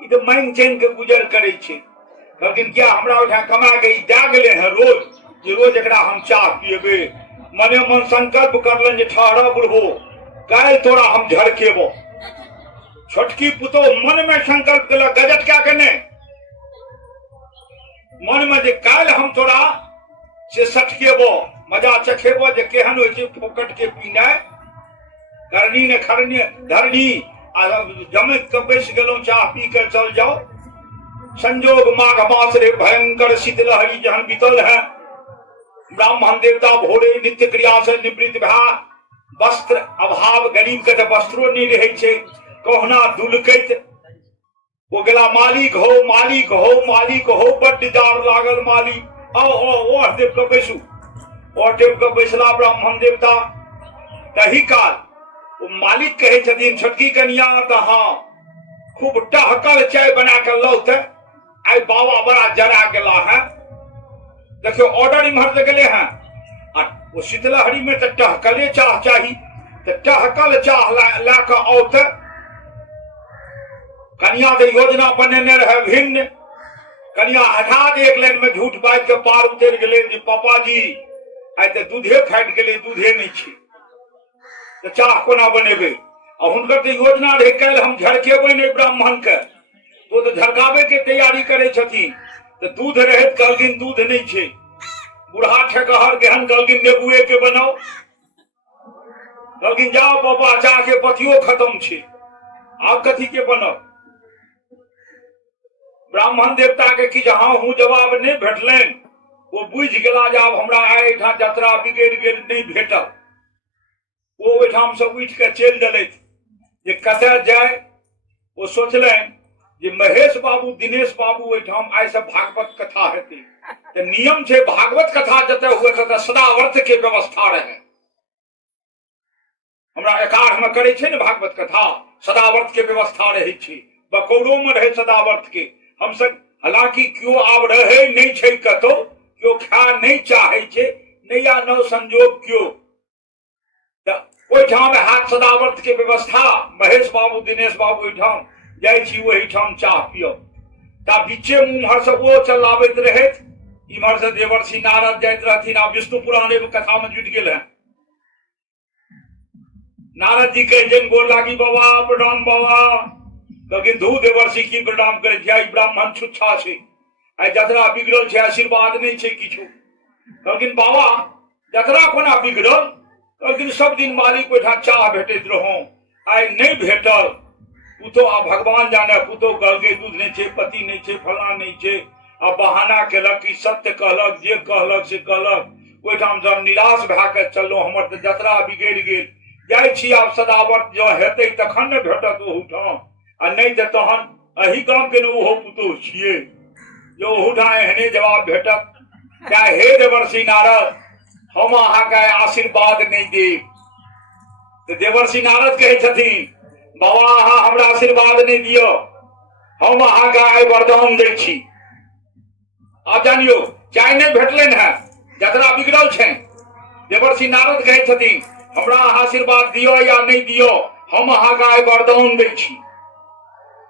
ई तो मांग चैन के गुजर करे छे। कहलखिन क्या हमरा ओठा कमा के दे गेले हैं रोज जे रोज एकरा हम चाह पिएबे। मने मन संकल्प करलन जे ठहरा बुढ़ो काल तोरा हम झड़केबो। छोटकी पुतोह मन में संकल्प केलक, गजट क्या करने मन में जे काल हम तोरा से सटकेबो, मजा चखेबो जे केहन होय छै फोकट के पीनाय। करनी ने खरनी धरनी जमैत के बैस गेलौं, चाह पी के चल जाओ। संजोग माघ मास रे भयंकर शीतलहरी जहन बीतल है, ब्राह्मण देवता भोरे नित्य क्रिया से निवृत्त भा, वस्त्र अभाव, गरीब के वस्त्रो नहीं रहे छे, कहना दुलकैत वो गेला मालिक हो मालिक हो मालिक हो, बड्ड डार लागल मालिक आओ ओ देव के बैसू। और देव के बैसला ब्राह्मण देवता। तही काल वो मालिक कहे छथिन छोटकी कन्या तो हाँ खूब टहकल चाय बना के लौट आई बाबा बड़ा जरा गेला है। देखियो ऑर्डर इम्हर से गेले हैं आ वो शीतलहरी में तो टहकले चाह चाहिए, तो टहकल चाह ला के औत कन्या तो योजना बनेने रहे भिन्न। कन्या हठात एक लाइन में झूठ बाज के पार उतर गेले जे पापा जी आई तो दूधे फाटि गेले, दूधे नहीं छे तो चाह कोना बनेबे। और हुनकर तो योजना रहे कल हम झड़केबे नहीं ब्राह्मण के, तो झड़कावे के तैयारी करे छथिन। तो दूध रहे कहलखिन दूध नहीं छे। बूढ़ा ठेकहर गहन कहलखिन नेबुए के बनाओ। कहलखिन जाओ बाबा चाह के पतियो खत्म छे, आब कथी के बनाओ। ब्राह्मण देवता के कि हाँ हूँ जवाब नहीं भेटलन। वो बुझ गेला जे आब हमरा एहिठाम यात्रा बिगड़ गेल, नहीं भेटल। वो ओहिठाम से उठ के चल देलथि जे कतऽ जाय। वो सोचलन जे महेश बाबू दिनेश बाबू ओहिठाम आइ से भागवत कथा हेतै। तो नियम छे भागवत कथा जतऽ हुए ततऽ सदावर्त के व्यवस्था रहे। हमरा 11 में करे छे ने भागवत कथा, सदावर्त के व्यवस्था रहे छे, बकौड़ो में रहे सदावर्त के। हम सब हालांकि क्यों आब रहे नहीं छे कतो, क्यों खा नहीं चाहे छे, नया नव संजोग क्यों ओहिठाम हाथ सदावर्त के व्यवस्था। महेश बाबू दिनेश बाबू ओहिठाम जाइ छी, ओहिठाम चाह पियो। ता बीचे मुम्हर से वो चलाबैत रहे, इम्हर से देवर्षि नारद जाइत रहथिन। आ विष्णु पुराण एवं कथा में जुट गेल है। नारद जी कहे जन गोर लागी बाबा, प्रणाम बाबा। कहलखिन धू देवर्षि की प्रणाम करे छियै, ब्राह्मण छुच्छा छे, आई जतरा बिगड़ल छे, आशीर्वाद नहीं छे किछु। कहलखिन बाबा जतरा कोना बिगड़ल। कहलखिन सब दिन मालिक ओहिठाम चाह भेटैत रहूं, आई नहीं भेटल। पुतो आ भगवान जाने, पुतो कहलकै दूध नहीं छे, पति नहीं छे, फलाना नहीं छे। आ बहाना केलक कि सत्य कहलक, जे कहलक से कहलक। ओहिठाम जब निराश भए के चललहुँ, हमर तऽ जतरा बिगड़ि गेल। जाइ छी आब सदावर्त जँ हेतै तखन ने भेटत ओहूठाम, आ नहीं तऽ तहन एही गाम के ने ओहो पुतोह छियै जे ओहूठाम एहने जवाब भेटत। क्या हे देवर्षि नारद, हम अहाँके आशीर्वाद नहीं देब। तो देवर्षि नारद कहे छथिन बाबा अहाँ हमरा आशीर्वाद नहीं दियो, हम अहाँ के आइ वरदान दै छी। आप जानियो चाय नहीं भेटलनि है, जतरा बिगड़ल छै। देवर्षि नारद कहे छथिन हमरा अहाँ आशीर्वाद दियो या नहीं दियो, हम अहाँ के आइ वरदान दै छी।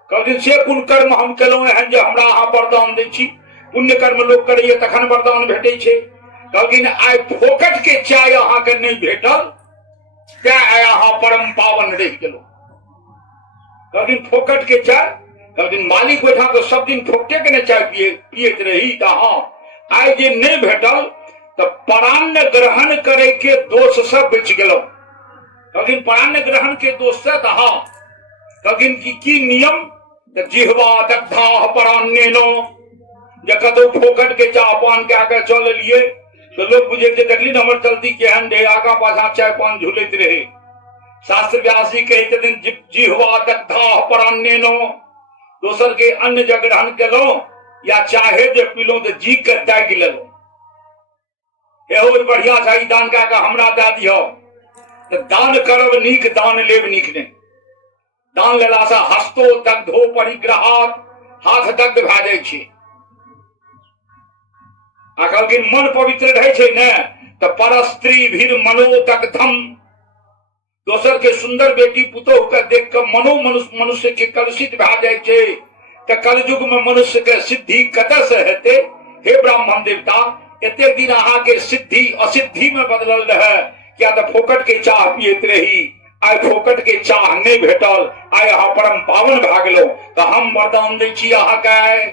कहथिन से कोन कर्म हम केलहुं एहन जे हमरा अहाँ वरदान दै छी? पुण्य कर्म लोग करैए तखन वरदान भेटै छै। कहथिन आइ फोकट के चाय अहाँ के नहीं भेटल, क्या आइ अहाँ परम पावन रहि गेलहुं। कहथिन फोकट के चाय, कहथिन मालिक ओहिठाम तो सब दिन फोकटे के ने चाय पियत रही, तो हाँ आइ जे नहीं भेटल तो परान्न ग्रहण करे के दोष से बच गेलहुं। कहथिन परान्न ग्रहण के दोष से तो हाँ। कहथिन की नियम? तो जिह्वा दग्धा परान्नेनो, जे कतौ फोकट के चाय पान कए के चल लिए तो लोग बुझे देखली हमर चलती केहन रहे, आगा पाछा चाय पान झूलैत रहे। शास्त्र व्यासी कहते दिन जिह्वा दग्धा परान्नेनो, दोसर के अन्न जग ग्रहण केलो या चाहे जे पीलो तो जी के दागि लेलो। एहो बढ़िया छै दान कए के हमरा दए दियो। तो दान करब नीक, दान लेब नीक नहीं। दान लेला से हस्तो दग्धो परिग्रहात, हाथ दग्ध भए जाइ छै। आ कहलखिन मन पवित्र रहे छै ने तो परस्त्री भीर मनो दग्धम, दोसर के सुंदर बेटी पुतोह के देख के मनो मनुष्य के कलुषित भए जाइ छै। तो कलयुग में मनुष्य के सिद्धि कतऽ से हेतै? हे ब्राह्मण देवता, एते दिन अहाँ के सिद्धि असिद्धि में बदलल रहे, क्या तो फोकट के चाह पियत रही, आइ फोकट के चाह नहीं भेटल, आइ अहाँ परम पावन भए गेलो। तो हम वरदान दै छी अहाँ के।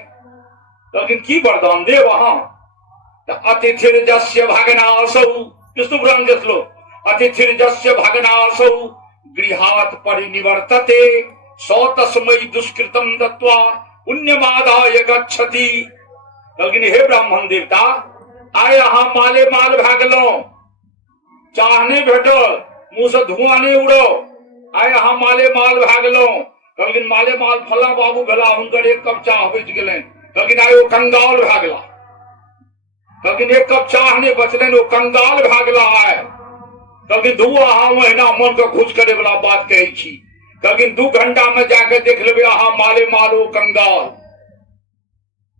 लेकिन की वरदान देव अहाँ? अतिथिर जस्य भगनासौ, विष्णु पुराण के श्लोक, अतिथिर जस्य भगनासौ गृहात् परिनिवर्तते, सौ तस्मै दुष्कृतम दत्वा पुण्यमादाय गच्छति। लेकिन हे ब्राह्मण देवता, आइ अहाँ माले माल भए गेलहुं, चाह नहीं भेटल, मुंह से धुआं नहीं उड़ो, आइ अहाँ माले माल भए गेलहुं। लेकिन माले माल फला बाबू भेला, हुनकर एक कप चाह बचि गेलनि। लेकिन आइ ओ कंगाल भए गेला। लेकिन एक कप चाह नहीं बचलनि, वो कंगाल भए गेला। आइ कहलखिन दू अहाँ ओहिना मन के खुश करे वाला बात कहै छी। कहलखिन 2 घंटा में जाके देख लेबै अहाँ माले माल ओ कंगाल।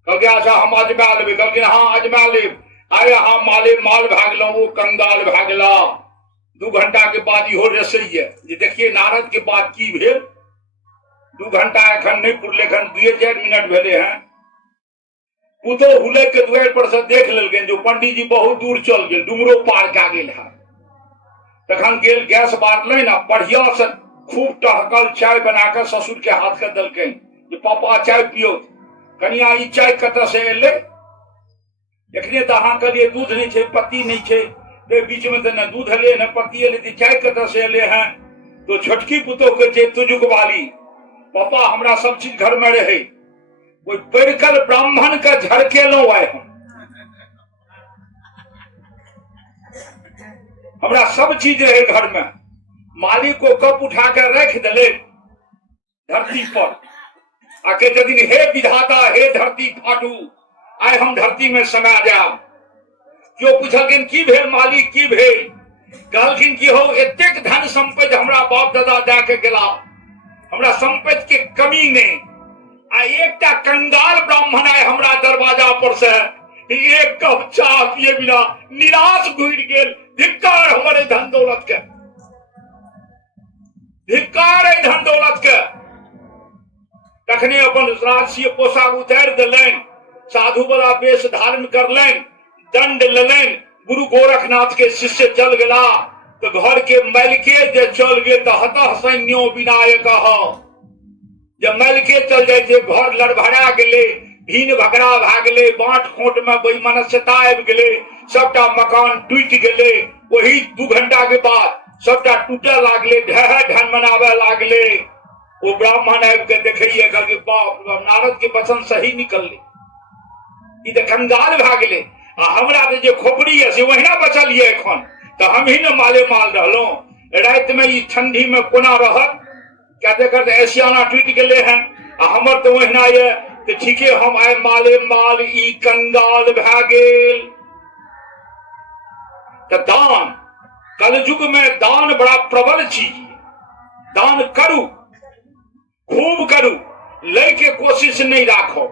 कहलखिन अच्छा हम अजमा लेबै। कहलखिन हाँ अजमा लेब। आइ अहाँ माले माल भए गेलहुं, ओ कंगाल भए गेला। 2 घंटा के बाद इहो रसैये जे देखिए नारद के बात की भेल। 2 घंटा एखन नहीं पुरले, एखन 2-4 मिनट भेले हैं। पुतो हुले के द्वार पर से देख लेलखिन जो पंडित जी बहुत दूर चल गेल, डुमरो पार कए गेल है। तखन गेल गैस बारलनि आ बढ़िया से खूब टहकल चाय बना के ससुर के हाथ के देलकनि जे पापा चाय पियो। कनिया ई चाय कतऽ से एलै? एखने तो अहाँ कहलिए दूध नहीं छै, पत्ती नहीं छै, बीच में तो न दूध एलै न पत्ती एलै, तो चाय कतऽ से एलै हैं? तो छोटकी पुतोह के छै तुजुक वाली, पापा हमरा सब चीज घर में रहे, कोई परिकल ब्राह्मण का झड़केलहुं आए हमरा सब चीज रहे घर में। मालिक को कप उठा कर रख दिले धरती पर, आके यदि हे विधाता हे धरती फाटू, आए हम धरती में समा जाब। क्यों पूछलखिन की भेल मालिक की भेल? कहलखिन की हो एतेक धन संपत्ति हमरा बाप दादा दे के गेला, हमरा संपत्ति के कमी नहीं। आ एकटा कंगाल ब्राह्मण आए हमरा दरवाजा पर से एक कप चाह पिए बिना निराश घुरि गेल। धिक्कार हमारे धन दौलत के, धिक्कार है धन दौलत के। तखने अपन राजसीय पोशाक उतारि देलनि, साधु वाला वेश धारण करलनि, दंड लेलनि। गुरु गोरखनाथ के शिष्य चल गेला तो घर के मालिके जे चल गेल तो हतः सैन्यो विनायक। जब मालिके चल जाए थे घर लड़भड़ा गेले, भीन भकरा भए गेले, बाँट खोट में वैमनस्यता आबि गेले, सबटा मकान टूटि गेले। वही 2 घंटा के बाद सबटा टूटे लागले, ढह ढन मनावे लागले। वो ब्राह्मण आबि के देखिए कहलकै बाप नारद के वचन सही निकलले, ई तो कंगाल भए गेले। आ हमरा तो जे खोपड़ी है से वहिना बचल ये एखन, तो हम ही ने माले माल रहलहुं। राति में ई ठंडी में कोना रहत, कहते करते एशियाना टूट गेले हैं, हमर तो वहिना ये तो ठीके हम आए माले माल, ई कंगाल भए गेल। तो दान कलयुग में दान बड़ा प्रबल चीज है। दान करू, खूब करू, ले के कोशिश नहीं राखो,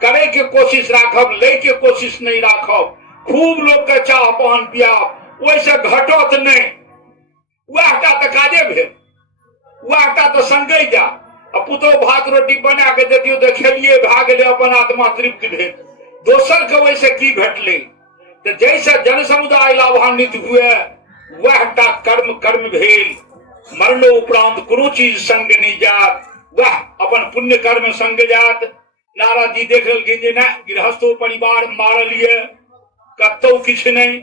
करे के कोशिश राखब, ले के कोशिश नहीं राखब। खूब लोग के चाह पान पियाब, वैसे घटत नहीं। वहटा तो काजे भेल, वहटा तो संगे जा। पुतो भात रोटी बना के देतियो तो खेलिए, भाग ले, अपन आत्मा तृप्त भेल। दोसर के वैसे की भेटले? तो जैसे जन समुदाय लाभान्वित हुए, वहटा कर्म कर्म भेल। मरलो उपरांत कोनो चीज संग नहीं जात, वह अपन पुण्य कर्म संग जात। नारद जी देख लेकिन ना गृहस्थो परिवार मारलिए, कतौ किछ नहीं,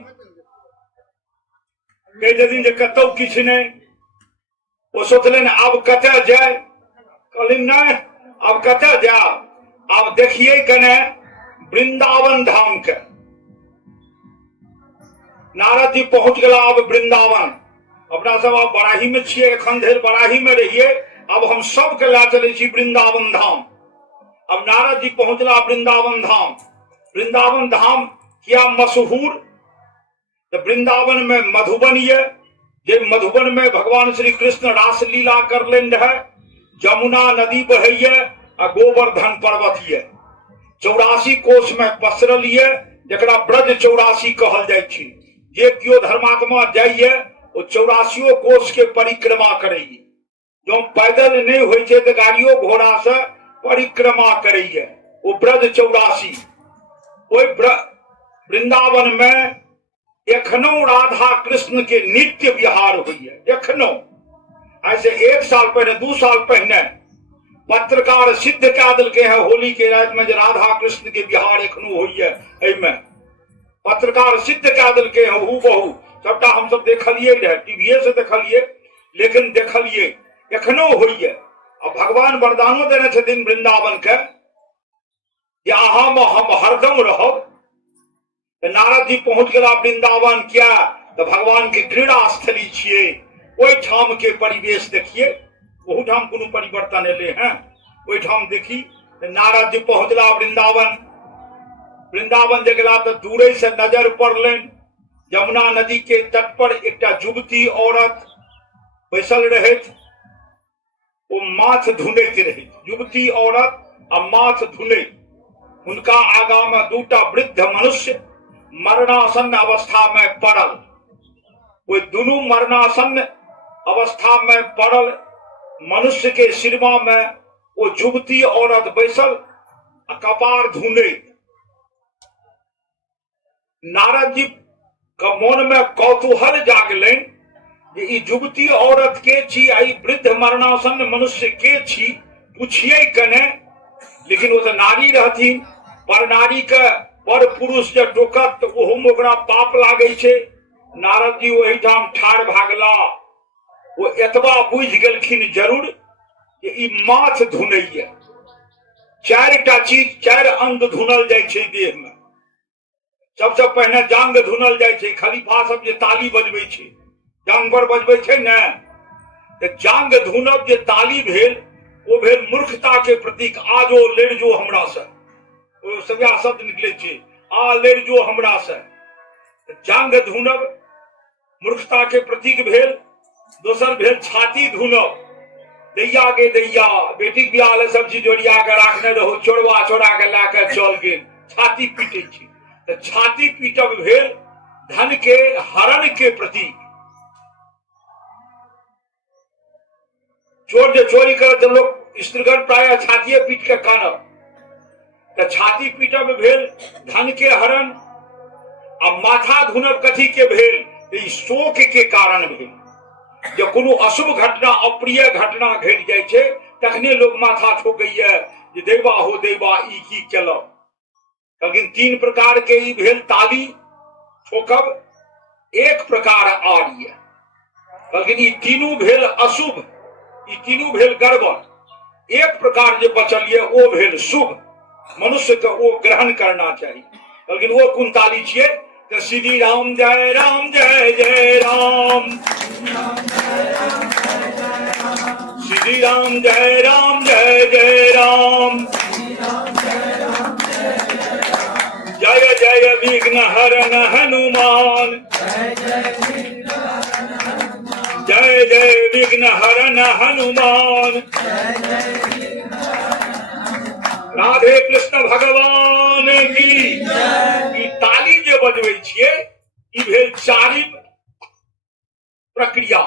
कह दिन कतौ किछ नहीं। वो सोचलन अब कते जाए, कहलिन नहीं अब कते जा, अब देखिए कने वृंदावन धाम के। नारद जी पहुंच गया अब वृंदावन। अपना सब आप बड़ाही में छिए, एखन धरि बड़ाही में रहिए, अब हम सब के ला चले छी वृंदावन धाम। अब नारद जी पहुंचला वृंदावन धाम। वृंदावन धाम क्या मशहूर? तो वृंदावन में मधुबन ये, जे मधुबन में भगवान श्री कृष्ण रास लीला कर लेन रहे। जमुना नदी बहैये आ गोवर्धन पर्वत ये 84 कोष में पसरल ये, जकरा ब्रज 84 कहल जाय छी। जे कियो धर्मात्मा जाइए वो 84 कोष के परिक्रमा करैये। जो पैदल नहीं होय छै तो गाड़ियों घोड़ा से परिक्रमा करैये, वो ब्रज 84। ओई वृंदावन में एखनो राधा कृष्ण के नित्य विहार होइए। एखनो ऐसे 1 साल पहले 2 साल पहले पत्रकार सिद्ध कह दिलके है होली के रात में राधा कृष्ण के विहार एखनो होइए। एहिमे पत्रकार सिद्ध कह दिलके है, हु बहु सबटा हम सब देखलिए रहे, टीवीए से देखलिए, लेकिन देखलिए एखनो होइए। अब भगवान वरदानो देने छथिन वृंदावन के, अहाँ में हम हरदम रहब। नारद जी पहुंच गया वृंदावन, क्या तो भगवान के क्रीड़ा स्थली छिए। ओई ठाम के परिवेश देखिए, ओहू ठाम कोनो परिवर्तन एले हैं, ओई ठाम देखी। नारद जी पहुंचला वृंदावन। वृंदावन जे गेला तो दूरे से नजर पड़लन, यमुना नदी के तट पर एकटा युवती औरत बैसल रहैत, ओ माथ धुनैत रहैत। युवती औरत आ माथ धुनैत। उनका आगा में 2टा वृद्ध मनुष्य मरणासन्न अवस्था में पड़ल। वो दोनों मरणासन्न अवस्था में पड़ल मनुष्य के सिरमा में वो युवती औरत बैसल कपार धुने। नारद जी का मन में कौतूहल जागलन जे ई युवती औरत के छी, आई वृद्ध मरणासन्न मनुष्य के छी, पूछिए कने। लेकिन वो तो नारी रहथिन, पर नारी के पर पुरुष जे टोकत तो ओहू में ओकरा पाप लागे छे। नारद जी वही ठाम ठाड़ भागला। वो एतबा बुझ गेलखिन जरूर कि ई माथ धुनैये। 4टा चीज, 4 अंग धुनल जाय छे देह में। सबसे पहले जांग धुनल जाय छे। खलीफा सब जे ताली बजबै छे, जांग पर बजबै छे ने, तो जांग धुनब जे ताली भेल, वो भेल मूर्खता के प्रतीक। आजो लेर जो हमरा से, वो सव्या शब्द निकले छे, आ लेर जो हमरा से। जांग धुनब मूर्खता के प्रतीक भेल। दोसर भेल छाती धुनब। दैया गे दैया, बेटी बियाह ले सब्जी जोड़िया के राखने रहो, चोरवा चोरा के ला के चल गेल, छाती पीटे छी। तो छाती पीटब भेल धन के हरण के प्रतीक। चोर जो चोरी करत लोग स्त्रीगण प्राय छाती पीट के कानब। तो छाती पीटब भेल धन के हरण। अब माथा धुनब कथी के भेल? तो शोक के कारण भेल। जब कोनो अशुभ घटना, अप्रिय घटना घट जाय छे, तखने लोग माथा ठोकैया जे देवा हो देवा, ई की केलक। लेकिन 3 प्रकार के ई भेल ताली ठोकब, 1 प्रकार आर्य। लेकिन ई तीनों भेल अशुभ, ई तीनों भेल गड़बड़। 1 प्रकार जो बचल ये वो भेल शुभ। मनुष्य के वो ग्रहण करना चाहिए। लेकिन वो कौन ताली छिए? तो श्री राम जय राम जय जय राम, श्री राम जय राम जय जय राम, जय जय विघ्न हरण हनुमान। जय जय विघ्न हरन हनुमान। राधे कृष्ण भगवान की। ई ताली जे बजबै छियै ई भेल चारिम प्रक्रिया।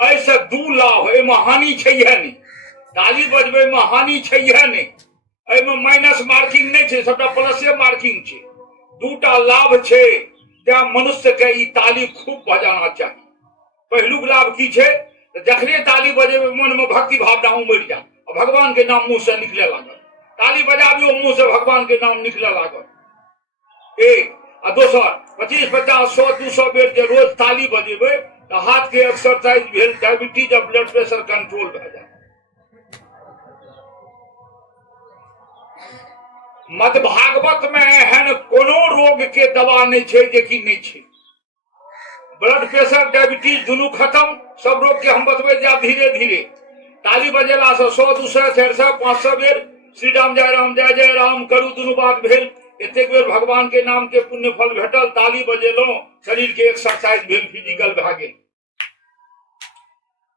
ऐसे दू लाभ, एहिमे हानि छैहे नहीं। ताली बजबै में हानि छैहे नहीं, एहिमे माइनस मार्किंग नहीं छै, सबटा प्लसे मार्किंग छै। दूटा लाभ छै, तें मनुष्य के ई ताली खूब बजाना चाही। पहिलुक लाभ की छै? जखने ताली बजेबै मन में भक्ति भावना उमड़ि जायत, भगवान के नाम मुंह से निकले लागत। ताली बजाबियो मुंह से भगवान के नाम निकले लागत। एक आ दोसर 25, 50, 100, 200 बेर जे रोज ताली बजेबै तो हाथ के एक्सरसाइज भेल, डायबिटीज और ब्लड प्रेशर कंट्रोल भए जाए। मद भागवत में एहन कोनो रोग के दवा नहीं छै जे कि नहीं छै। ब्लड प्रेशर डायबिटीज दुनू खत्म, सब रोग के हम बतबै जाब धीरे धीरे। ताली बजेला से 100, 200, 400, 500 बेर श्री राम जय जय राम करू दुनू बात भेल। एतेक बेर भगवान के नाम के पुण्य फल भेटल। ताली बजेलहुं, शरीर के एक्सरसाइज भेल, फिजिकल भए गेल।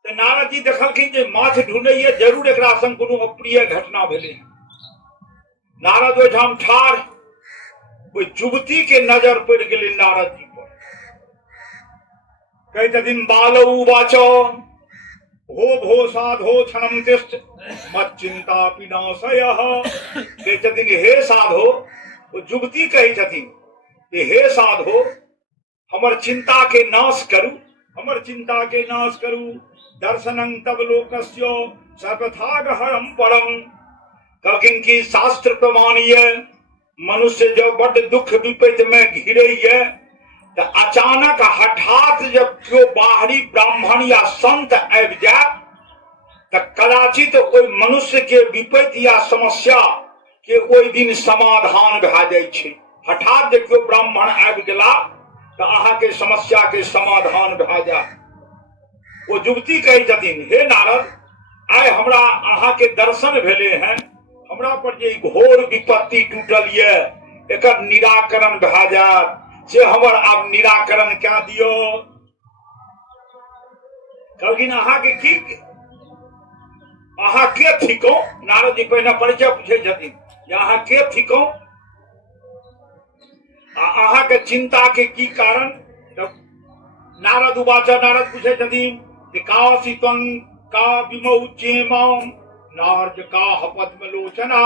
तो नारद जी देखलखिन जे माछ ढूंढैया, जरूर एकरा संग कोनो अप्रिय घटना भेलै। नारद ओहिठाम ठाढ़, ओहि युवती के नजर पड़ि गेलै नारद जी पर। कहै छथिन बालौ वाचो हो भो साधो क्षणम तिष्ठ मत चिंता विनाशयः। कहै छथिन हे साधो, वो युवती कहै छथिन कि हे साधो हमर चिंता के नाश करू, हमर चिंता के नाश करू। दर्शनं तब लोकस्य सर्वथागहरम परम। कहलखिन कि शास्त्र प्रमाणीय मनुष्य जब बड़ दुख विपत्ति में घिरैया तो अचानक हठात जब केओ बाहरी ब्राह्मण या संत आबि जाए तो कदाचित ओहि मनुष्य के विपत्ति या समस्या के ओहि दिन समाधान भए जाय छै। हठात जे केओ ब्राह्मण आबि गेला तो अहाँ के समस्या के समाधान भए जाए। वो युवती कहै छथिन हे नारद, आइ हमरा अहाँ के दर्शन भेले हैं, हमरा पर जे घोर विपत्ति टूटल ये एकर निराकरण भए जाए से हमर आब निराकरण क्या दियो। कहलखिन अहाँ के की, अहाँ के थिको? नारद जी पहिने परिचय पूछे छथिन जे अहाँ के थिको, अहाँ के चिंता के की कारण? नारद उवाच, नारद पूछे छथिन का सीतं का विमोचेमाम नार्ज का पद्मलोचना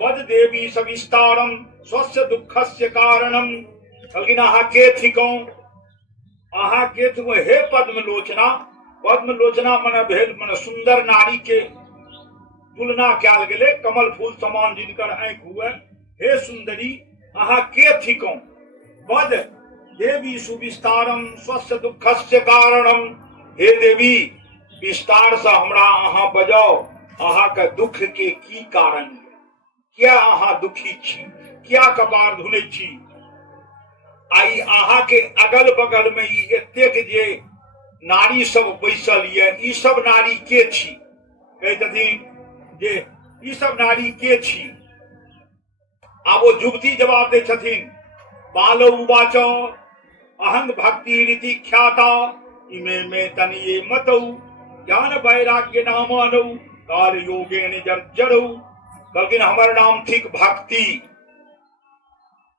वद देवी सविस्तारम स्वस्य दुखस्य कारणम। कहलखिन अहाँ के थिको? अहाँ के थिको हे पद्मलोचना। पद्मलोचना मने भेल मने सुंदर नारी के तुलना कयल गेले, कमल फूल समान जिनकर आंखि हुए। हे सुंदरी अहाँ के थिको? वद देवी सुविस्तारम स्वस्य दुखस्य कारणम। हे देवी विस्तार से हमरा अहाँ बजाओ, अहाँ के दुख के की कारण है? क्या अहाँ दुखी छी? क्या कपार धुले छी? आई अहाँ के अगल बगल में ई एतेक जे नारी सब बैसल ये, ई सब नारी के छी? कहै छथिन जे ई सब नारी के छी? आब वो युवती जवाब दे छथिन बालो उवाचो अहंग भक्ति रीति ख्याता इमे में तनिये मतौ ज्ञान वैराग्य नामानौ काल योगेन जर्जरौ। कहलखिन हमर नाम थिक भक्ति,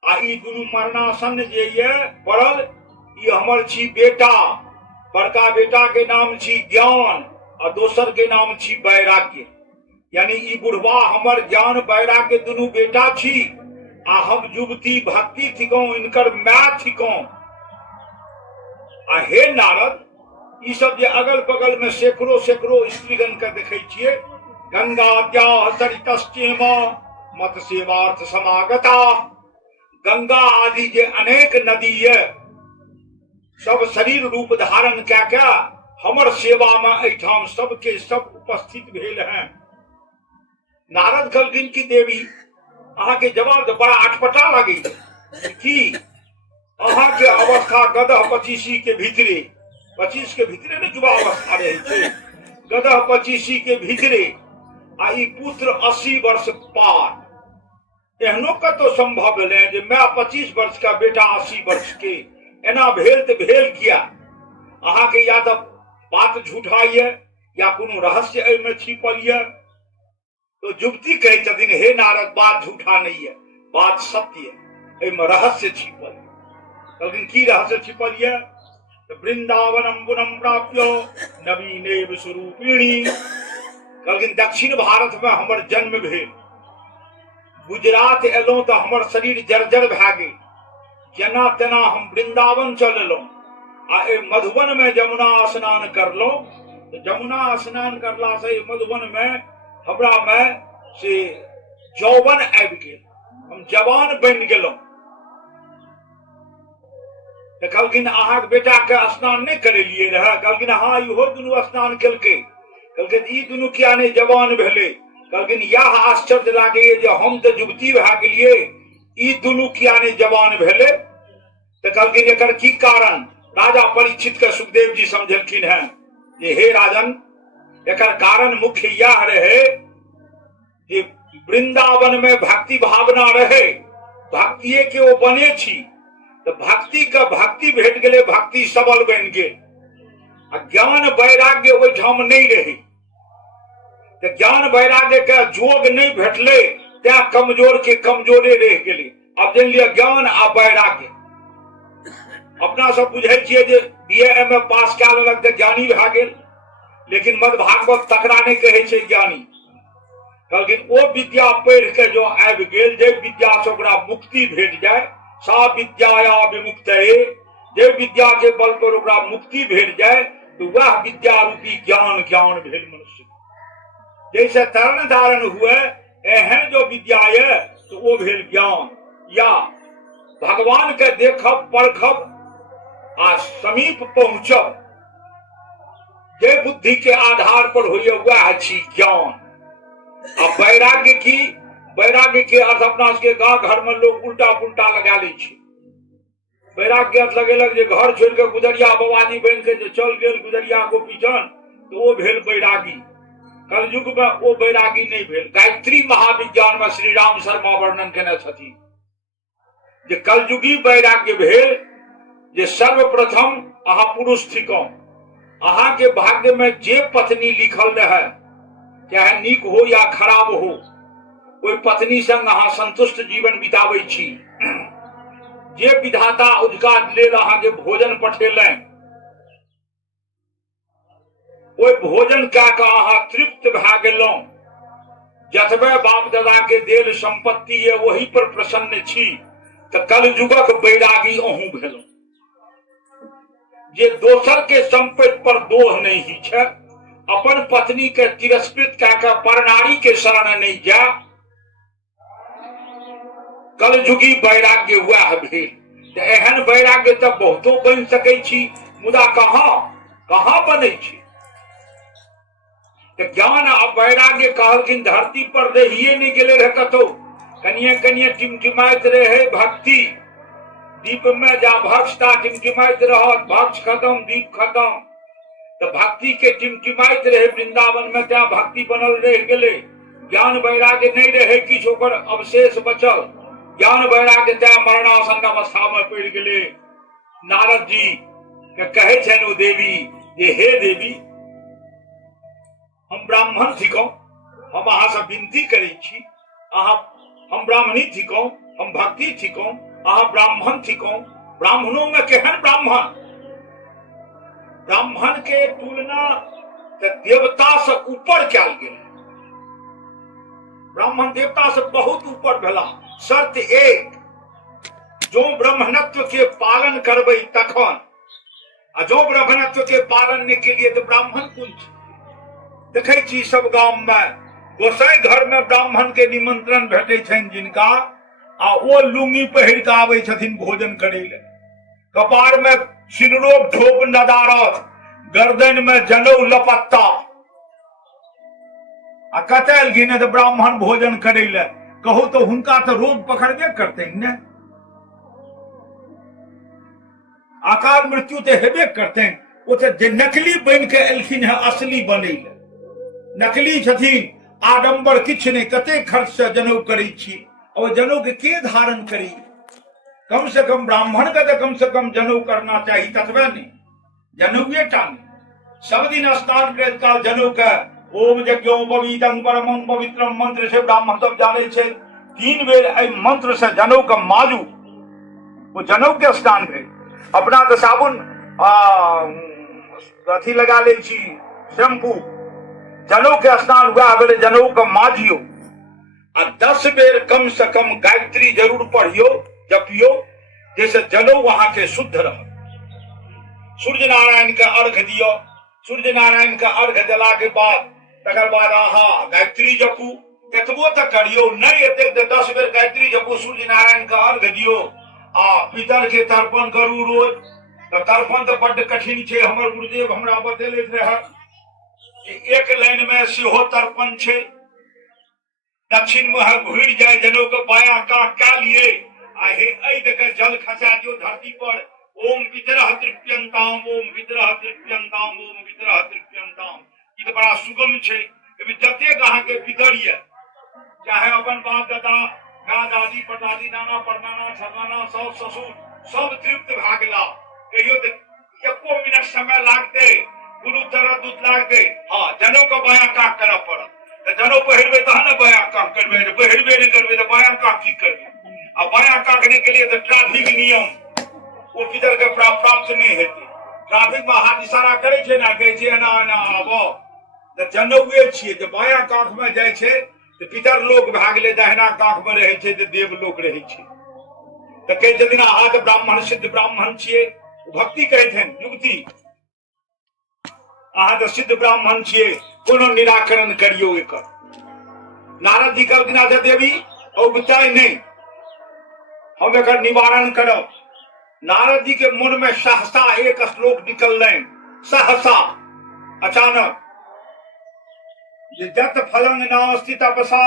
आ ई दुनू मरणासन जे ये पड़ल, ई हमर छी बेटा। बड़का बेटा के नाम छी ज्ञान और दोसर के नाम छी वैराग्य। यानी ई बुढ़वा हमर ज्ञान वैराग्य दुनू बेटा छी, आ हम युवती भक्ति थिको, इनकर माय थिको। आ हे नारद, ई सब जे अगल बगल में सैकड़ों सैकड़ों स्त्रीगण के देखे छियै, गंगाद्या सरितश्चेम मत सेवार्थ समागता। गंगा आदि जे अनेक नदी ये सब शरीर रूप धारण क्या क्या हमर सेवा में एठाम सबके सब उपस्थित भेल हैं। नारद कहलखिन कि देवी अहाँ के जवाब तो बड़ा अटपटा लगे कि अहाँ के अवस्था गदह 25 के भीतरे, 25 के भीतरे ने युवा अवस्था रहे थे, गदह 25 के भीतरे आ ई पुत्र 80 वर्ष पार। एहनो कतो संभव भेलै जे मैं 25 वर्ष का बेटा 80 वर्ष के, एना भेल तो भेल किया? अहाँ के या तो बात झूठा ये या कोनो रहस्य एहिमे छिपल ये, तो युवती कहे छथिन हे नारद बात झूठा नहीं है, बात सत्य है, एहिमे रहस्य छिपल है। कहलखिन की रहस्य छिपल ये? तो वृंदावनम गुणम प्राप्यो नवीनेव स्वरूपिणी। कहलखिन दक्षिण भारत में हमर जन्म भेल, गुजरात एलौं तो हमर शरीर जर्जर भए गेल, जेना तेना हम वृंदावन चल एलौं आ मधुबन में जमुना स्नान करलौं। तो जमुना स्नान करला से मधुबन में हमरा में से यौवन आबि गेल, हम जवान बनि गेलौं। तो कहलखिन अहाँके बेटा के स्नान नहीं करेलिए रहे? कहलखिन हाँ इहो दुनू स्नान केलकै। कहलखिन ई दुनू किया नहीं जवान भेलै? कहलखिन यह आश्चर्य लागैए जे हम तो युवती भए गेलिए, ई दुनू किया नहीं जवान भेलै? तो कहलखिन एकर की कारण? राजा परीक्षित के सुखदेव जी समझलखिन है जे हे राजन, एकर कारण मुख्य यह रहे जे वृंदावन में भक्ति भावना रहे, भक्तिये के ओ बने छी, तो भक्ति का भक्ति भेट गेले, भक्ति सबल बन गेल। ज्ञान वैराग्य ओहिठाम नहीं रहे, तो ज्ञान वैराग्य के जोग नहीं भेटले, त्या कमजोर के कमजोरे रह गेले। अब जान लिया ज्ञान आ वैराग्य अपना सब बुझे छियै जे BA पास कए लेलक तऽ ज्ञानी भए गेल, लेकिन मद भागवत तकरा नहीं कहे छै ज्ञानी। कहलखिन ओ विद्या पढ़ि के जो आबि गेल, जे विद्या से ओकरा मुक्ति भेट जाए, सा विद्याया विमुक्तये, जे विद्या के बल पर ओकरा मुक्ति भेट जाए, तो वह विद्या रूपी ज्ञान ज्ञान भेल मनुष्य। जैसे तरण धारण हुए एहन जो विद्या है तो वो भेल ज्ञान, या भगवान के देखब परखब आ समीप पहुंचब, जे बुद्धि के आधार पर होइए वह छी ज्ञान। अब वैराग्य की, वैराग्य के अर्थ अपना सबके गांव घर में लोग उल्टा पुल्टा लगा ले छै। वैराग्य अर्थ लगेलक जे घर छोड़ के गुजरिया बाबाजी बन के जे चल गेल गुजरिया गोपीचन, तो वो भेल वैरागी। कलयुग में वो वैरागी नहीं भेल। गायत्री महाविज्ञान में श्री राम शर्मा वर्णन केने छथिन जे कलयुगी वैराग्य भेल जे सर्वप्रथम अहाँ पुरुष थिकौं, अहाँ के भाग्य में जे पत्नी लिखल रहे, चाहे नीक हो या खराब हो, ओहि पत्नी संग अहाँ संतुष्ट जीवन बिताबै छी। जे विधाता उजका लेल अहाँ के भोजन पठेलनि, ओहि भोजन कए कऽ अहाँ तृप्त भए गेलहुं, जतबे बाप दादा के देल संपत्ति है वही पर प्रसन्न छी, तऽ कलयुगक वैरागी अहूँ भेलहुं। जे दोसर के संपत्ति पर दोह नहीं छै, अपन पत्नी के तिरस्कृत कए कऽ परनारी के शरण नहीं जा, कलयुगी वैराग्य वह भेल। तऽ एहन वैराग्य तऽ बहुतो बनि सकै छी, मुदा कहाँ बनै छै? तऽ ज्ञान आ वैराग्य कहलखिन धरती पर रहिए नहीं गेले रहे कतौ, कनिए कनिए टिमटिमाइत रहे भक्ति। दीप में जा भक्षता टिमटिमाइत रहत, भक्ष खत्म दीप खत्म, तो भक्ति के टिमटिमाइत रहे वृंदावन में, त्या भक्ति बनल रह गेले। ज्ञान वैराग्य नहीं रहे, किछ ओकर अवशेष बचल। ज्ञान वैराग्य त्या मरणासन अवस्था में पड़ गेले। नारद जी के कहे छन ओ देवी जे हे देवी, हम ब्राह्मण थिकौं, हम अहाँ से विनती करै छी, अहाँ हम ब्राह्मणी थिकौं, हम भक्ति थिकौं, अहाँ ब्राह्मण थिकौं। ब्राह्मणों में केहन ब्राह्मण? ब्राह्मण के तुलना देवता से ऊपर कयल गेल। ब्राह्मण देवता से बहुत ऊपर भेला। शर्त एक, जो ब्राह्मणत्व के पालन करबै तखन, आ जो ब्राह्मणत्व के पालन नहीं के लिए तो ब्राह्मण कोन छै? देखे छी सब गांव में गोसाई घर में ब्राह्मण के निमंत्रण भेटे छनि जिनका, आ ओ लुंगी पहिर के आबै छथिन भोजन करे ले। कपार में सिनुरोक ठोप नदारत, गर्दन में जनौ लपत्ता, आ कतल गिने तो ब्राह्मण भोजन करे ले। कहू तो हुनका तो रोग पकड़बे करते ने, अकाल मृत्यु तो हेबे करते। ओ जे नकली बन के एलखिन है असली बने ले। नकली छथिन, आडंबर किछ नहीं, कते खर्च से जनऊ करै छी, और जनऊ के धारण करी? कम से कम ब्राह्मण का तो कम से कम जनऊ करना चाहिए, ततबे नहीं, जनऊए टा नहीं, सब दिन स्नान करैत काल जनेऊ के ओम यज्ञोपवीतं परमं पवित्रम मंत्र से ब्राह्मण सब जाने छे 3 बेर एहि मंत्र से जनेऊ के माजू। वो जनेऊ के स्नान करे अपना तो साबुन अथी लगा ले छी शैम्पू, जनेऊ के स्नान हुआ गेले जनेऊ के माजियो आ 10 बेर कम से कम गायत्री जरूर पढ़ियो जपियो, जैसे जनेऊ वहां के शुद्ध रह। सूर्य नारायण के अर्घ दियो, सूर्य नारायण का अर्घ दिला के बाद तकर बाद आहा गायत्री जपू, एतबो तक करियो नहीं एते 10 बेर गायत्री जपू, सूर्य नारायण का अर्घ दियो आ पितर के तर्पण करू रोज। तो तर्पण तो बड्ड कठिन छे, हमर गुरुदेव हमरा बतेलैत रहे कि एक लाइन में सेहो तर्पण छे। दक्षिण मुँह घुरि जाए जनेऊ के बाया काख का लिए आहे ऐ देख जल खसा दियो धरती पर, ओम विद्रह तृप्यंताम, ओम विद्रह तृप्यंताम, ओम विद्रह तृप्यंताम। ये तो बड़ा सुगम छे। जते गाह के पितर ये चाहे अपन बाप दादा गा दादी परदादी नाना परनाना छरनाना सास ससुर सब तृप्त भ गेला। कहियो तो एको मिनट समय लागते, गुरु तरह दूत लागते। हाँ जनेऊ के बाया काख करऽ पड़त। जनेऊ पहिरबे तहन ने बाया काख करबे, पहिरबे नहीं करबे तो बाया काख की करबे। आ बाया काखने के लिए तो ट्रैफिक नियम वो पितर के प्राप्त नहीं हेतै। ट्रैफिक में हाथ इशारा करे छे ना, कहे छे एना एना आबो तो जनेऊए छियै। तो बाया काख में जाय छे तो पितर लोक भए गेलै, दहिना काख में रहे छे तो देव लोक रहे छे। तो कहे छथिन अहाँ तो ब्राह्मण सिद्ध ब्राह्मण छियै, भक्ति कहै छनि युक्ति, अहाँ तो सिद्ध ब्राह्मण छियै, कोनो निराकरण करियो एकर। नारद जी कहलखिन अच्छा देवी औगताई नहीं, हम एकर निवारण करब। नारद जी के मन में सहसा एक श्लोक निकललनि, सहसा अचानक, जत फलं नास्ति तपसा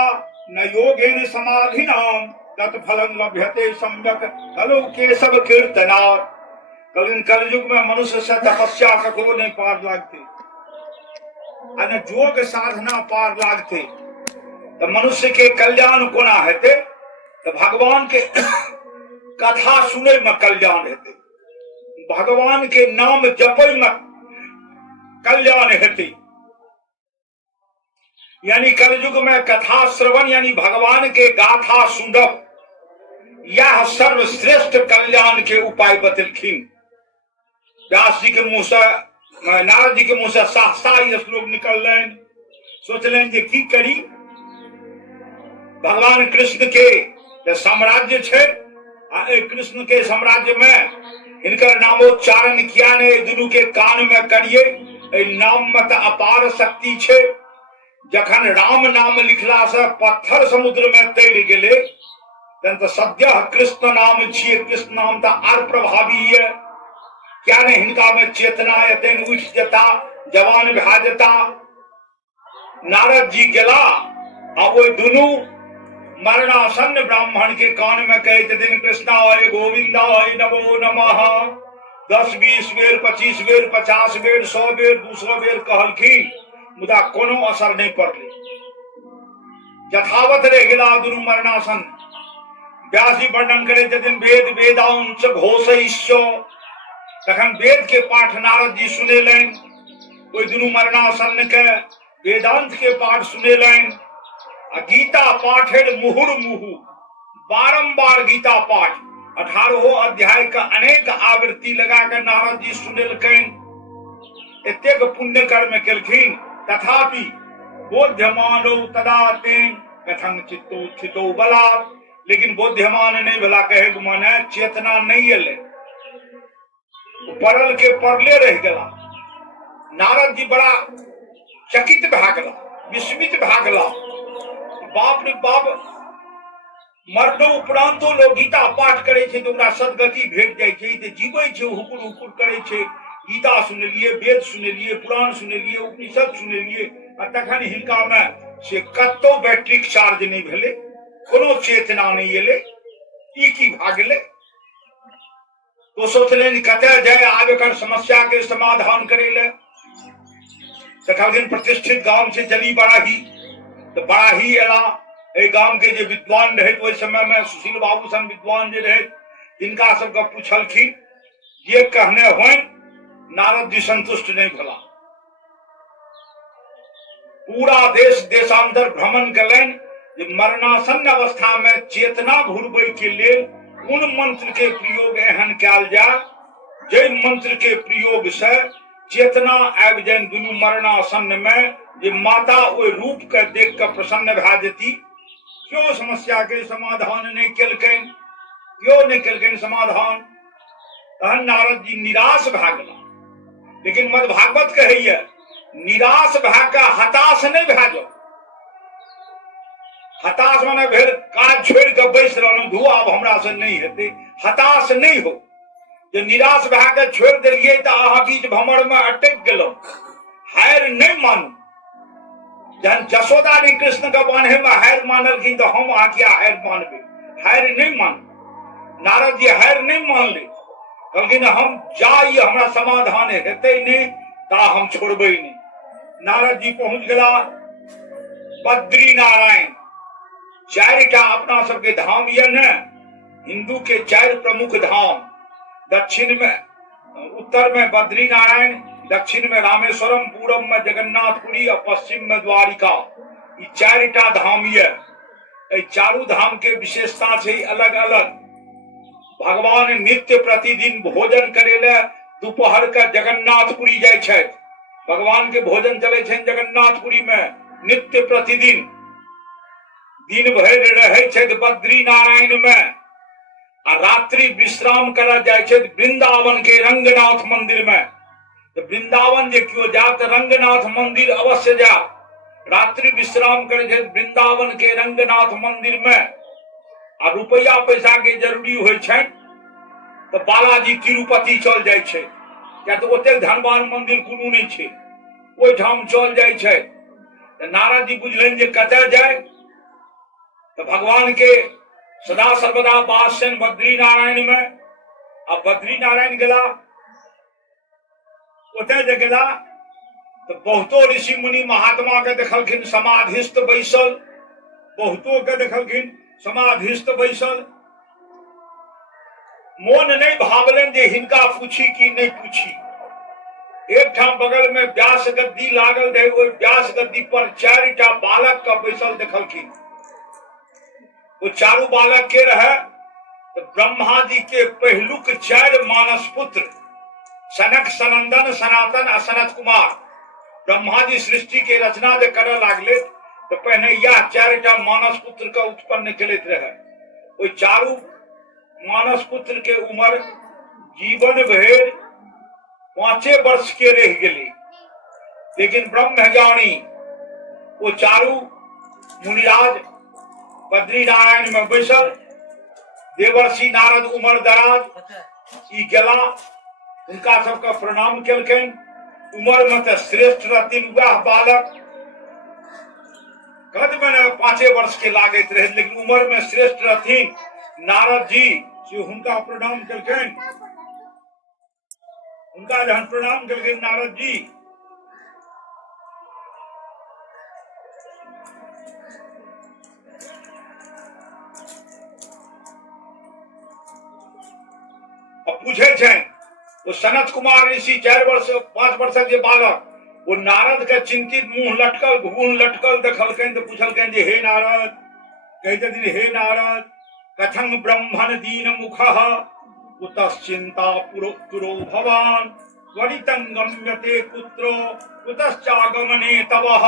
न योगेन समाधिनाम तत फलं लभ्यते सम्यक खलु केशव कीर्तनात्। कलयुग में मनुष्य से तपस्या ककरो नहीं पार लागते, न जोग साधना पार लागते। तो मनुष्य के कल्याण कोना हेते, तो भगवान के कथा सुने में कल्याण हेते, भगवान के नाम जपे में कल्याण हेते। यानी कलयुग में कथा श्रवण यानी भगवान के गाथा सुनब, यह सर्वश्रेष्ठ कल्याण के उपाय बतलखिन। व्यास जी के मुंह से, नारद जी के मुंह से सहसा ये श्लोक निकललनि। सोचलनि जे की करी, भगवान कृष्ण के साम्राज्य छे, कृष्ण के साम्राज्य में इनकर नामोच्चारण किया ने दुनू के कान में करिए। नाम में तो अपार शक्ति छे। जखन राम नाम लिखला से पत्थर समुद्र में तैर गेले, तो सद्य कृष्ण नाम छिए। कृष्ण नाम तो आर प्रभावी है, क्या ने हिनका में चेतना यतेन उठ जता, जवान भा जता। नारद जी गेला आ वो दुनू मरणासन्न ब्राह्मण के कान में कहे दिन कृष्णा हरे गोविंदा हरे नमो नमः 10-20 बेर 25 बेर 50 बेर 100 बेर 200 बेर कहलखिन, मुदा कोनो असर नहीं पड़ले। यथावत रह गेला दुनू मरणासन। व्यास जी वर्णन करे दिन वेद वेदांश घोषयिष्यो, तखन वेद के पाठ नारद जी सुनेलनि। कोई दुनू मरणासन के वेदांत के पाठ सुनेलनि। गीता पाठेर मुहुर्मुहु, बारंबार गीता पाठ 18 अध्याय का अनेक आवृत्ति लगा कर नारद जी सुनेलकनि। एतेक पुण्य कर्म केलखिन, तथापि बोध्यमानो तदा तेन कथं चित्तो स्थितो बलात्। लेकिन बोध्यमान नहीं भला, कहे माने चेतना नहीं एले, परल के परले रह गला। नारद जी बड़ा चकित भा गेला, विस्मित भा गेला। बाप रे बाप, मरनो उपरांतो लोग गीता पाठ करे छे तो ओकरा सदगति भेट जाय छे। ते जीवे छे, हुकुर हुकुर करे छे। गीता सुनलिए, वेद सुनलिए, पुराण सुनलिए, उपनिषद सुनलिए, आ तखन हिनका में से कत्तो बैटरी चार्ज नहीं भेले, कोनो चेतना नहीं एले। ई की भा गेले? तो सोचले कते जाए आब एकर समस्या के समाधान करे ले। तखन प्रतिष्ठित गांव से जली बड़ाही, तो बड़ाही एला। ए गांव के जे विद्वान रहे ओहि समय में सुशील बाबू सन विद्वान जे रहे, जिनका सबके पूछलखिन, ये कहने होय। नारद जी संतुष्ट नहीं भला। पूरा देश देशांतर भ्रमण कलन जे मरणासन्न अवस्था में चेतना घुरबै के लेल कोन मंत्र के प्रयोग एहन कयल जाय जे मंत्र के प्रयोग से चेतना आबि जाय दुनू मरणासन्न में, जे माता ओहि रूप के देख के प्रसन्न भए जेती। क्यों समस्या के समाधान नहीं केलकैन, क्यों नहीं केलकैन समाधान। तहन नारद जी निराश भए गेला। लेकिन मद भागवत कहैया निराश भए के हताश नहीं भए जाओ। हताश माने भेल काज छोड़ के बैस रहलहुं धुआ अब हमरा से नहीं हेतै, हताश नहीं हो। जे निराश भए के छोड़ देलियै तऽ अहाँ बीच भमर में अटक गेलहुं। हार नहीं मानू। जहन जसोदा ने कृष्ण के बान्हे में हार मानलखिन तो हम अहाँ किया हार मानबै। हार नहीं मानू। नारद जी हार नहीं मानले, कहलखिन हम जाइए हमरा समाधान हेतै नहीं ता हम छोड़बै नहीं। नारद जी पहुंच गेला बद्री नारायण। चारिटा अपना सबके धाम ये न, हिंदू के 4 प्रमुख धाम। दक्षिण में उत्तर में बद्री नारायण, दक्षिण में रामेश्वरम, पूरब में जगन्नाथपुरी और पश्चिम में द्वारिका। ये 4टा धाम ये। चारू धाम के विशेषता छै अलग अलग। भगवान नित्य प्रतिदिन भोजन करे ले दोपहर का जगन्नाथपुरी जाय छै। भगवान के भोजन चले छै जगन्नाथपुरी में नित्य प्रतिदिन। दिन भर रहे छै बद्री नारायण में आ रात्रि विश्राम करा जाय छै वृंदावन के रंगनाथ मंदिर में। तो वृंदावन जे क्यों जा तो रंगनाथ मंदिर अवश्य जा। रात्रि विश्राम करे छै वृंदावन के रंगनाथ मंदिर में। आ रुपया पैसा के जरूरी होय छै तो बालाजी तिरुपति चल जाय छै, क्या तो ओते धनवान मंदिर कोनो नहीं छै, ओहि ठाम चल जाय छै। नारद जी बुझलन जे कतय जाय तो भगवान के सदा सर्वदा वास छनि बद्री नारायण में। अब बद्री नारायण गेला, ओतय जे गेला तो बहुतो ऋषि मुनि महात्मा के देखलखिन समाधिस्थ बैसल, बहुतो के देखलखिन समाधिस्थ बैसल। मोन नहीं भावलन जे हिनका पूछी कि नहीं पूछी। एक ठाम बगल में व्यास गद्दी लागल रहे, ओहि व्यास गद्दी पर 4टा बालक का बैसल देखलखिन। वो चारू बालक के रहे तो ब्रह्मा जी के पहिलुक 4 मानस पुत्र सनक, सनंदन, सनातन आ सनत कुमार। ब्रह्मा जी सृष्टि के रचना जे करे लागले तो पहले यह 4टा मानस पुत्र का उत्पन्न केलैत रहे। ओहि चारू मानस पुत्र के उम्र जीवन भर 5 वर्ष के रह गेली। लेकिन ब्रह्मज्ञानी वो चारू मुनिराज बद्री नारायण में बैसल। देवर्षि नारद उमर दराज ई गेला, उनका सबका प्रणाम केलखिन। उमर में तो श्रेष्ठ रहथिन वह बालक। कद में 5 वर्ष के लागत रहे, लेकिन उमर में श्रेष्ठ रहथिन। नारद जी से उनका प्रणाम केलखिन। उनका जहन प्रणाम केलखिन नारद जी पूछे छे वो सनत कुमार ऋषि 5 वर्षक जे बालक वो नारद के चिंतित मुंह लटकल, घून लटकल देखलकैन तो पूछलकैन जे हे नारद, कहते दिन हे नारद कथं ब्रह्मण दीन मुखः कुतश्चिंता पुरो भवान त्वरितं गम्यते कुत्रो कुतश्चागमने तवः।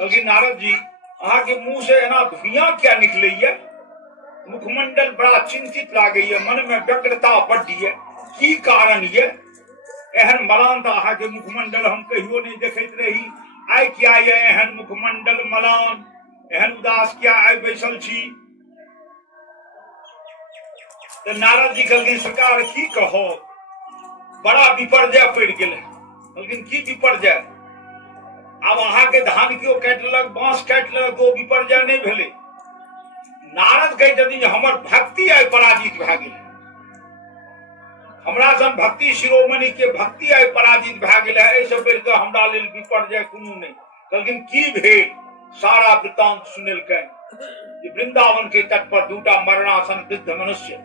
लेकिन नारद जी अहाँ के मुंह से एना धुइयां क्या निकले है, मुखमंडल बड़ा चिंतित लागे है, मन में व्यग्रता बढ़ी है, की कारण ये एहन मलान तो अहाँ के मुखमंडल हम कहियो नहीं देखैत रही। आइ क्या ये एहन मुखमंडल मलान, एहन उदास क्या आइ बैसल छी। तो नारद जी कहलखिन सरकार की कहो, बड़ा विपर्जय पड़ गेलै। लेकिन की विपर्जय, अब अहाँ के धान क्यों काट लेलक, बांस काट लेलक तो विपर्जय नहीं भेलै। नारद कहै छथिन हमर भक्ति आइ पराजित भए गेलै, हमरा सन भक्ति शिरोमणि के भक्ति आइ पराजित भए गेलै, एहि से बढ़ि कऽ हमरा लेल विपर्जय कोनो नहीं। लेकिन की भेल सारा वृत्तांत सुनेलकैन। वृंदावन के तट पर 2टा मरणासन वृद्ध मनुष्य,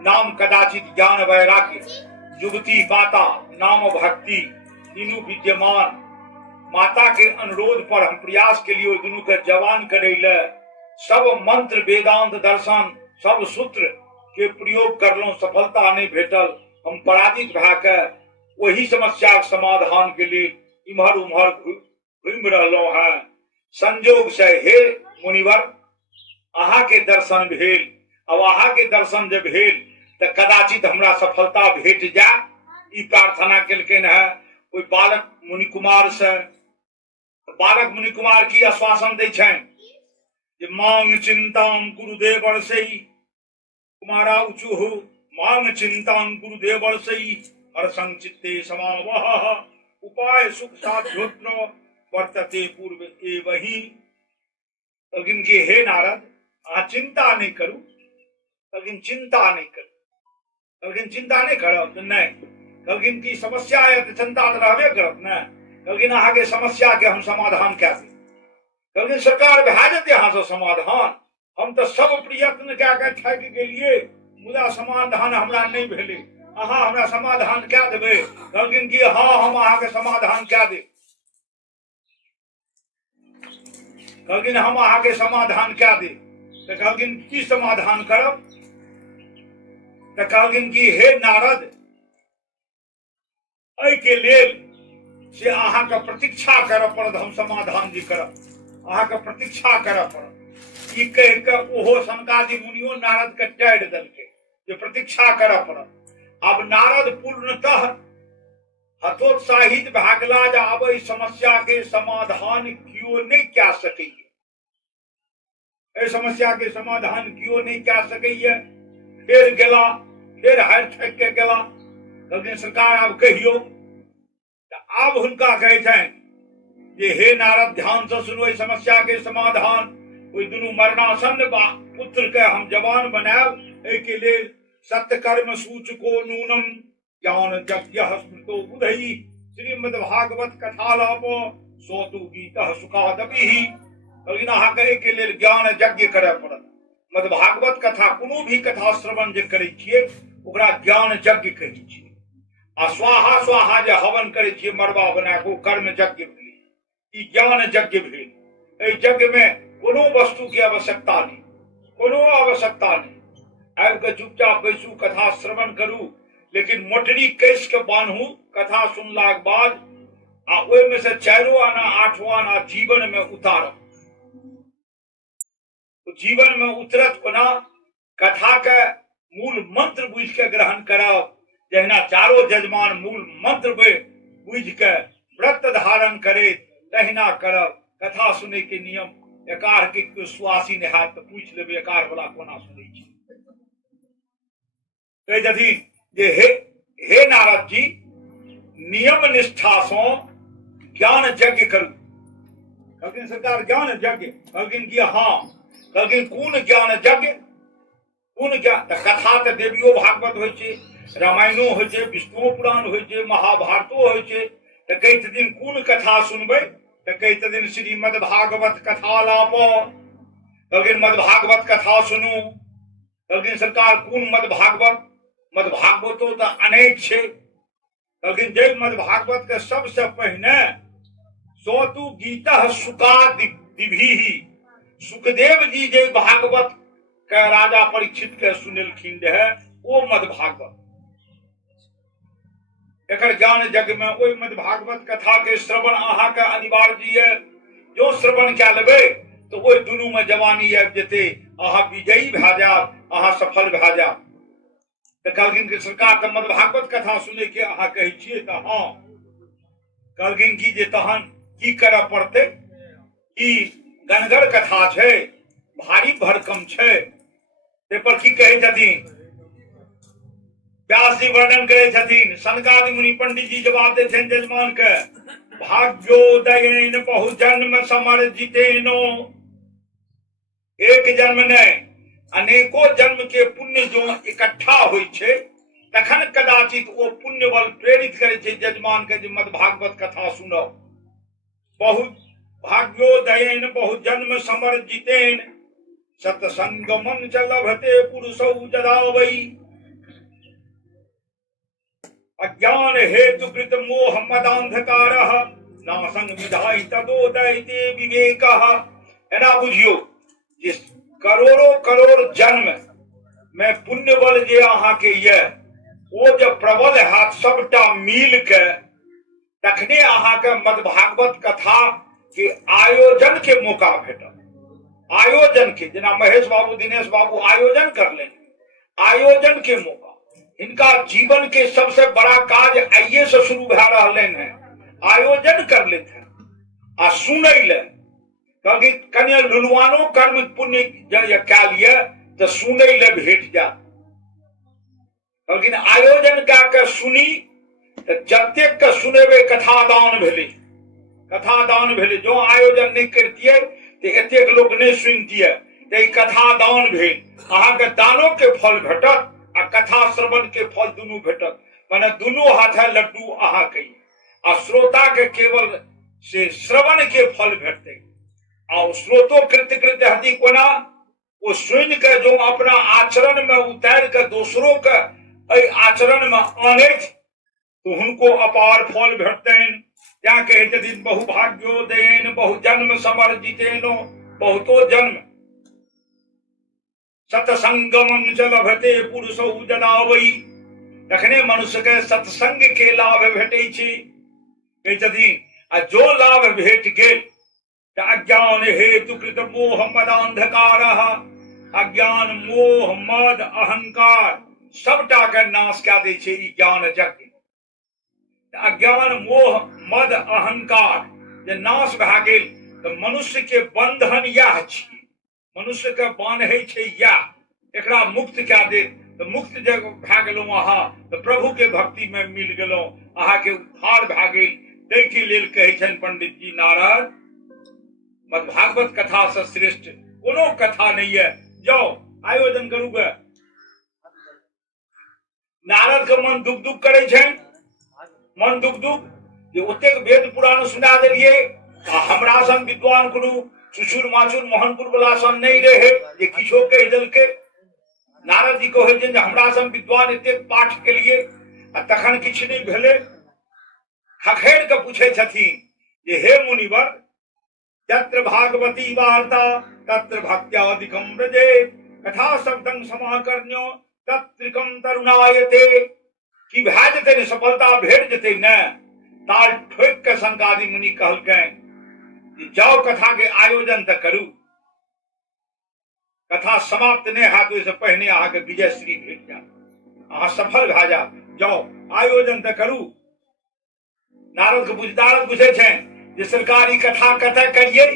नाम कदाचित ज्ञान वैराग्य, युवती माता नाम भक्ति, तीनों विद्यमान माता के अनुरोध पर हम प्रयास के लिए दुनू के जवान करे ले सब मंत्र वेदांत दर्शन सब सूत्र के प्रयोग करलो, सफलता नहीं भेटल। हम पराजित भए के वही समस्या के समाधान के लिए इम्हर उम्हर घूम रहलो है। संजोग से हे मुनिवर अहा के दर्शन भेल। अब अहा के दर्शन जब भेल तो कदाचित हमरा सफलता भेट जाए, ई प्रार्थना केलकन है। कोई बालक मुनि कुमार से बालक मुनि कुमार की आश्वासन दै छनि जे मांग चिंताम गुरुदेव वर्षई कुमारा उचुहु मांग चिंताम गुरुदेव वर्षई हर्षं चित्ते समावह उपाय सुख साध्योत्र वर्तते पूर्व एवहि। लेकिन के हे नारद आ चिंता नहीं करू, लेकिन चिंता नहीं करू, लेकिन चिंता नहीं करब तो नहीं, लेकिन की समस्या है तो चिंता तो रहबे करब न। लेकिन अहाँ के समस्या के हम समाधान क्या दी, लेकिन सरकार भए जेतै अहाँ से समाधान। हम तो सब प्रयत्न कए के थाकि गेलियै, मुदा समाधान हमरा नहीं भेलै। अहाँ हमरा समाधान क्या देबै, लेकिन की हाँ हम अहाँ के समाधान क्या दे, लेकिन हम अहाँ के समाधान क्या दे। तो कहलखिन की समाधान करब, तो कहलखिन की हे नारद एहि के लेल से अहाँ के प्रतीक्षा करऽ पड़त, हम समाधान जी करब, अहाँ के प्रतीक्षा करऽ पड़त। ई कहि के ओहो सनकादि मुनियो नारद के टाइर देलकै जे प्रतीक्षा करऽ पड़त। अब नारद पूर्णतः हतोत्साहित भए गेला जे आब एहि समस्या के समाधान कियो नहीं कए सकैए, एहि समस्या के समाधान कियो नहीं कए सकैए। फिर गेला, फिर हारि थाकि के गेला, लेकिन सरकार आब कहियो। आब हुनका कहै छनि जे हे नारद ध्यान से सुनो एहि समस्या के समाधान। ओहि दुनू मरणासन्न पुत्र के हम जवान बनायब, एहि के लेल सत्य कर्म सूचको नूनम ज्ञान यज्ञ स्मृतो बुधई श्रीमद् भागवत कथालाप सोतु गीतः सुखादपि। लेकिन अहाँ के के लेल ज्ञान यज्ञ करय पड़त। मद भागवत कथा कोनो भी कथा श्रवण जे करै छियै ओकरा ज्ञान यज्ञ कहै छियै। आ स्वाहा स्वाहा जे हवन करे छियै मरबा बना के कर्म यज्ञ भेल, ई ज्ञान यज्ञ भेल। एहि यज्ञ में कोनो वस्तु की आवश्यकता नहीं, कोनो आवश्यकता नहीं। आबि के चुपचाप बैसू, कथा श्रवण करू, लेकिन मोटरी कैस के बांधू कथा सुनलाक बाद, आ ओहि में से 4 आना 8 आना जीवन में उतारब। जीवन में उतरत कोना कथा के मूल मंत्र बुझ के ग्रहण करब। जहिना 4 जजमान मूल मंत्र बुझ के व्रत धारण करे तहिना करब। कथा सुने के नियम एकार के सुआसी ने हाथ पूछ लेबे एकार वाला कोना सुनै छी। कहि छथिन जे हे नारद जी नियम निष्ठा से ज्ञान यज्ञ करू। कहलखिन सरकार ज्ञान यज्ञ, कहलखिन कि हाँ, कहलखिन कोन ज्ञान यज्ञ, कोन ज्ञान। कथा तो देवियो भागवत होइ छै, रामायणो होइ छै, विष्णु पुराण होइ छै, महाभारतो होइ छै। तो कहि छथिन कोन कथा सुनबै, तो कहि छथिन श्रीमद् भागवत कथा लाप। कहलखिन मद भागवत कथा सुनू। कहलखिन सरकार कोन मद भागवत, मद भागवतो तो अनेक छै। कहलखिन जय मद भागवत के सबसे पहिने सोतु गीतः सुकादिभिः, सुखदेव जी जय भागवत के राजा परीक्षित के सुनेलखिन रहे ओ मद भागवत। एकर ज्ञान यज्ञ में ओहि मद भागवत कथा के श्रवण अहाँ के अनिवार्य है। जो श्रवण क्या लेबै तो ओहि दुनू में जवानी आबि जेतै, अहाँ विजयी भए जायब, अहाँ सफल भए जायब। तो कहलखिन कि सरकार तो मद भागवत कथा सुने के अहाँ कहै छियै तो हाँ। कहलखिन कि जे तहन की करऽ पड़तै, ई गनगर कथा छै, भारी भरकम छै, ते पर की कहै छथिन व्यास जी वर्णन करे छथिन। सनकादि मुनि पंडित जी जवाब दे छथिन जजमान के, भाग्योदयेन बहु जन्म समर्जितेनो। एक जन्म नहीं अनेकों जन्म के पुण्य जो इकट्ठा होइ छै तखन कदाचित ओ पुण्य बल प्रेरित करे छै जजमान के जे मद भागवत कथा सुनो। बहुत भाग्योदयेन बहु जन्म समर्जितेन सत्संगमं च लभते पुरुषौ जदा वै। अज्ञान हेतु कृत मोह मदांधकारः ना संग विधाई तदोदयते विवेकः। एना बुझियो जे करोड़ों करोड़ जन्म में पुण्य बल जे अहाँ के ये ओ जे प्रबल हाथ सबटा मिल के तखने अहाँ के मद्भागवत कथा के आयोजन के मौका भेटल। आयोजन के जेना महेश बाबू दिनेश बाबू आयोजन कर ले, आयोजन के मौका इनका जीवन के सबसे बड़ा काज आइए से शुरू भा रहा है, आयोजन कर लेते आ सुन ले क्योंकि कन्या लुलवानो कर्म पुण्य क्या लिए तो सुन ले भेट जा। लेकिन आयोजन क्या सुनी जतेक के सुनेबे कथा दान भेले, कथा दान भेले। जो आयोजन नहीं करतिए तो एतेक लोग नहीं सुनतिए तो कथा दान भेल, अहाँ के दानों के फल भेटत आ कथा श्रवण के फल दुनू भेटत। माने दुनू हाथे लड्डू अहाँ के आ श्रोता के केवल से श्रवण के फल भेटते आ श्रोतो कृत्य कृत्य हति कोना वो सुन के जो अपना आचरण में उतार के दूसरों के आचरण में आने तो उनको अपार फल भेटते हैं। क्या कहते दिन बहुभाग्योदयन बहुजन्म समर्जितेनो बहुतो जन्म सत्संगम च लभते पुरुषौ जदा वै। तखने मनुष्य के सत्संग के लाभ भेटे छै। कहते आ जो लाभ भेट गेल अज्ञान हेतु कृत मोह मद अंधकार, अज्ञान मोह मद अहंकार सबटा के नाश क्या दे छै ज्ञान यज्ञ। अज्ञान मोह मद अहंकार जे नाश भए गेल तो मनुष्य के बंधन यह छियै, मनुष्य के बान्है छै यह, एकरा मुक्त क्या दे तो मुक्त जब भए गेलहुँ अहाँ तो प्रभु के भक्ति में मिल गेलहुँ, अहाँ के उद्धार भए गेल। ताहि के लेल कहै छनि पंडित जी नारद मद्भागवत कथा से श्रेष्ठ कोनो कथा नहीं है, जाओ आयोजन करू गे। नारद के मन दुख दुख करे छनि, मन दुख दुख जे ओतेक वेद पुराण सुना देलिए हमरा सन विद्वान गुरु सुसुर मासुर मोहनपुर वाला सन नहीं रहे जे किछो कहि देलकै। नारद जी कहै छनि जे हमरा सन विद्वान एतेक पाठ केलिए आ तखन किछु नहीं भेलै। खखेड़ के पूछे छथिन जे हे मुनिवर यत्र भागवती वार्ता तत्र भक्त्यादिकं व्रजे कथा शब्दं समाकर्ण्यो तत्रिकं तरुणायते। की भए जेतै ने सफलता भेट जेतै ने ताल ठोक के संगादी मुनि कहलकै जाओ कथा के आयोजन तो करू, कथा समाप्त नहीं है तो इससे पहले अहाँ के विजय श्री भेट जा, अहाँ सफल भए जा, जाओ आयोजन तो करू। नारद के पूछे छे जे सरकारी कथा कतय करिए,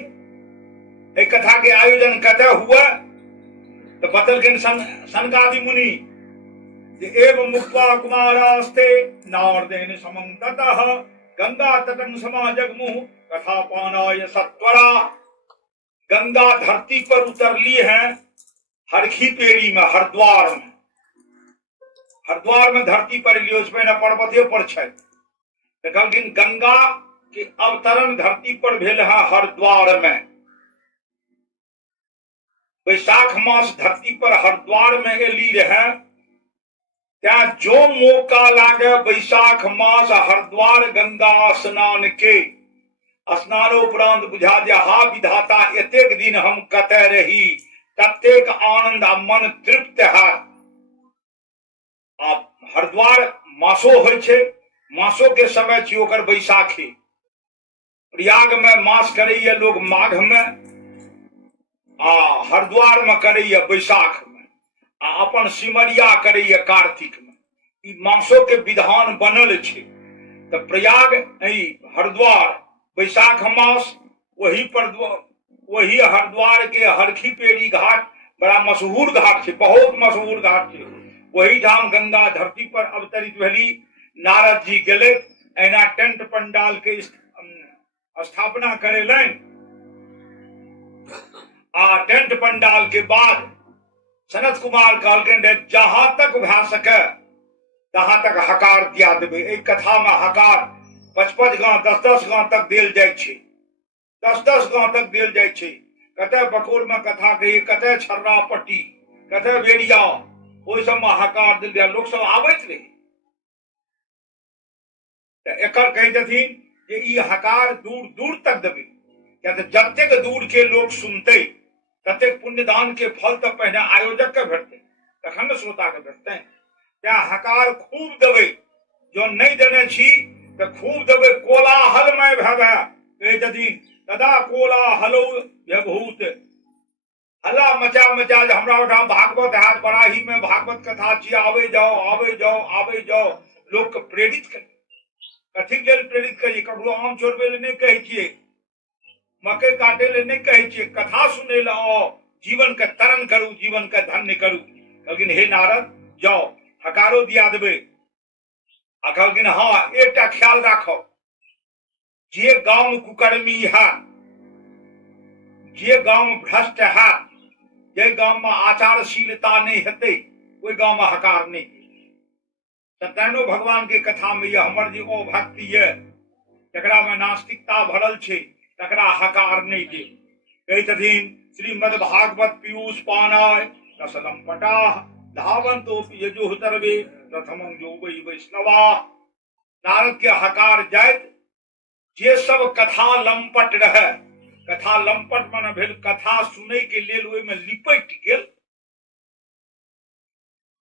कथा के आयोजन कतय हुआ तो बतलखिन सनकादि मुनि एव मुक्त्वा कुमारास्ते नारदेन समं ततः गंगा तटं समाजगमुः कथा पानाय सत्वरा। गंगा धरती पर उतरली है हरखी पेड़ी में, हरिद्वार में, हरिद्वार में धरती पर लियो उसमें न पर्वते पर छै। लेकिन गंगा के अवतरण धरती पर भेल है हरिद्वार में। वैशाख मास धरती पर हरिद्वार में एली रहे, क्या जो मौका लागे वैशाख मास हरिद्वार गंगा स्नान के स्नानोपरांत बुझा जे हा विधाता एतेक दिन हम कतय रही, ततेक आनंद आ मन तृप्त है। हरिद्वार मासो होइ छै, मासो के समय छी ओकर बैसाखी। प्रयाग में मास करैया लोग माघ में आ हरिद्वार में करैया बैसाख में आ अपन सिमरिया करैया कार्तिक में। ई मासों के विधान बनल छै। तो प्रयाग हरिद्वार बैसाख मास वही हरिद्वार के हरखी पेड़ी घाट बड़ा मशहूर घाट छै, बहुत मशहूर घाट छै। वही ठाम गंगा धरती पर अवतरित भेली। नारद जी गेले एना टेंट पंडाल के स्थापना करेलनि आ टेंट पंडाल के बाद सनत कुमार कहलखिन जहां तक भए सके तहां तक हकार दिया देबै। एहि कथा में हकार 5-5 गांव 10-10 गांव तक देल जाइ छै, 10-10 गांव तक देल जाइ छै। कतय बकोर में कथा कही, कतय छर्रा पट्टी, कतय बेरिया, ओहि सब में हकार देल जाय, लोक सब आबैत रहे। एकर कहै छथिन जे ई हकार दूर दूर तक देबे, क्या जतेक दूर के लोग सुनते ततेक पुण्यदान के फल तक पहले आयोजक के भेटते, तखन ने श्रोता के भेटते। क्या हकार खूब देबे, जो नहीं देने छी तो खूब देबे कोलाहलमय भवे, यदि तदा कोलाहलो व्यभूत, हल्ला मचा मचा जे हमरा ओठाम भागवत हाथ बड़ाही में भागवत कथा छी, आवे जाओ आवे जाओ आवे जाओ, लोग के प्रेरित करी। कथी के लेल प्रेरित करी? ककरो आम छोड़बे ले नहीं कहे छिए, मकई काटे ले नहीं कहे छिए, कथा सुने ला आओ, जीवन के तरण करू, जीवन के धन्य करू। कहलखिन हे नारद जाओ हकारो दिया देबे। आ कहलखिन हाँ एकटा ख्याल राखो, जे गांव में कुकर्मी है, जे गांव में भ्रष्ट है, जे गांव में आचारशीलता नहीं हेते, ओई गांव में हकार नहीं। सत्यनो भगवान के कथा में यह हमर जे ओ भक्ति है, जकरा में नास्तिकता भरल छे, तकरा हकार नहीं दे। कही छथिन श्रीमद् भागवत पीयूष पानाय रसलम पटाह धावंतो यजोह सर्वे प्रथमं जो वै वैष्णवा। नारद के हकार जायत जे सब कथा लंपट रहे, कथा लंपट मन भेल कथा सुनै के लेल ओहि में लिपट गेल,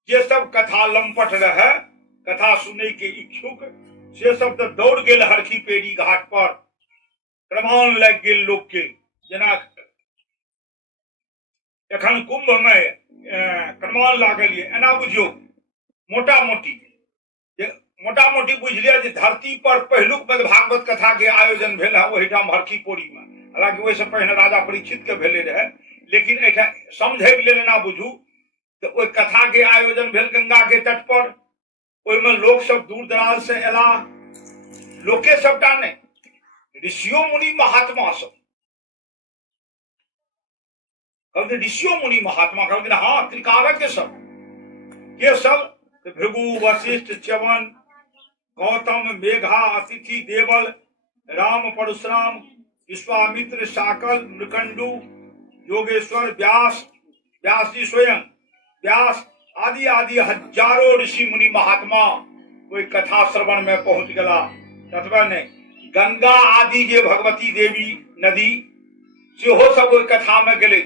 जे सब कथा लंपट रहे, कथा सुनै के इच्छुक, से सब तो दौड़ गेल हरखी पेड़ी घाट पर, प्रमाण लग गेल लोग के। जेना एखन कुंभ में प्रमाण लागल ये, एना बुझियो मोटा मोटी बुझ लिया जे धरती पर पहिलुक में भागवत कथा के आयोजन भेल है वही ठाम हरखी पोड़ी में। हालांकि वैसे पहले राजा परीक्षित के भेले रहे, लेकिन एठा समझे के लेल ना बुझू तो ओई कथा के आयोजन भेल गंगा के तट पर। ओइमे लोग सब दूर दराज से एला, लोके सबटा नहीं, ऋषियों मुनि महात्मा सब, कहते ऋषियों मुनि महात्मा, कहते हाँ त्रिकारज्ञ सब, ये सब भृगु वशिष्ठ च्यवन गौतम मेघा अतिथि देवल राम परशुराम विश्वामित्र शाकल मृकंडू योगेश्वर व्यास, व्यास जी स्वयं व्यास आदि आदि हजारों ऋषि मुनि महात्मा कोई कथा श्रवण में पहुंच गला। तत्व ने गंगा आदि जे भगवती देवी नदी सेहो सब ओई कथा में गेले,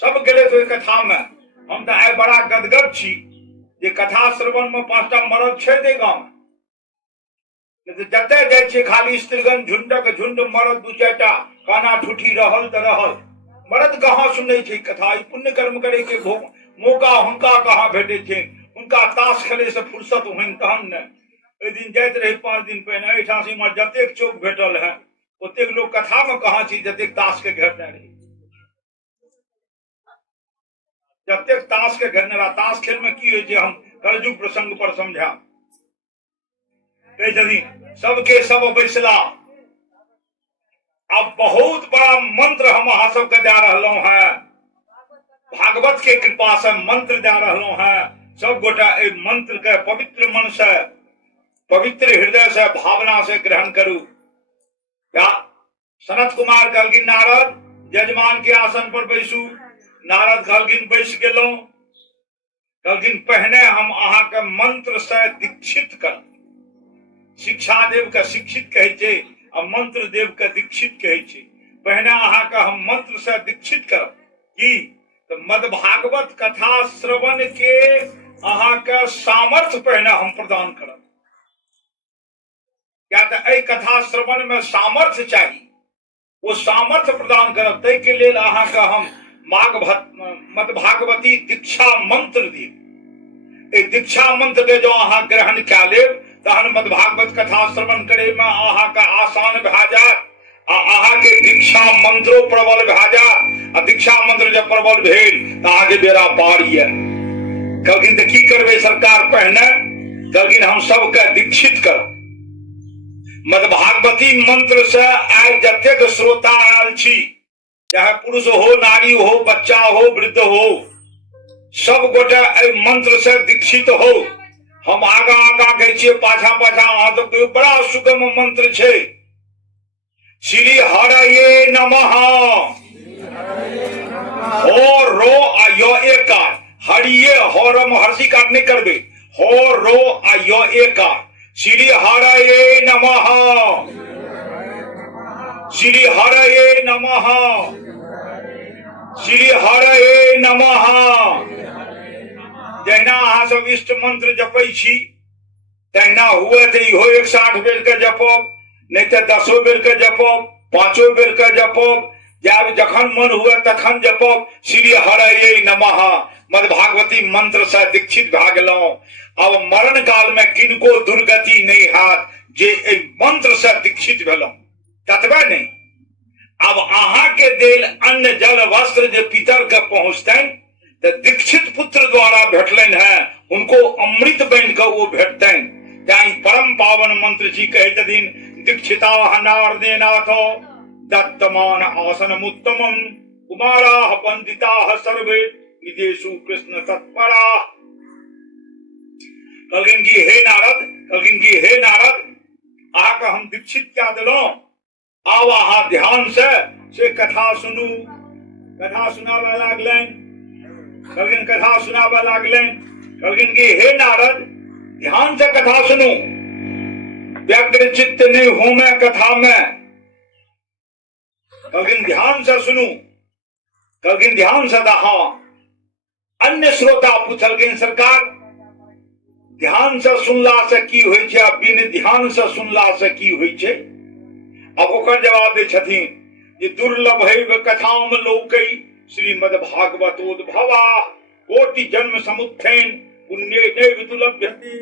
सब गेले ओई कथा में। हम तो आइ बड़ा गदगद छी जे कथा श्रवण में 5टा मरद छै दे गांव, जते जाय छै खाली स्त्रीगण झुंडक झुंड मरद 2-4टा काना ठुठी रहल त रहल, मरद कहाँ सुनै छै कथा। ई पुण्य कर्म करे के मौका हुनका कहाँ भेटे छै, उनका ताश खेले से फुर्सत होइन तहन ने। ओइ दिन जाइत रही 5 दिन पहिने, एहिठाम से इमहर जतेक चौक भेटल है ओतेक लोग कथा में कहाँ छी जतेक ताश के घेरने रही, जतेक ताश के घेरने रहा। ताश खेल में की होइ छै हम कलयुग प्रसंग पर समझा। सबके सब बैसला, अब बहुत बड़ा मंत्र हम अहाँ सबके दे रहलौं है, भागवत के कृपा से मंत्र दे रहलौं है। सब गोटा ए मंत्र के पवित्र मन से, पवित्र हृदय से, भावना से ग्रहण करू। या सनत कुमार कहलखिन नारद यजमान के आसन पर बैसू। नारद कहलखिन बैस गेलौं। कहलखिन पहिने हम अहाँ के मंत्र से दीक्षित कर। शिक्षा देव के शिक्षित कहे छै आ मंत्र देव के दीक्षित कहे छै। पहिने अहाँ के हम मंत्र से दीक्षित करब की तो मद भागवत कथा श्रवण के अहाँ के सामर्थ्य पहिने हम प्रदान करब। क्या तो एहि कथा श्रवण में सामर्थ्य चाहिए, वो सामर्थ्य प्रदान करब। तै के लेल अहाँ के हम मद भागवती दीक्षा मंत्र देब। ए दीक्षा मंत्र के जो अहाँ ग्रहण कए लेब तहन मद भागवत कथा श्रवण करे में अहाँ के आसान भए जायत। अहाँ के दीक्षा मंत्रो प्रबल भए जायत। आ दीक्षा मंत्र जब प्रबल भेल तो अहाँ के बेड़ा पार ये। कहलखिन तो की करबे सरकार पहिने? कहलखिन हम सबके दीक्षित करब। मद भागवती मंत्र से आइ जतेक श्रोता आयल छी, चाहे पुरुष हो, नारी हो, बच्चा हो, वृद्ध हो, सब गोटे एहि मंत्र से दीक्षित हो। हम आगा आगा कहै छियै, पाछा पाछा अहाँ सबके बड़ा सुगम मंत्र छै। श्री हरये नमः। हो रो आ यो एकार, हरिये होरम हर्षी काट नहीं करबे, हो रो आ यो एकार। श्री हरये नमः। श्री हरये नमः, श्री हरये नमः। जहिना अहाँ सब इष्ट मंत्र जपै छी तहिना हुए तो इहो 160 बेर के जपब, नहीं तो 10 बेर के जपब, 5 बेर के जपब, जब जखन मन हुए तखन जपब श्री हरये नमः। मद भागवती मंत्र से दीक्षित भए गेलहुं। अब मरण काल में किनको दुर्गति नहीं हाथ जे मंत्र से दीक्षित भेलहुं, ततबे नहीं। अब अहाँ के देल अन्न जल वस्त्र जे पितर के पहुंचतनि तो दीक्षित पुत्र द्वारा भेटलनि है, उनको अमृत बन के वो भेटतनि। ताई परम पावन मंत्र जी कहे छथिन दीक्षिता नारदेनाथो दत्तमान आसनम उत्तमम कुमाराः वंदिताः सर्वे विदेशु कृष्ण तत्परा। कहलखिन कि हे नारद अहाँ के हम दीक्षित क्या दिलौं, आब अहाँ ध्यान से कथा सुनू। कथा सुनाबे लागलनि। कहलखिन कथा सुनाबे लागलनि। कहलखिन कि हे नारद ध्यान से कथा सुनू, व्यग्र चित्त नहीं हूं मैं कथा में। कहलखिन ध्यान से सुनू। कहलखिन ध्यान से दहा। अन्य श्रोता पूछलखिन सरकार ध्यान से सुनला से की होइ छै, बिन ध्यान से सुनला से की होइ छै। अब ओकर जवाब दे छथिन जे दुर्लभ है कथाम लोकै श्रीमद् भागवतोद्भवा कोटि जन्म समुत्थेन पुण्ये नैव दुर्लभ्यते।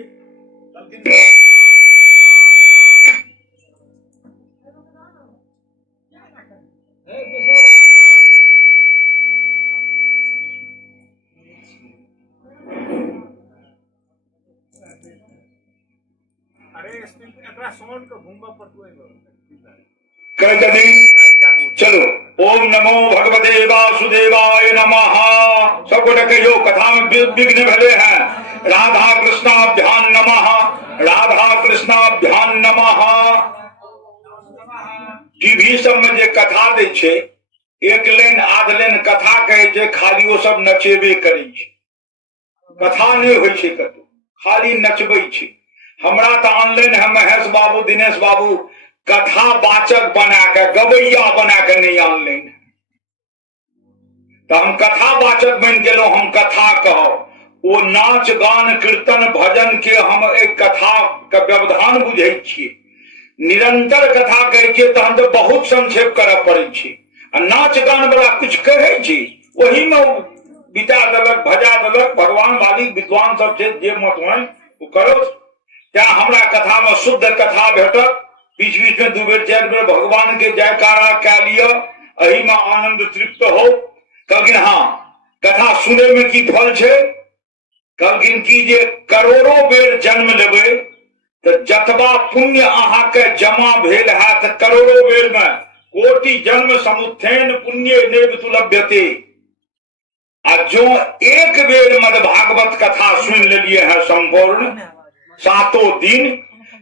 चलो ओम नमो भगवते वासुदेवाय नमः। सबको कहियो कथा में विघ्न भले हैं। राधा कृष्णाभ्याम नमः, राधा कृष्णाभ्याम नमः। टीवी सब में जे कथा दै छै एक लाइन आध लाइन कथा कहे छै, खाली वो सब नचेबे करे छै, कथा नहीं होइ छै कतौ, खाली नचबै छै। हमरा तो ऑनलाइन है महेश बाबू दिनेश बाबू कथा वाचक बना के गवैया बना के नहीं ऑनलाइन है, तो हम कथा वाचक बन गेलो। हम कथा कहो वो नाच गान कीर्तन भजन के हम एक कथा के व्यवधान बुझे छिए। निरंतर कथा कहे छिए तो हम तो बहुत संक्षेप करे पड़े छै। नाच गान वाला कुछ कहे छी वही में बिता देलक भजा देलक। भगवान वाली विद्वान सब छै जे मत होय वो करो। क्या हमरा कथा में शुद्ध कथा भेटत, बीच बीच में 2 बेर 4 बेर भगवान के जयकारा कह लिया, अही में आनंद तृप्त हो। कहलखिन हाँ कथा सुने में की फल छै। कहलखिन की जे करोड़ों बेर जन्म लेबै तो जतबा पुण्य अहाँ के जमा भेल है तो करोड़ों बेर में कोटि जन्म समुत्थेन पुण्य नैव दुर्लभ्यते। आ जो एक बेर मद भागवत कथा सुन लेलिए है संपूर्ण 7 दिन,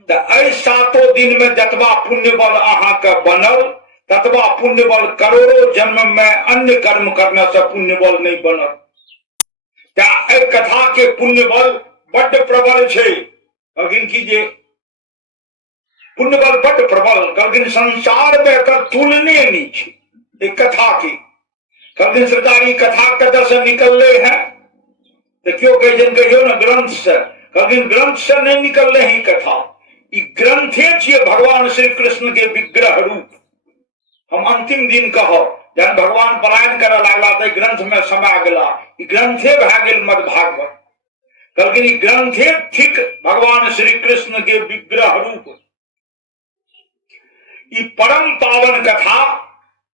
तो 7 दिन में जतबा पुण्य बल अहाँ के बनल ततबा पुण्य बल करोड़ों जन्म में अन्य कर्म करने से पुण्य बल नहीं बनल। क्या कथा के पुण्य बल बड्ड प्रबल छै। कहलखिन की जे पुण्य बल बड्ड प्रबल। कहलखिन संसार में एकर तुलने नहीं छै एक कथा की। कहलखिन सरकारी कथा कतऽ से निकलले है तो क्यों कहियो ना ग्रंथ से। कहलखिन ग्रंथ से नहीं निकलले ही कथा, ई ग्रंथे छिए भगवान श्री कृष्ण के विग्रह रूप। हम अंतिम दिन कहो जब भगवान पलायन करे लागला तो ग्रंथ में समा गेला, ई ग्रंथे भए गेल मद भागवत। कहलखिन ई ग्रंथे थिक भगवान श्री कृष्ण के विग्रह रूप। ई परम पावन कथा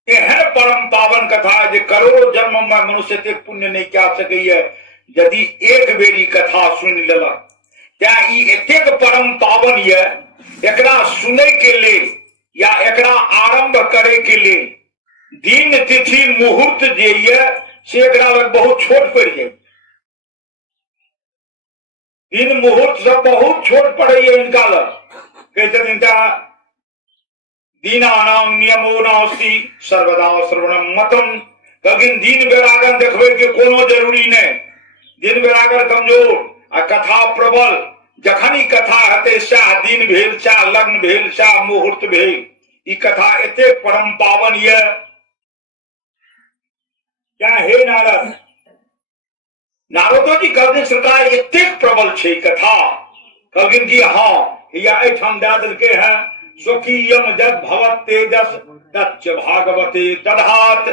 एहन परम पावन कथा जे करोड़ों जन्म में मनुष्य के पुण्य नहीं क्या सकैया यदि एक बेरी कथा सुन लेलक। क्या ई एतेक परम पावन ये, एकरा सुने के लिए या एकरा आरंभ करे के लिए दिन तिथि मुहूर्त जे ये से एकरा लग बहुत छोट पड़ जाए। दिन मुहूर्त सब बहुत छोट पड़े इनका लग। कहते इनका दीनानां नियमो नास्ति सर्वदा श्रवणम मतम। लेकिन दिन बेरागन देखबे के कोनो जरूरी नहीं। दिन बेरागर कमजोर आ कथा प्रबल। जखनी कथा हते चाह दिन भेल चाह लग्न भेल चाह मुहूर्त भेल ई कथा एते परम पावन ये क्या हे नारद नारदो जी कहते सरकार एते प्रबल छे कथा कहलखिन कि हाँ या एठाम दे देलके है स्वकीयम जद भवत तेजस तच्च भागवते दधात।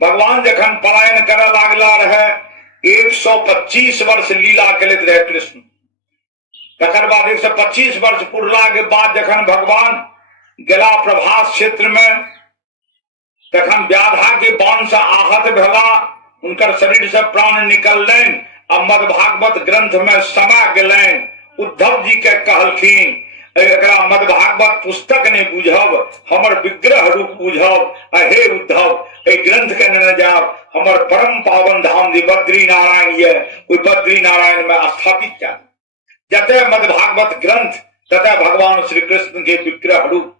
भगवान जखन पलायन करे लागला रहे 125 वर्ष लीला केलैत रहे कृष्ण। तकर बाद 125 वर्ष पुरला के बाद जखन भगवान गेला प्रभास क्षेत्र में तखन व्याधा के बाण से आहत भेला, उनकर शरीर से प्राण निकललनि आ मद भागवत ग्रंथ में समा गेलनि। उद्धव जी के कहलखिन एकरा मद भागवत पुस्तक ने बुझब, हमर विग्रह रूप बुझब। हे उद्धव ए ग्रंथ के न जाब, हमर परम पावन धाम जे बद्री नारायण ये ओई बद्री नारायण में स्थापित कर। जते मद भागवत ग्रंथ तते भगवान श्री कृष्ण के विग्रह रूप।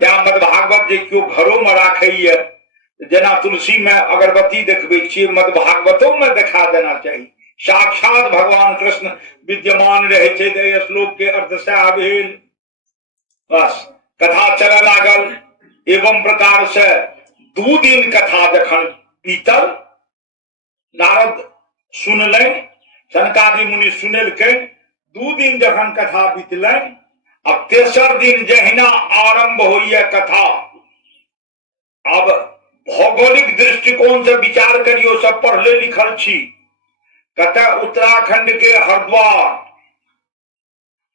त्या मद भागवत जे क्यों घरों में राखे ये, जना तुलसी में अगरबत्ती देखबे छियै मद भागवतों में दिखा देना चाहिए। साक्षात भगवान कृष्ण विद्यमान रहे थे। तो श्लोक के अर्थ से आवेल बस कथा चले लागल। एवं प्रकार से 2 दिन कथा जखन बीतल, नारद सुनलनि, सनकादि मुनि सुनेलकै। 2 दिन जखन कथा बीतलनि, अब तेसर दिन जहिना आरंभ होइए कथा। अब भौगोलिक दृष्टिकोण से विचार करियो, सब पढ़ले लिखल छी। कत उत्तराखंड के हरिद्वार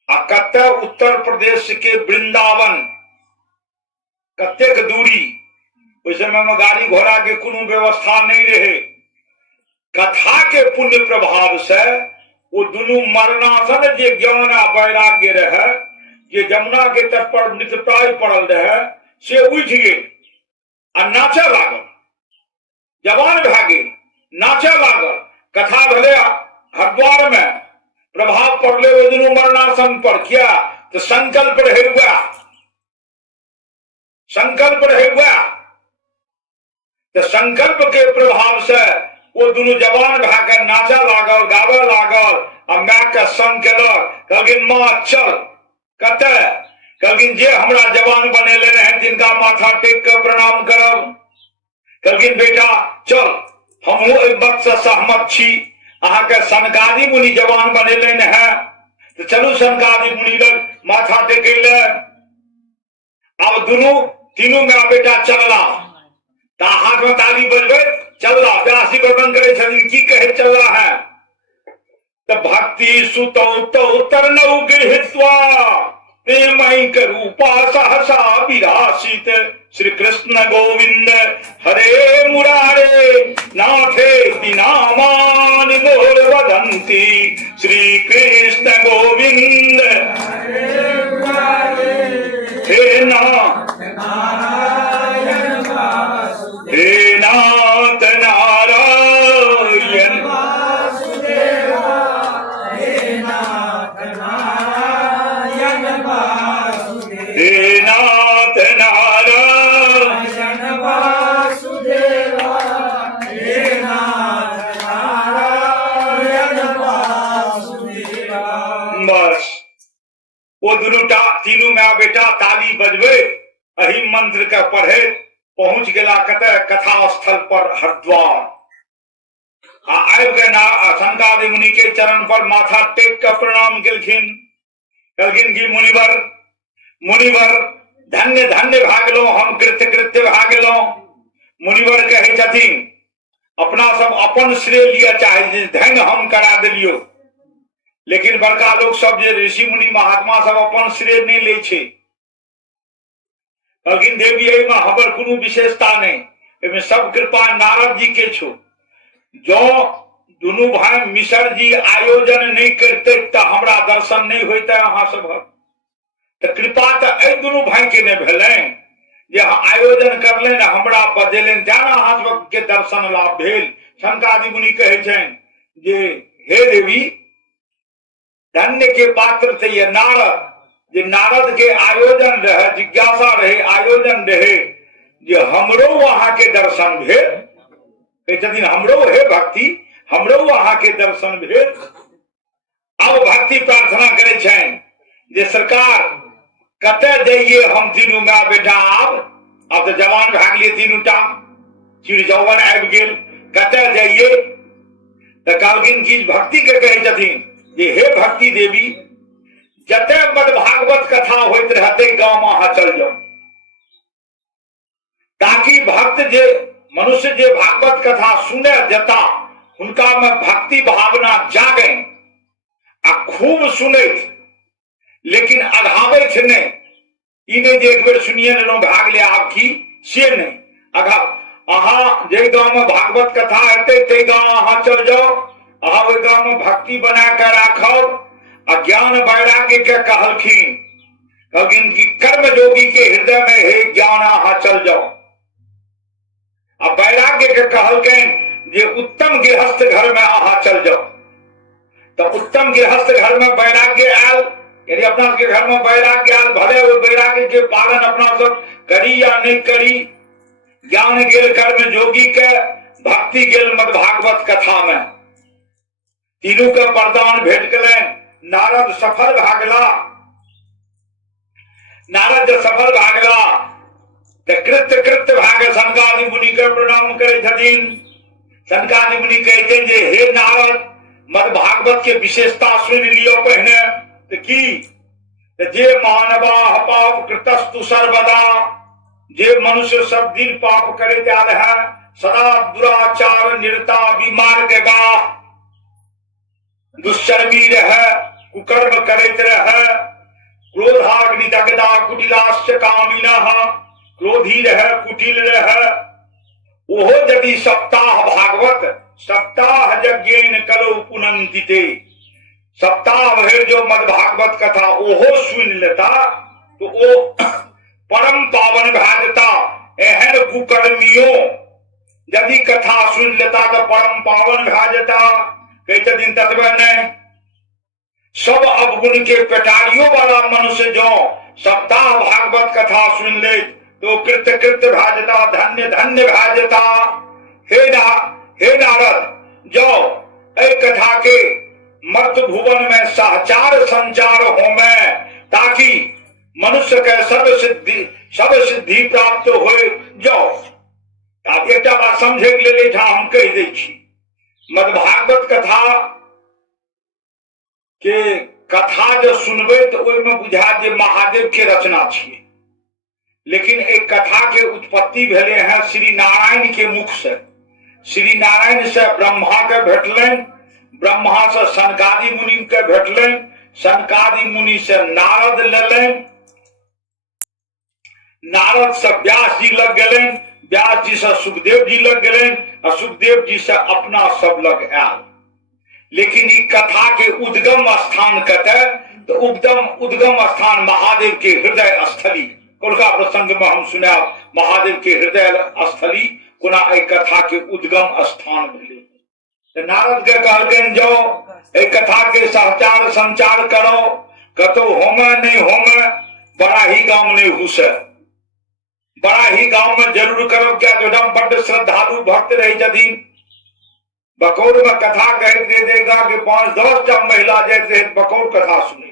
आ कत उत्तर प्रदेश के वृंदावन, कतेक दूरी। उस समय में गाड़ी घोड़ा के कोनो व्यवस्था नहीं रहे। कथा के पुण्य प्रभाव से वो दुनू मरणासन जे ज्ञान आ वैराग्य रहे, जे जमुना के तट पर मृतप्राय पड़ल रहे, से उठ गेल आ नाचे लागल। जवान भए गेल, नाचे लागल। कथा भले हरिद्वार में प्रभाव पड़ले वो दुनू मरणासन पर। क्या तो संकल्प रहे हुआ, संकल्प रहे हुआ। तो संकल्प के प्रभाव से वो दोनों जवान भाकर नाचा लागल, गावे लागल। अब माँ के संग केलक, कहलखिन माँ चल। कते कहलखिन जे हमरा जवान बनेले रहे तिनका माथा टेक के प्रणाम करब। कहलखिन बेटा चल, हमहू एहि बात से सहमत छी। अहाँ के सनकादि मुनि जवान बनेले है, तो चलू सनकादि मुनि लग माथा टेके ले। अब दोनों तीनों मेरा बेटा चलला, ता हाथ में ताली बजबे चलला। व्यासी वर्णन करे छथिन की कहे चलला है। तो भक्ति सुतौ तो तरनौ गृहीत्वा प्रेमई रूपा सहसा विरासित। श्री कृष्ण गोविंद हरे मुरारे नाथे नामानि मोर वदन्ति। श्री कृष्ण गोविंद हे नाथ नारायण हे नाथ नारायण वासुदेवा। हे नाथ नारायण वासुदेवा। बस वो तीनों माँ बेटा ताली बजबे, अही मंत्र का पढ़े पहुंच गया कते कथा स्थल पर हरिद्वार। आबि के सनकादि मुनि के चरण पर माथा टेक के प्रणाम केलखिन। कहलखिन कि मुनिवर धन्य धन्य भाग लो, हम कृत्य कृत्य भाग लो। मुनिवर कहे छथिन अपना सब अपन श्रेय लिया चाहे, धन्य हम करा दिलियो। लेकिन बड़का लोग सब जे ऋषि मुनि महात्मा सब अपन श्रेय नहीं ले छे। कहलखिन देवी एहि में हमर कोनो विशेषता नहीं, एहिमे सब कृपा नारद जी के छो। जो दुनू भाई मिश्र जी आयोजन नहीं करते तो हमरा दर्शन नहीं होते अहाँ सब। तो कृपा तो एहि दुनू भाई के नहीं भेलनि जे आयोजन करले ने हमरा बजेलनि, जाना अहाँ सब के दर्शन लाभ भेल। सनकादि मुनि कहे छनि जे हे देवी धन्य के पात्र थे ये नारद, जे नारद के आयोजन रहे, जिज्ञासा रहे, आयोजन रहे जे हमरो वहां के दर्शन भेल। कहते हमरो हे भक्ति, हमरो वहां के दर्शन भेल। अब भक्ति प्रार्थना करे छनि जे सरकार कते जाइए हम तीनू माय बेटा अब तो जवान भाग लिए तीनू टा चिड़ जौवन आबि गेल कते जाइए तो कहलखिन कि भक्ति के कहे छथिन जे हे भक्ति देवी जते बड़ भागवत कथा होइत रहते गांव में अहाँ चल जाओ ताकि भक्त जे मनुष्य जे भागवत कथा सुने जता उनका में भक्ति भावना जागे आ खूब सुने लेकिन अघावे नहीं ई नहीं जे एक बेर सुनिए न भाग ले आप की से नहीं अघा अहाँ जे गांव में भागवत कथा हेते ते गांव अहाँ चल जाओ अहाँ ओहि गांव में भक्ति बना के राखब ज्ञान वैराग्य के कहलखिन कि कर्म योगी के हृदय में हे ज्ञान अहाँ चल जाओ अब वैराग्य के कहलखिन जे उत्तम गृहस्थ घर में अहाँ चल जाओ तो उत्तम गृहस्थ घर में वैराग्य आयल यदि अपना के घर में वैराग्य आयल भले वो वैराग्य के पालन अपना सब करी या नहीं करी ज्ञान गेल कर्म योगी के भक्ति गेल मद भागवत कथा में तीनों के वरदान भेट गए नारद सफल भागला नारद सफल भागला तो कृत्य भागे सनकादि मुनि के प्रणाम करे छथिन सनकादि मुनि कहते जे हे नारद मद भागवत के विशेषता सुन लियो पहने तो की जे मानवा पाप कृतस्तु सर्वदा जे मनुष्य सब दिन पाप करे जा रहा सदा दुराचार निरता बीमार के बा दुष्चर्मी रह कुकर्म करैत रह क्रोधाग्नि दग्धा कुटिलाश्च कामिनः क्रोधी रह कुटिल रह ओहो यदि सप्ताह भागवत सप्ताह यज्ञेन कलो पुनन्तिते सप्ताह भर जो मद भागवत कथा ओहो सुन लेता तो ओ परम पावन भाजता एहन कुकर्मियों यदि कथा सुन लेता तो परम पावन भाजता कहते दिन तत्व नहीं सब अवगुण के पेटारियों वाला मनुष्य जो सप्ताह भागवत कथा सुन ले तो कृत्य भाजता धन्य धन्य भाजता हे नारद जो एक कथा के मर्त भुवन में सहचार संचार हो में ताकि मनुष्य के सब सिद्धि प्राप्त हो जाओ एक बात समझे के लिए हम कह दे मद भागवत कथा के कथा जो सुनबे तो ओहिमे बुझा जे महादेव के रचना छिए लेकिन एक कथा के उत्पत्ति भेले हैं श्री नारायण के मुख से श्री नारायण से ब्रह्मा के भेटलन ब्रह्मा से सनकादि मुनि के भेटलन सनकादि मुनि से नारद लेलन नारद से व्यास जी लग गए व्यास जी से सुखदेव जी लग गए और सुखदेव जी से अपना सब लग आयल लेकिन ई कथा के उद्गम स्थान कते तो उद्गम स्थान महादेव के हृदय स्थली कोलका प्रसंग में हम सुना महादेव के हृदय स्थली कोना ए कथा के उद्गम स्थान भेले तो नारद के कहलकन जो ए कथा के सहचार संचार करो कतो होमे नहीं होमे बड़ा ही गांव नहीं हुसे बड़ा ही गांव में जरूर करो क्या जो हम बड़ श्रद्धालु भक्त रही जदीन बकौर में कथा कह दे देगा कि 5-10 महिला जैसे बकौर कथा सुने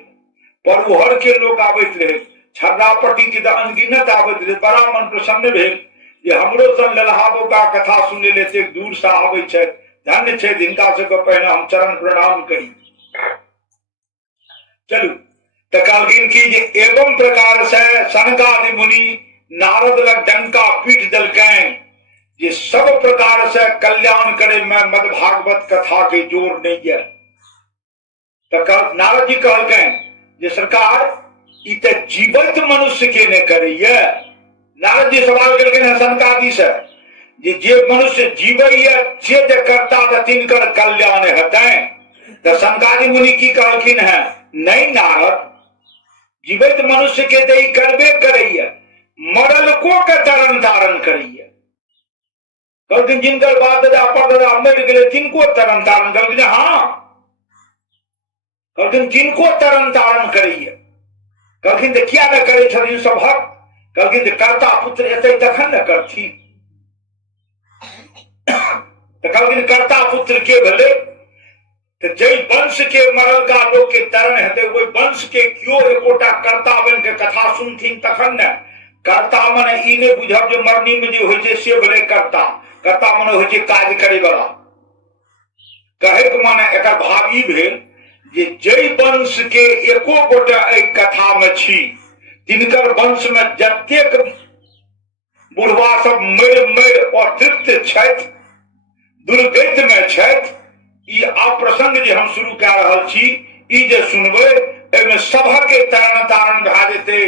पर उहर के लोग आबैत रहे छर्रापट्टी की अनगिनत आबैत रहे बड़ा मन प्रसन्न भेल ये हमरो सन ललहाबो का कथा सुने लेते दूर से आबै छै धन्य छै जिनका से पहले हम चरण प्रणाम करी चलू तो कहलखिन की जे एवं प्रकार से सनकादि मुनि नारद लग डंका पीट दलकैन ये सब प्रकार से कल्याण करे में मद भागवत कथा के जोर नहीं है तो नारद जी कहलकैन जे सरकार ई ते जीवित मनुष्य के ने करिए नारद जी सवाल करके सनकादि से जे मनुष्य जीवैया से जे करता तो तिनकर कल्याण हेतै तो सनकादि मुनि की कहलखिन है नहीं नारद जीवित मनुष्य के तो करबे करैया मरल को के तरन तारण करिए कहलखिन जिनकर बाप दादा परदादा मर गए तिनको तरन तारण कहलखिन हाँ कहलखिन जिनको तरन तारण करिए कहलखिन तो क्या न करे छथिन सभक कहलखिन कर्ता पुत्र एतै तखन न करथिन तो कहलखिन कर्ता पुत्र के भेलै तो जय वंश के मरल का लोग के तरण हेते वही वंश के क्यों एकोटा कर्ता बन के कथा सुनथिन तखन ने कर्ता मने ई ने बुझब जे मरनी में जे होय छै से भले कर्ता कर्ता मने होय छै काज करे वाला कहे के माने एकर भाव ई भेल जे जय वंश के एको गोटा एहि कथा में छी तिनकर वंश में जतेक बुढ़वा सब मर अतृप्त छथि दुर्गति में छथि ई अप्रसंग जे हम शुरू कऽ रहल छी ई जे सुनबै एहिमे सभक तरण तारण भए जेतै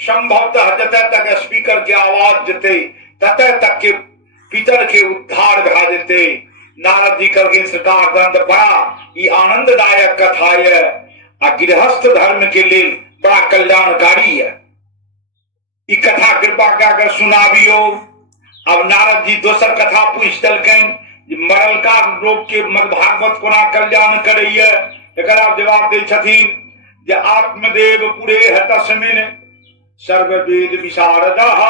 संभवतः जतऽ तक स्पीकर के आवाज जेतै ततऽ तक के पितर के उद्धार भए जेतै नारद जी कहलखिन सरकार दंड बड़ा ई आनंददायक कथा है आ गृहस्थ धर्म के लिए बड़ा कल्याणकारी है ई कथा कृपा कऽ के सुनाबियो। अब नारद जी दोसर कथा पूछ देलखिन मरलका लोक के भागवत कोना कल्याण करैया एकर जवाब दै छथिन जे आत्मदेव पुरे तस्मिन् सर्ववेद विशारदः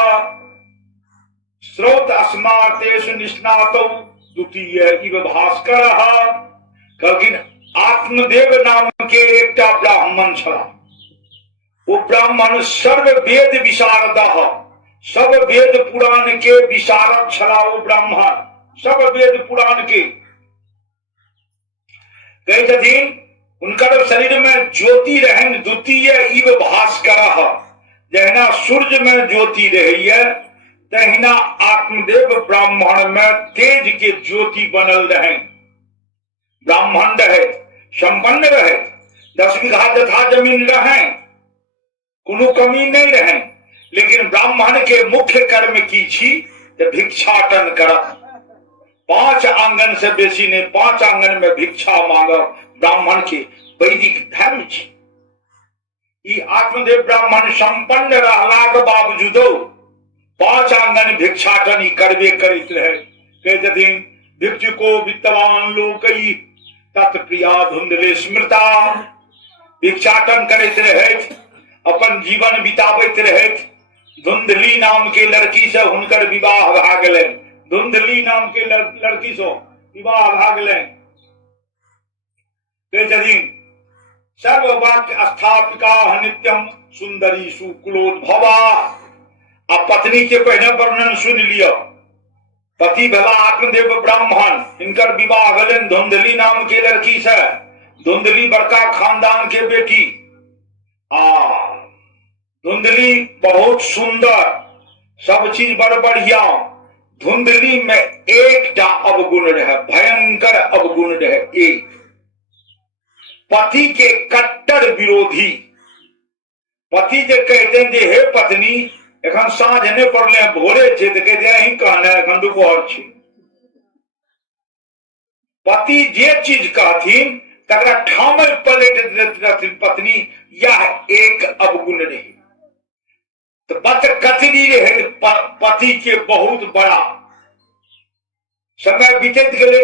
श्रोत अस्मातेषु निष्णातौ द्वितीय इव भास्करः। कहलखिन आत्मदेव नाम के एकटा ब्राह्मण छला वो ब्राह्मण सर्ववेद विशारदः सब वेद पुराण के विशारद छला वो ब्राह्मण सब वेद पुराण के कहे छथिन उनकर शरीर में ज्योति रहन द्वितीय इव भास्कर जहिना सूर्य में ज्योति रही तहिना आत्मदेव ब्राह्मण में तेज के ज्योति बनल रहे ब्राह्मण रहे संपन्न रहे 10 बीघा जथा जमीन रहे कोनो कमी नहीं रहे लेकिन ब्राह्मण के मुख्य कर्म की छी भिक्षाटन करत 5 आंगन से बेसी ने 5 आंगन में भिक्षा मांगब ब्राह्मण के वैदिक धर्म छी। ई आत्मदेव ब्राह्मण संपन्न रहलाक बावजूदो 5 आंगन भिक्षाटन करबे करैत रहे। कहे छथिन भिक्षुको वित्तवान लोकई तत्प्रिया धुंधले स्मृता भिक्षाटन करैत रहे अपन जीवन बिताबैत रहे। धुंधली नाम के लड़की से हुनकर विवाह भए गेलै धुंधली नाम के लड़की से विवाह भए गेलै। कहे छथिन सर्ववाक्य स्थापिका नित्यम सुंदरी सुकुलोद्भवा। अब पत्नी के पहले वर्णन सुन लियो। पति भला आत्मदेव ब्राह्मण इनकर विवाह भेलन धुंधली नाम के लड़की से। धुंधली बड़का खानदान के बेटी धुंधली बहुत सुंदर सब चीज बड़ बढ़िया। धुंधली में एकटा अवगुण रहे भयंकर अवगुण रहे एक पति के कट्टर विरोधी। पति जे कहते हैं जे हे पत्नी एखन साँझ नहीं पड़ले भोरे छे तो कहते अहीं कहना एखन दुपहर छे। पति जे चीज कहथिन तकरा ठाम पलट दैत रहथिन पत्नी यह एक अवगुण रहे। तो बत कथनी रहे पति के बहुत बड़ा समय बीतत गए।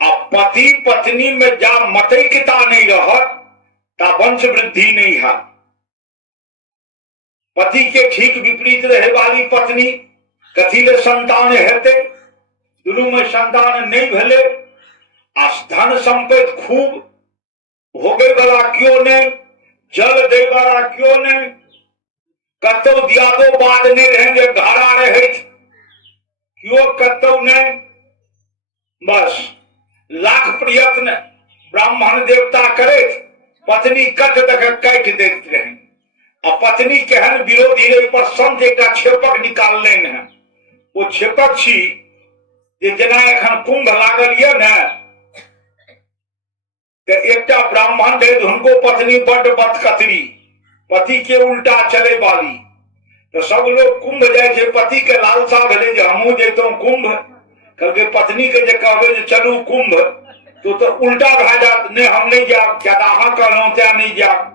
अब पति पत्नी में जा मतैकता नहीं रहत ता वंश वृद्धि नहीं है। पति के ठीक विपरीत रहे वाली पत्नी कथी ले संतान हेते दुनू में संतान नहीं भेले। धन संपत्ति खूब भोगे वाला क्यों नहीं जल दे वाला क्यों नहीं कतौ दियादो बाद नहीं रहेंगे घरा रहे क्यों कतौ नहीं। बस लाख प्रयत्न ब्राह्मण देवता करे पत्नी कट तक काट देते रहे। अब पत्नी केहन विरोधी रहे पर संत एक छेपक निकाल लेन है। वो छेपक छी जेना एखन कुंभ लागल ये न एकटा ब्राह्मण रहे उनको पत्नी बड़ बदकतरी पति के उल्टा चले वाली। तो सब लोग कुंभ जाए पति के लालसा भेले जे हमहू जैतों कुंभ कहलके पत्नी के जे कहबे जे चलू कुंभ तो उल्टा भए जात नहीं हम नहीं जाब क्या अहाँ कहलहुँ त्या नहीं जाब।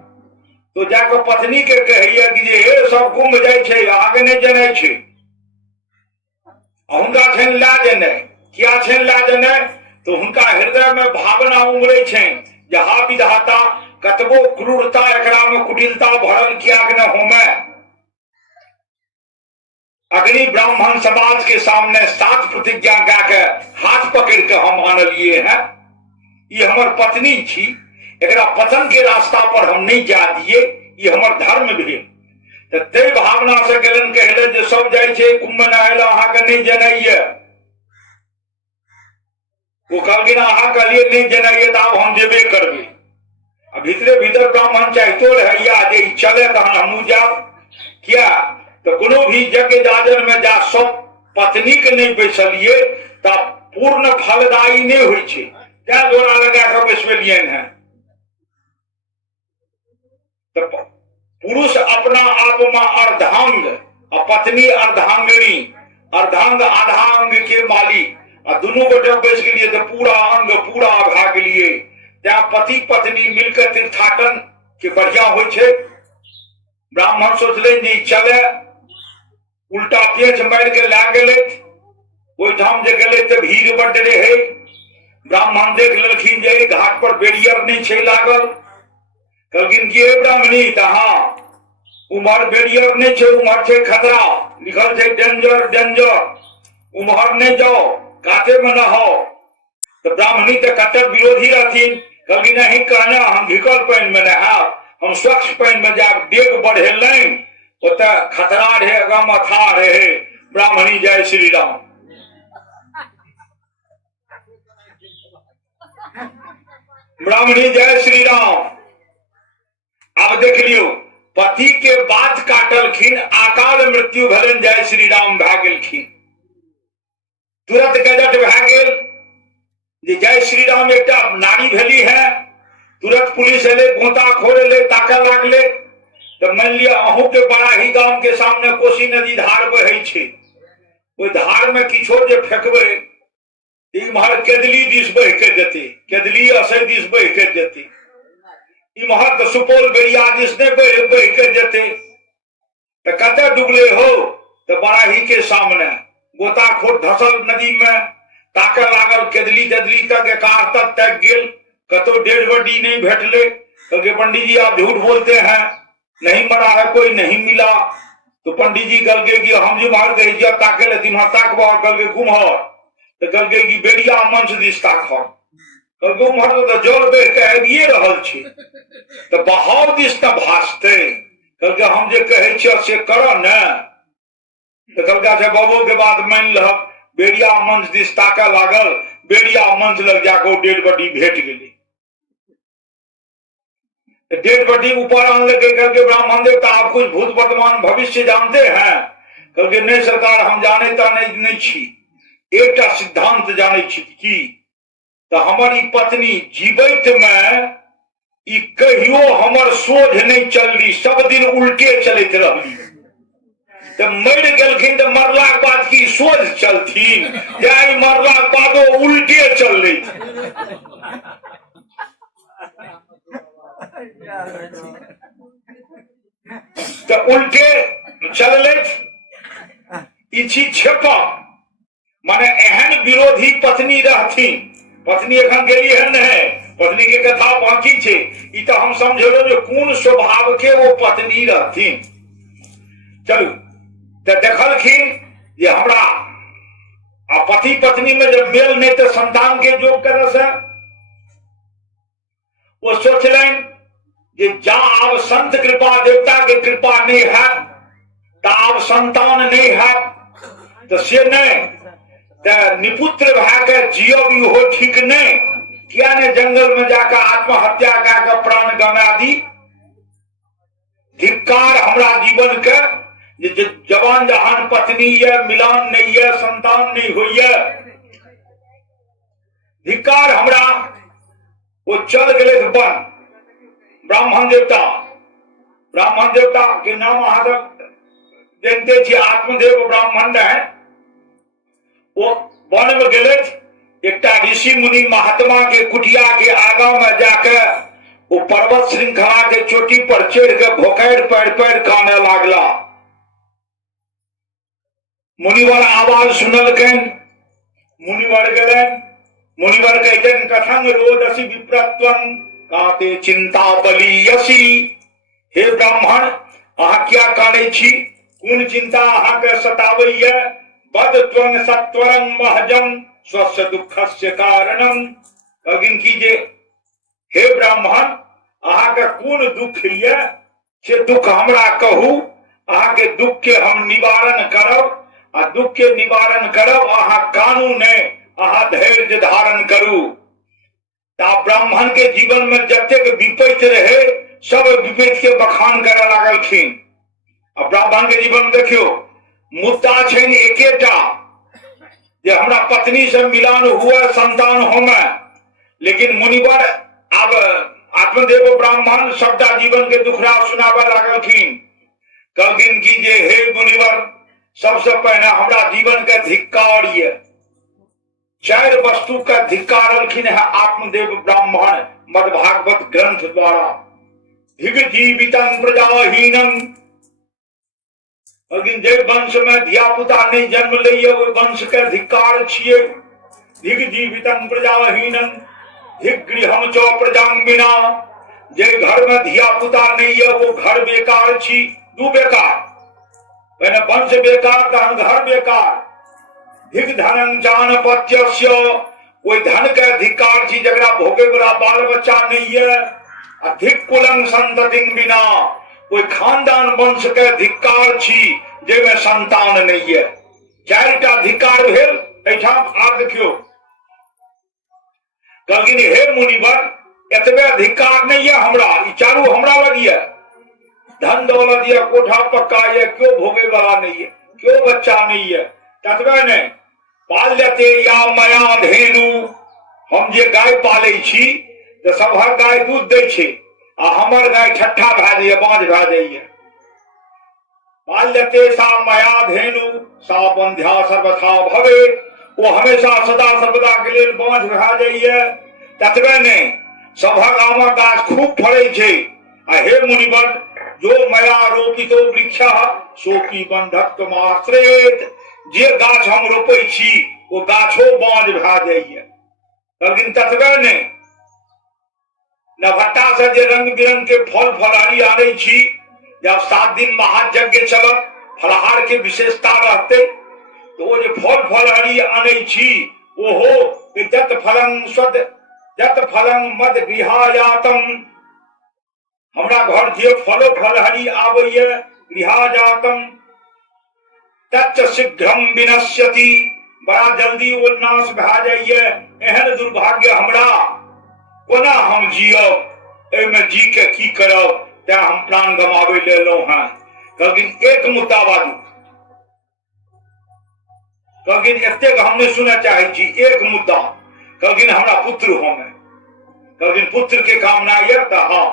तो जाकर पत्नी के कहिए कि जे सब कुंभ जाए छे आगे नहीं जनै छे हुनका छन ला जेने क्या छन ला जेने तो हुनका हृदय में भावना उमड़े छे जहा विधाता कतबो क्रूरता एकरा में कुटिलता भरल किया न होमे। अग्नि ब्राह्मण समाज के सामने 7 प्रतिज्ञा गा के हाथ पकड़ के हम आनलिए हैं। ये हमर पत्नी छी, एकरा पतन के रास्ता पर हम नहीं जा दिए, ये हमर धर्म भेल। ते भावना से गेलन कहले जे सब जाय छै कुंभ नहाय ला, अहाँ के नहीं जेनाइए। वो कहलखिन अहाँ कहलिए नहीं जेनाइए, तो आब हम जेबे करबे। अब भीतरे भीतर ब्राह्मण चाहितो रहैया जे चले तहन हमू जाब। क्या तो कोनो भी यज्ञ जाजन में जा सब पत्नी के नहीं बैसलिए तब पूर्ण फलदायी नहीं हुई छे। क्या दोरा लगा कर बैसलियन है। तो पुरुष अपना आप में अर्धांग और पत्नी अर्धांगिनी, अर्धांग आधा अंग के मालिक, और दोनों को जब बैस के लिए तो पूरा अंग पूरा भाग लिए। त्या पति पत्नी मिलकर तीर्थाटन के बढ़िया हो छे। ब्राह्मण सोचले जी चले, उल्टा पेच मार के ला गेले। ओई ठाम जे गेले त भीड़ बड रहे। ब्राह्मण देख लेलखिन जे घाट पर बैरियर नहीं छे लागल। कहलखिन कि ए ब्राह्मणी त हां उमहर बैरियर नहीं छे, उमहर छे खतरा, लिखल छे डेंजर डेंजर, उमहर नहीं जाओ, काटे में न हो। तो ब्राह्मणी तो कट्टर विरोधी रहथिन। कहलखिन नहीं कहना हम भिकल पानी में नहाब, हम स्वच्छ पानी में जाब, डेग बढ़ेल ओत खतरा रहे, अगम अथा रहे। ब्राह्मणी जय श्री राम। ब्राह्मणी जय श्री राम। अब देख लियो पति के बात काटलखिन, अकाल मृत्यु भलन जय श्री राम भा गेलखिन। तुरंत गजट भा गेल जे जय श्री राम एक नारी भेली है। तुरंत पुलिस एले, गोताखोर एले, ताका लागले। तो मान लिया अहू के बड़ाही गांव के सामने कोसी नदी धार बहे छे, ओई धार में किछो जे फेंकबे इम्हर केदली दिस बह के जेते, केदली असै दिस बह के जेते, इम्हर तो सुपौल बेरिया दिस ने बह के जेते। तो कते डूबले हो तो बड़ाही के सामने गोताखोर धसल नदी में, ताके लागल केदली तेदली तक एकार तक तक गेल, कतो डेड बॉडी नहीं भेटले। क्योंकि पंडित जी आप झूठ बोलते हैं, नहीं मरा है कोई, नहीं मिला। तो पंडित जी कल के कि हम जो बाहर गई जब ताके ले तिम्हा ताक बाहर कल के कुम्हर, तो कल के कि बेड़िया मंच दिस ताकहर, कल के उम्हर तो जल बह के आबिए रहल छे, तो बहाव दिस त भासते। कल के हम जे कहे छियै से करऽ न। तो कल के बाबू के बात मान लह, बेड़िया मंच दिस ताका लागल, बेड़िया मंच लग जाकर डेड बॉडी भेट गेली। डेड बॉडी ऊपर आने लगे। करके ब्राह्मण देवता आप कुछ भूत वर्तमान भविष्य जानते हैं? करके नहीं सरकार हम जाने ता नहीं छी, एक सिद्धांत जाने छी की तो हमारी पत्नी जीवित में ई कहियो हमर सोझ नहीं चलली, सब दिन उल्टे चलते रहली। तो मर गेलखिन तो मरला के बाद की सोझ चलथिन, या मरला के बादो उल्टे चल रही। तो उल्टे चल छेपा माने एहन विरोधी पत्नी रहथिन। पत्नी एखन गेली है नहीं, पत्नी के कथा बाकी छे। ई तो हम समझलो जो कौन स्वभाव के वो पत्नी रहथिन। चलू तो देखलखिन ये हमरा पति पत्नी में जब मेल नहीं तो संतान के जोग करे से वो सोचलन कि जा अब संत कृपा देवता के कृपा नहीं है, अब संतान नहीं है, तो से नहीं तो निपुत्र भाके जियो भी हो ठीक नहीं। क्या ने जंगल में जाकर आत्महत्या कर प्राण गंवा दी। धिक्कार हमरा जीवन के जवान जहान पत्नी है, मिलान नहीं है, संतान नहीं हुई है, धिक्कार हमरा। वो चल गए बन ब्राह्मण देवता के नाम अहाँ जानते छी, आत्मदेव ब्राह्मण है। वो वन में गए, एक ऋषि मुनि महात्मा के कुटिया के आगा में जाकर वो पर्वत श्रृंखला के चोटी पर चढ़ के भोकैर पैर पैर काने लागला। मुनिवर आवाज सुनलकन, मुनिवर गलन, मुनिवर कहते कथंग रोदसी विप्रत्वं काते चिंता बलियसी। हे ब्राह्मण अहाँ क्या काने छी, कौन चिंता अहाँ के सतावैया। बद त्वं सत्वरं महजं स्वस्य दुखस्य कारणं कहलखिन कि जे हे ब्राह्मण अहाँ के कोन दुख ये से दुख हमरा कहू, अहाँ के दुख के हम निवारण करब, आ दुख के निवारण करब अहाँ कानून अहाँ धैर्य धारण करू। ता ब्राह्मण के जीवन में जतेक विपत्ति रहे सब विपत्ति के बखान करे लागलखिन। आ ब्राह्मण के जीवन में देखियो मुद्दा छनि एकेटा जे हमरा पत्नी से मिलान हुआ संतान होमे, लेकिन मुनिवर अब आत्मदेव ब्राह्मण सबटा जीवन के दुखड़ा सुनावे लागलखिन। कहलखिन कि जे हे मुनिवर सबसे पहले हमरा जीवन के धिक्कार ये, 4 वस्तु का धिक्कारलखिन है आत्मदेव ब्राह्मण मद्भागवत ग्रंथ द्वारा। धिग जीवितं प्रजाहीनं, लेकिन जे वंश में धिया पुता नहीं जन्म लिये वो वंश के धिक्कार छिए। धिग जीवितं प्रजाहीनं धिग गृहम च प्रजांगिना, जे घर में धिया पुता नहीं है वो घर बेकार छी। 2 बेकार, पहले वंश बेकार तहन घर बेकार। धिग धनं जानपत्यस्य, कोई धन के धिक्कार छी जकरा भोगे वाला बाल बच्चा नहीं है। अधिक कुलं संततिं बिना, कोई खानदान वंश के धिक्कार छी जेमे संतान नहीं है। 4टा धिक्कार भेल। एठाम आब देखियो कहलखिन हे मुनिवर एतबे धिक्कार नहीं है हमरा, ई चारू हमरा लग ये। धन दौलत ये, कोठा पक्का ये, क्यों भोगे वाला नहीं है, क्यों बच्चा नहीं है, ततबे नहीं। पाल्यते या मया धेनु, हम जे गाय पाले छी तो सबहर गाय दूध दै छै, आ हमर गाय ठट्ठा भए जाइए, बाँझ भए जाइए। पाल्यते सा मया धेनु सा बंध्या सर्वथा भवेत, वो हमेशा सदा सर्वदा के लिए बाँझ भए जाइए। ततबे नहीं सभक आमक गाछ खूब फड़े छै। आ हे मुनिवर जो मया रोपितो वृक्ष सोपी बंधक तुमाश्रेत, जे गाछ हम रोपे छी वो गाछो बाँझ भए जाइए। लेकिन ततबे नहीं नभट्टा से जे रंग बिरंग के फल फलहारी आने छी, जब 7 दिन महायज्ञ चलत फलहार के विशेषता रहते तो वो जो फल फलहारी आने छी ओहो जत फलं स्वद जत फलं मद गृहायातम, हमरा घर जे फलो फलहारी आबैये गृहाजातम तच्च शीघ्रम विनश्यति, बड़ा जल्दी वो नाश भए जाइए। एहन दुर्भाग्य हमरा, कोना हम जियब, एमे जी के की करब, तें हम प्राण गमावे लेलहुं हैं। कहलखिन एक मुद्दा बाजू, कहलखिन एतेक हम नहीं सुने चाहे छी, एक मुद्दा। कहलखिन हमरा पुत्र होमे, कहलखिन पुत्र के कामना ये त हाँ।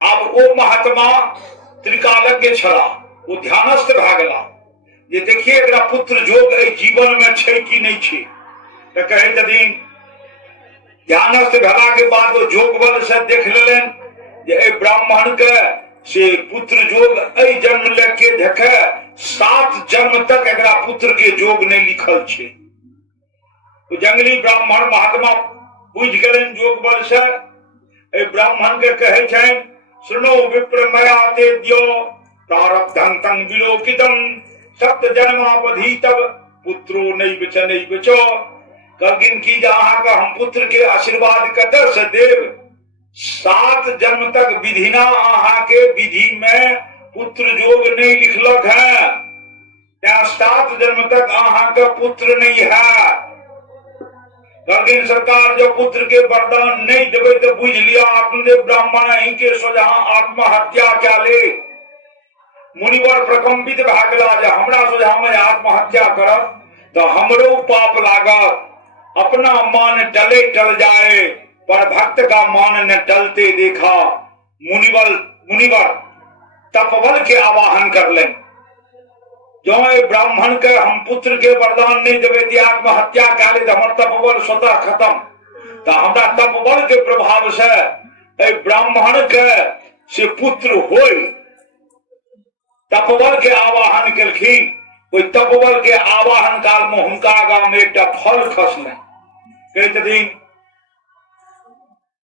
आब ओ महात्मा त्रिकालज्ञ छला, वो ध्यानस्थ भए गेला जे देखिए एकरा पुत्र जोग एहि जीवन में छै कि नहीं छै। त कहै छथिन ध्यानस्थ भेला के बाद वो जोग बल से देख लेलन जे एहि ब्राह्मण के से पुत्र जोग एहि जन्म लेके देखे 7 जन्म तक एकरा पुत्र के जोग नहीं लिखल छै। तो जंगली ब्राह्मण महात्मा बुझ गेलन जोग बल से। एहि ब्राह्मण के कहै छनि सुनो विप्र मया ते द्यो प्रारब्धं तं विलोकितम सप्त जन्मावधि तब पुत्रो नहीं बचो। कहलखिन की अहाँ का हम पुत्र के आशीर्वाद कतऽ से देव, 7 जन्म तक विधिना अहाँ के विधि में पुत्र जोग नहीं लिखलक है, 7 जन्म तक अहाँ का पुत्र नहीं है। कहलखिन सरकार जो पुत्र के वरदान नहीं देवे तो बुझ लिया आत्मदेव ब्राह्मण अहीं के सोझा आत्महत्या क्या ले। मुनिवर प्रकंपित भए गेला जे हमरा सोझा में आत्महत्या करब तो हमरो पाप लागत, अपना मान टले टल जाए पर भक्त का मान न टलते देखा। मुनिवर तपबल के आवाहन कर ले, जो ब्राह्मण के हम पुत्र के वरदान नहीं देवे आत्महत्या करे तो हमर तपबल स्वतः खत्म। तो हमरा तपबल के प्रभाव से ब्राह्मण के से पुत्र होय, तपबल के आवाहन केलखिन। ओहि तपबल के आवाहन काल में हुनका आगा में एक फल खसले, कहथिन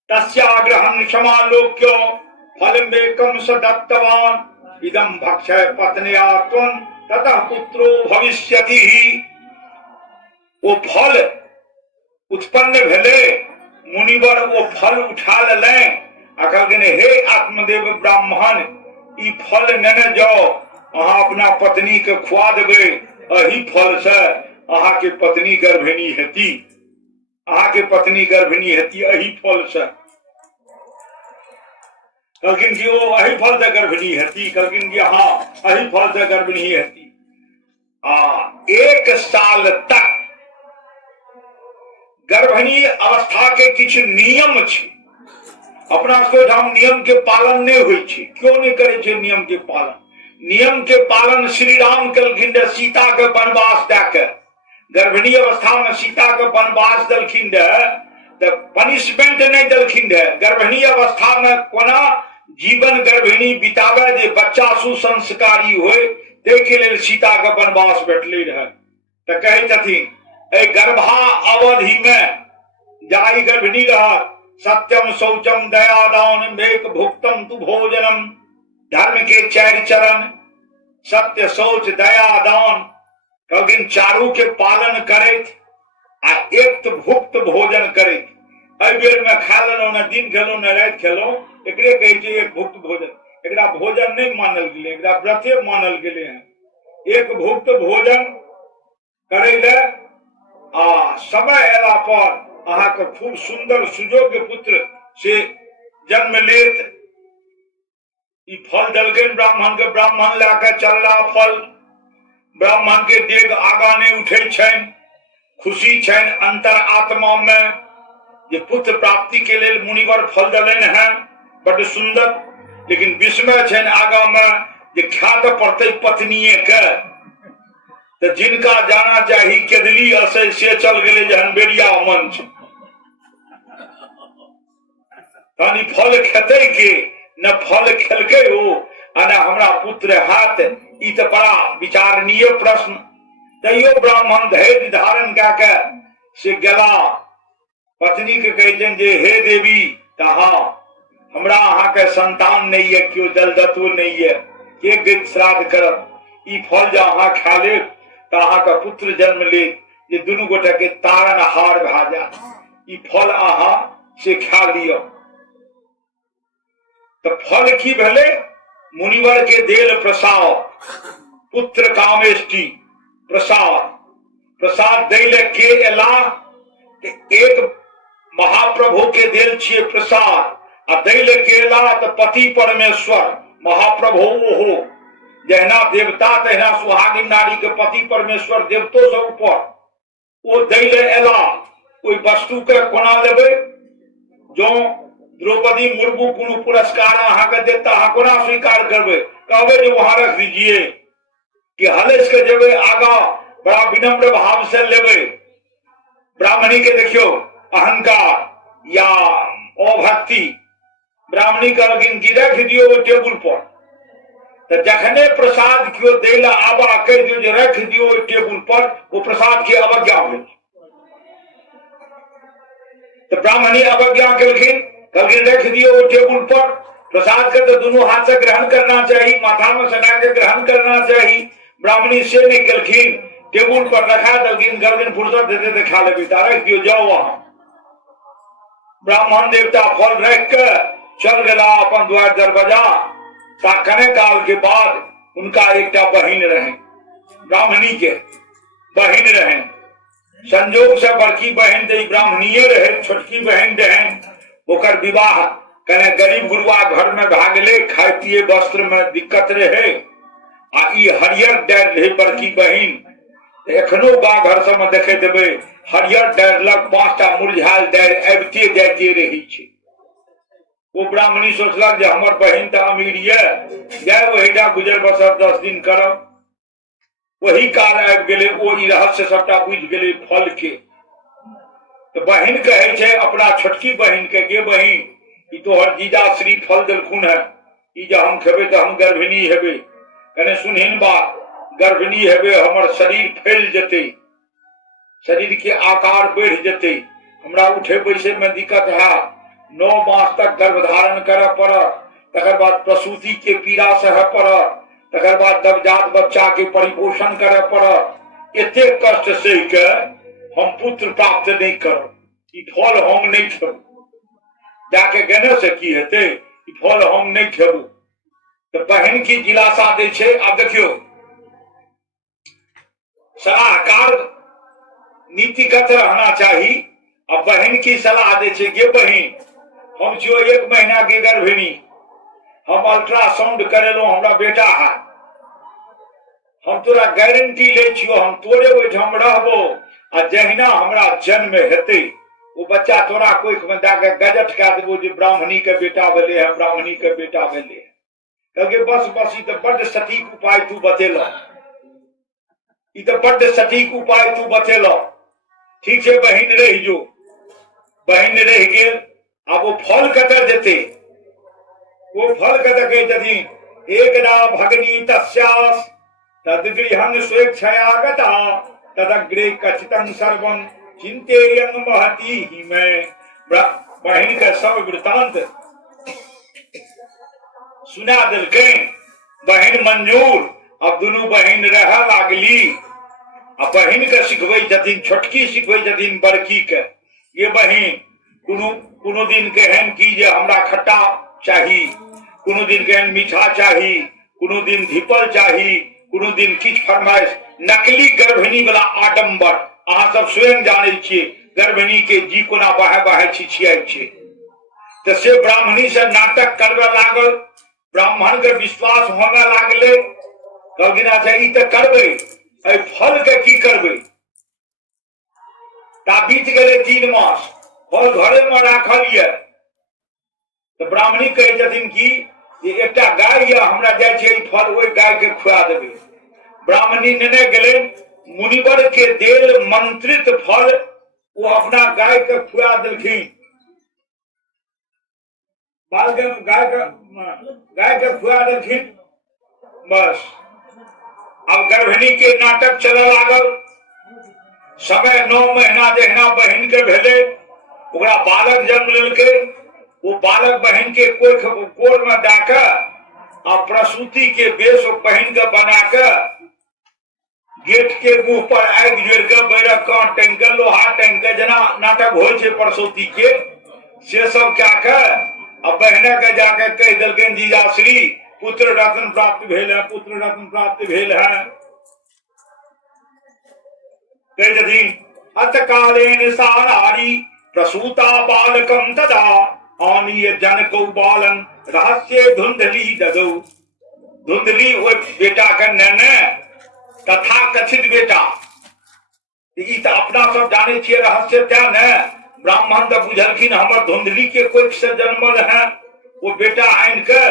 तस्याग्रहं क्षमालोक्यो फलमेकं स दत्तवान इदं भक्षय पत्न्या त्वं ततः पुत्रो भविष्यति। वो फल उत्पन्न भेले मुनिवर वो फल उठा ले आ कहलखिन हे आत्मदेव ब्राह्मण ई फल नेने जाओ अहाँ अपना पत्नी के खुआ देबै एही फल से अहाँ के पत्नी गर्भिणी हेती अहाँ के पत्नी गर्भिणी हेती एही फल से कहलखिन कि ओ एही फल से गर्भिणी हेती कहलखिन कि हाँ एही फल से गर्भिणी हेती 1 साल तक गर्भिणी अवस्था के किछ नियम छै अपना सबके नियम के पालन नहीं हुई छै क्यों नहीं करे छै नियम के पालन श्री राम कलखिन सीता के वनवास दे गर्भिणी अवस्था में सीता के वनवास दलखिन पनिशमेंट नहीं दलखिन गर्भिणी अवस्था में कोना जीवन गर्भिणी बितावे जे बच्चा सुसंस्कारी होय देखे लेल सीता के वनवास भेटले रहे तो कहे छथिन ए गर्भा अवधि में जाई गर्भिणी रहत सत्यम शौचम दया दान मेक भुक्तम तु भोजनम धर्म के 4 चरण सत्य शौच दया दान कहलखिन चारू के पालन करैत आ एक भुक्त भोजन करैत एहि बेर में खा लेलहुँ न दिन खेलहुँ न राति खेलहुँ एकरे कहै छै एक भुक्त भोजन एकरा भोजन नहीं मानल गेलै एकरा व्रते मानल गेलै हैं एक भुक्त भोजन करै ले आ समय एला पर अहाँ के खूब सुंदर सुयोग्य पुत्र से जन्म लेत ई फल दलखिन ब्राह्मण के ब्राह्मण लाके चलला फल ब्राह्मण के देह आगा नहीं उठे छन खुशी छन अंतर आत्मा में जे पुत्र प्राप्ति के लिए मुनिवर फल दलन है बड़ सुंदर लेकिन विस्मय छन आगा में जे ख्यात पड़ते पत्नीये के तो जिनका जाना चाहिए केदली असै से चल गए जहन बेरिया मंच तनी फल खेते के न फल खेलके हो न हमरा पुत्र हाथ ई तो बड़ा विचारणीय प्रश्न तैयो ब्राह्मण धैर्य धारण के से गेला पत्नी के कहते जे हे देवी कहा हमरा अहाँ के संतान नहीं है क्यों जल दत्व नहीं है के गीत श्राद्ध करब ई फल जो अहाँ खा ले तो अहाँ का पुत्र जन्म ले ये दुनू गोटा के तारण हार भा जा ई फल अहाँ से खा लियो तो फल की भले मुनिवर के देल प्रसाद पुत्र कामेष्टि प्रसाद प्रसाद दैले के एला एक महाप्रभु के देल छिए प्रसाद आ दैले के एला तो पति परमेश्वर महाप्रभु ओहो जहना देवता तहना सुहागिन नारी के पति परमेश्वर देवतो से ऊपर वो दैले एला कोई वस्तु के कोना लेबे जो द्रौपदी मुर्मू कोनो पुरस्कार अहाँ के देता अहाँ कोना स्वीकार करबे कहबे जो वहां रख दीजिए कि हलेस के जेबे आगा बड़ा विनम्र भाव से लेबे ब्राह्मणी के देखियो अहंकार या अभक्ति ब्राह्मणी कहलखिन कि रख दियो टेबुल पर तो जखने प्रसाद क्यों देला आबा कह दियो जे रख दियो टेबुल पर वो प्रसाद की अवज्ञा भेल तो ब्राह्मणी अवज्ञा केलखिन कहलखिन रख दियो टेबुल पर प्रसाद के तो दोनों हाथ से ग्रहण करना चाहिए माथा में सटा के ग्रहण करना चाहिए ब्राह्मणी से नहीं केलखिन टेबुल पर रखा दलखिन गर्दन फुर्सत देते थे खा ले रख दियो जाओ वहां ब्राह्मण देवता फल रख के चल गया अपन द्वार दरवाजा ताकने काल के बाद उनका एक बहिन रहे ब्राह्मणी के बहिन रहे संजोग से बड़की बहन दे ब्राह्मणीय रहे छोटकी बहन रहे ओकर विवाह कने गरीब गुरुआ घर में भागले खाए पिए वस्त्र में दिक्कत रहे आ ई हरियर डाल रहे बड़की बहिन एखनो गाँव घर सब में देखे देवे हरियर डाल लग 5टा मुरझाल डाल अबते जाते रही छे वो ब्राह्मणी सोचलक जे हमर बहिन तो अमीर ये जाए वहीटा गुजर बसर 10 दिन करब वही काल आबि गेले ओ ई रहस्य सबटा बुझ गेले फल के तो बहन कहे छे अपना छोटकी बहन के गे बहन ई तोहर जीजा श्री फल देलखुन है ई जे हम खेबे तो हम गर्भिणी हेबे कने सुनहिन बात गर्भिणी हेबे हमर शरीर फैल जते शरीर के आकार बढ़ जते हमरा उठे बैसे में दिक्कत है 9 मास तक गर्भधारण करे पड़त तकर बाद प्रसूति के पीड़ा सहे पड़त तकर बाद नवजात बच्चा के परिपोषण करे पड़त एते कष्ट सह के हम पुत्र प्राप्त नहीं करब ई फल हम नहीं खेबू, जाके गने से की हेते, ई फल हम नहीं खेबू। तो बहन की दिलासा दे छे। अब देखियो सलाहकार नीतिगत रहना चाहिए। अब बहन की सलाह दे छे, गे बहन हम जो 1 महीना के गर्भिणी, हम अल्ट्रासाउंड करेलो, हमरा बेटा है, हम तोरा गारंटी ले छियो, हम तोरे ओहिठाम रहबो आ जहिना हमरा जन्म हेते वो बच्चा तोरा कोई में जाके गजट कह देबो जे ब्राह्मणी के बेटा भेले है, ब्राह्मणी के बेटा भेले है। कहे बस बस ई तो बड़ सटीक उपाय तू बतेलो, ई तो बड़ सटीक उपाय तू बतेलो। ठीक है बहन रह जो, बहन रह गेल। अब वो फल कतर देते, वो फल कतर कहे जदि एकदा भगनी तस्यास तद्गृहं स्वेच्छयागता तदग्रे कचितं सर्वं चिंतेयं महती ही। मैं बहन का सब वृतांत सुना दिलके, बहन मंजूर। अब दोनों बहन रह लागली। अब बहन के सिखबै छथिन, छोटकी सिखबै छथिन बड़की के, ये बहन कोनो दिन केहन की जे हमरा खट्टा चाही, कोनो दिन केहन मीठा चाही, कोनो दिन धिपल चाही, कोनो दिन किछ फरमाइश। नकली गर्भिणी वाला आडम्बर अहाँ सब स्वयं जाने छिए, गर्भिणी के जी कोना बाहे बाहे छिछियाई छै। तो से ब्राह्मणी से नाटक करवे लागल, ब्राह्मण के विश्वास होने लागले। कहलखिन अच्छा ई तो करबे, एहि फल के की करबे। ता बीत गेले 3 मास, फल घरे में राखल ये। तो ब्राह्मणी कहे छथिन कि ये एकटा गाय या हमरा जाय छै, ई फल ओहि गाय के खुआ देबे। ब्राह्मणी नेने गेले, मुनिवर के देल मंत्रित फल वो अपना गाय के खुआ देलखिन। गाय के खुआ देलखिन। बस अब गर्भिणी के नाटक चले लागल। समय 9 महीना जहिना बहन के भेले, ओकरा बालक जन्म लेलके। वो बालक बहन के कोर में डाके आ प्रसूति के बेस बहन के बना के गेट के मुंह पर आग जोड़ के बैरक काट टांग के लोहा टांग के जना नाटक हो प्रसूति के से सब क्या के अब बहने के जाके कह दिलखिन जीजा श्री पुत्र रत्न प्राप्त भेल है, पुत्र रत्न प्राप्त भेल है। कह छथिन अतकालेन सारारी प्रसूता बालकम तदा आनीय जनकौ बालन रहस्य धुंधली ददौ। धुंधली वो बेटा के नेने तथा कथित बेटा, ई तो अपना सब जाने छिए रहस्य त्या ने। ब्राह्मण तो बुझलखिन हमर धुंधली के कोई से जन्मल है। वो बेटा आन के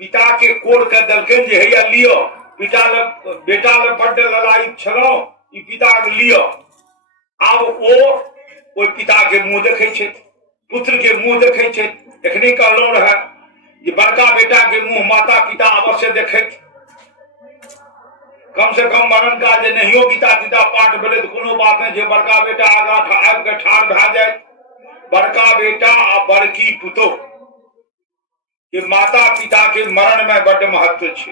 पिता के कोर के दलखिन जे हैया लियो, बेटा ले बड्ड लड़ाई छलो, ई पिता के लियो। अब वो पिता के मुंह देखे छे, पुत्र के मुंह देखे छे। एखने कहलो रहे जे बड़का बेटा के मुंह माता पिता अवश्य देखे, कम से कम मरण का जे नहियो गीता तीता पाठ भेले तो कोनो बात नहीं, जे बड़का बेटा आगा आबि के ठाढ़ भए जाए। बड़का बेटा आ बड़की पुतो के माता पिता के मरण में बड़ महत्व छे।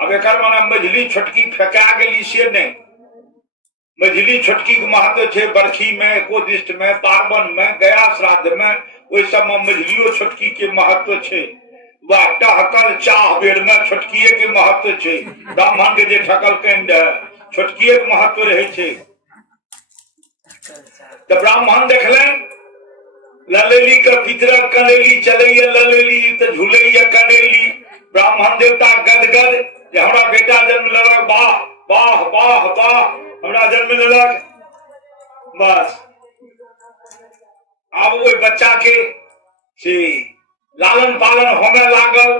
अब एक माने मझली छोटकी फेंका गेली से नहीं, मझली छोटकी के महत्व छे। बरखी में, एकोदिष्ट में, पार्वन में, गया श्राद्ध में, ओहि सब में मझलियो छोटकी के महत्व छे। वह टहकल चाह बेर में छोटकिए के महत्व छे। ब्राह्मण के जे ठकल कंड है छोटकिए के महत्व रहे छे। तो ब्राह्मण देखलें ललेली के पितरक कनेली चलैया, ललेली तो झूलैया कनेली। ब्राह्मण देवता गदगद जे हमरा बेटा जन्म लेलक, वाह वाह वाह वाह हमरा जन्म लेलक। बस अब वो बच्चा के से लालन पालन होने लागल।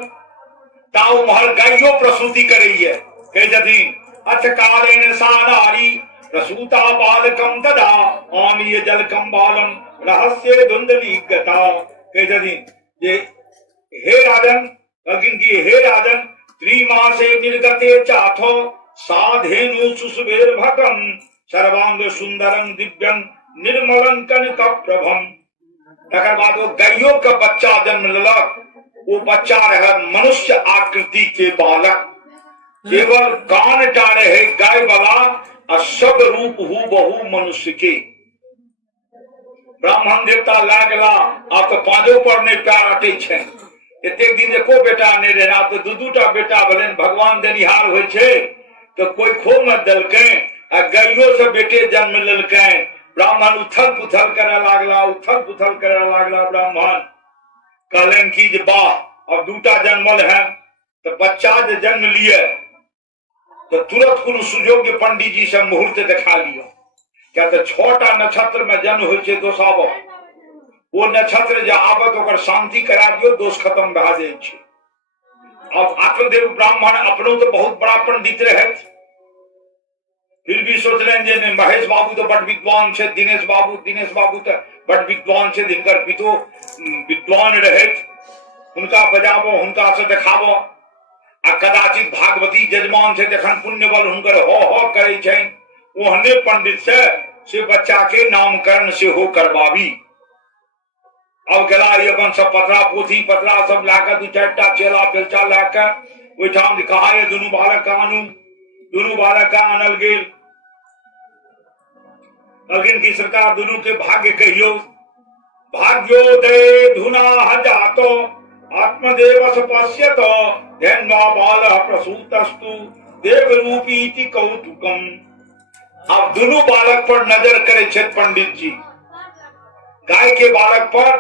ताऊ महल गाइयो प्रसूति करैये। कहे छथिन अतकालेन सानारी प्रसूता बालकम तदा आनीय जलकम बालम रहस्य धुंधली गता। कहे छथिन जे हे राजन, कहलखिन कि हे राजन, 3 मासे निर्गते चाथो साधेनु सुसुभेर भकम सर्वांग सुंदरं दिव्यं निर्मलं कनक प्रभम। तकर बाद वो गायों का बच्चा जन्म लेलक। वो बच्चा रहे मनुष्य आकृति के बालक, केवल कान टा रहे गाय वाला और सब रूप हु बहु मनुष्य के। ब्राह्मण देवता लागला आब तो पांचों पर नहीं पैर अटै छै। एतेक दिन एको बेटा नहीं रहे, आब तो दू टा बेटा भेलनि। भगवान देनिहार होइ छै तो कोई खो मत देलकै आ गाइयो से बेटे जन्म लेलकै। ब्राह्मण उथल पुथल करे लागला, उथल पुथल करे लागला। ब्राह्मण कहलन कि जे वाह अब दूटा जन्मल है तो बच्चा जे जन्म लिए तो तुरंत कोनो सुयोग्य पंडित जी से मुहूर्त देखा लियो, क्या तो 6टा नक्षत्र में जन्म होइ छै दोषाव। वो नक्षत्र जे आबत ओकर शांति करा दियो, दोष खत्म भए जाइ छै। अब आत्मदेव ब्राह्मण अपनो तो बहुत बड़ा पंडित रहे, फिर भी सोचलें जे महेश बाबू तो बड़ विद्वान छे, दिनेश बाबू तो बड़ विद्वान छे, जिनकर पितो विद्वान रहे, हुनका बजाबो, हुनका से देखाबो। आ कदाचित भागवती जजमान छे, जखन पुण्य बल हुनकर हो करे छै, ओहने पंडित से बच्चा के नामकरण से हो करवाबी। अब गेला अपन सब पतरा पोथी पतरा सब लाकर 2-4टा चेला बेलचा लाकर ओहिठाम कहा ये दुनू बालक का आनू, दुनू बालक का आनल गेल। कहलखिन की सरकार दुनू के भाग्य कहियो। भाग्योदय धुना जातो आत्मदेव पश्यत धन्वा बाल प्रसूतस्तु देव रूपी कौतुकम। अब दुनू बालक पर नजर करे छे पंडित जी, गाय के बालक पर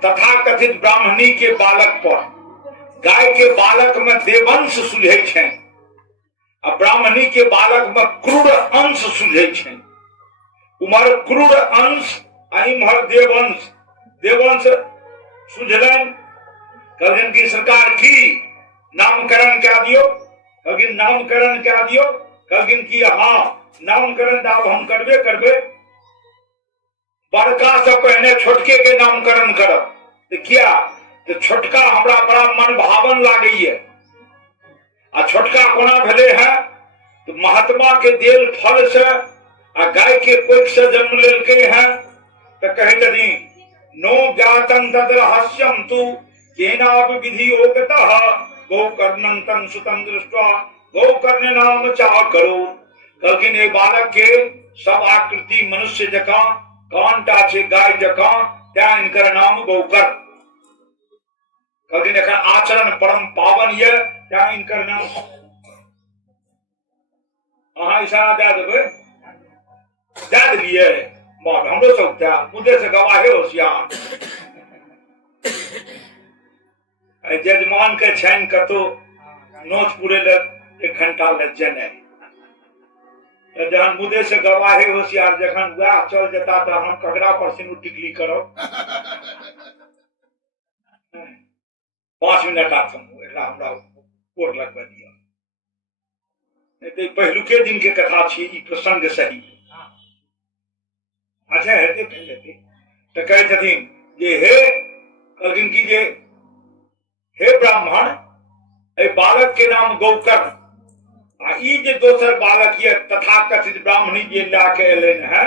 तथा कथित ब्राह्मणी के बालक पर। गाय के बालक में देवंश सुझे छे आ ब्राह्मणी के बालक में क्रूर अंश सुझे छे। उमर क्रूर अंश आ इमहर देवंश सुझलन। कहलन की सरकार की नामकरण क्या दियो, कहलखिन नामकरण क्या दियो। कहलखिन की हाँ नामकरण दाब हम करबे बड़का से पहले छोटके के नामकरण करब। तो क्या तो छोटका हमरा बड़ा मन भावन लागैए आ छोटका कोना भेले है तो महात्मा के देल फल से आ गाय के कोख से जन्म लेलके हैं। तो कहे छथिन नो ज्ञातं तद रहस्यम तु केनापि विधियोगतः गौकर्णं तं सुतं दृष्ट्वा गौकर्ण नाम चाह करो। कहलखिन ए बालक के सब आकृति मनुष्य जकां कांटा छे गाय जकां, त्या इनकर नाम गौकर। कहलखिन एकर आचरण परम पावन ये, त्या इनकर नाम। अहाँ इशारा दे देबै, दे देलिए बात हमरो सब त्या मुद्दे से गवाहे होशियार। जजमान के छाइन कतो नोच पूरे ले 1 घंटा ले जने, जहन मुदे से गवाहे होशियार, जखन वह चल जता तो हम कगड़ा पर सिनु टिकली करो 5 मिनट एकरा हमरा कोट लगबा दिया। नहीं तो पहलुके दिन के कथा छी, ई प्रसंग सही। अच्छा हेते तो कहे छथिन जे हे कहलखिन की जे हे ब्राह्मण ए बालक के नाम गौकर आ ई जे दोसर बालक ये तथा कथित ब्राह्मणी जे लाके एलन है,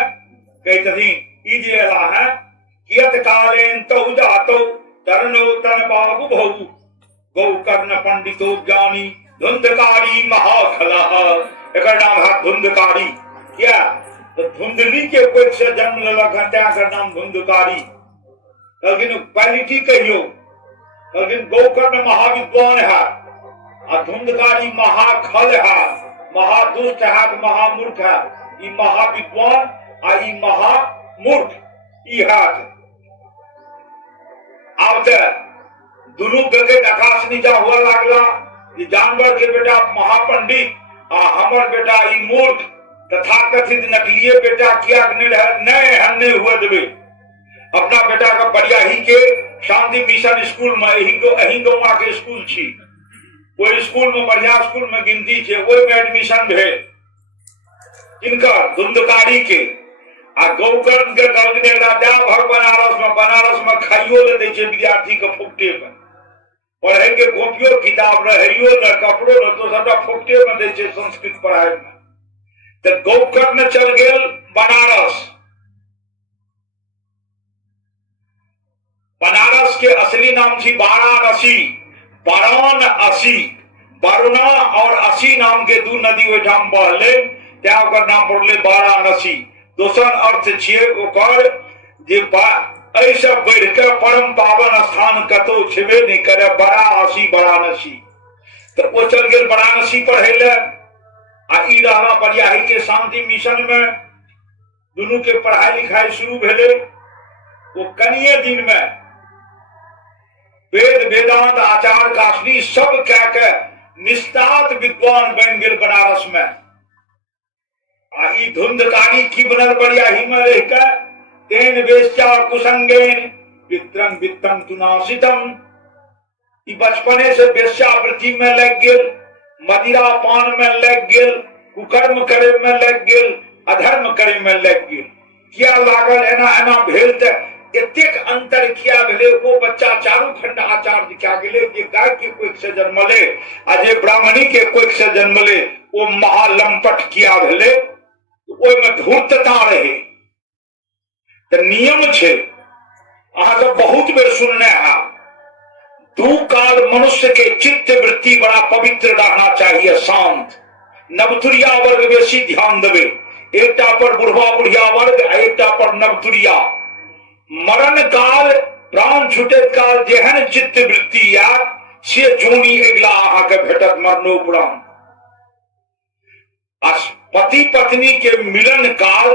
कहे छथिन ई जे एला है कियत कालेन तौ जातो तरनो तन बाबू भौ गौकर्ण पंडितो ज्ञानी धुंधकारी महाखलह। एकर नाम है धुंधकारी। क्या तो धुंधली के कोख से जन्म लेलक है, तेकर नाम धुंधकारी। लेकिन क्वालिटी कहियो, लेकिन गौकर्ण महाविद्वान है आ धुंधकारी महाखल है, महादुष्ट है, महामूर्ख है। ई महाविद्वान आ ई महामूर्ख ई है। अब दुनू बेटे आकाश नीचा हुआ लागला, ई जानवर के बेटा महापंडित आ हमर बेटा ई मूर्ख तथा कथित नकलिए बेटा किया नहीं हम नहीं हुए देवे। अपना बेटा का बरियाही के शांति मिशन स्कूल में अही गौवा के स्कूल छी, वो स्कूल में बढ़िया स्कूल में गिनती छे, वो में एडमिशन भेल इनका धुंधकारी के आ गौकर्ण के गलगने राजा भर बनारस में खाइयो ले दे छे विद्यार्थी के फुकटे में। पढ़े के कॉपियो किताब रहियो न कपड़ो न तो सबटा फुकटे में दे छे संस्कृत पढ़ाई में। तो गौकर्ण चल गेल बनारस। बनारस के असली नाम थी वाराणसी, वाराणसी, वरुणा और असी नाम के 2 नदी ओहिठाम बहले, त्या ओकर नाम पड़ले वाराणसी। दोसर अर्थ छियै ओकर जे ऐसा बढ़ के परम पावन स्थान कतो छेबे नहीं करे, वाराणसी वाराणसी। तो वो चल गए वाराणसी पढ़े ले, आ ई रहला बरियाही के शांति मिशन में। दोनों के पढ़ाई लिखाई शुरू भेले। वो कनिये दिन में वेद वेदांत आचार काशनी सब कह के निस्तात विद्वान बन गए बनारस में। आई धुंधकारी की बनल बरियाही में रह के तेन वेश्या कुसंगेन वित्रं वित्तं तुनासितम। बचपने से वेश्यावृत्ति में लग गए, मदिरा पान में लग गए, कुकर्म करे में लग गए, अधर्म करे में लग गए। क्या लागल एना एना भेल त एतेक अंतर किया भेले। वो बच्चा चारू खंड आचार्य क्या गेले, जे गाय के कोख से जन्मले आ जे ब्राह्मणी के कोख से जन्मले, वो महालंपट किया भेले। ओय में धूर्तता रहे। तो नियम छे, अहाँ सब बहुत बेर सुनने हैं, दू काल मनुष्य के चित्त वृत्ति बड़ा पवित्र रहना चाहिए, शांत। नवतुरिया वर्ग बेसी ध्यान देवे, एकटा पर बुढ़वा बुढ़िया वर्ग, एकटा पर नवतुरिया। मरण काल प्राण छुटे काल जेहन चित्त वृत्ति या से जोनी अगला अहाँ के भेटत मरणोपरांत। पति पत्नी के मिलन काल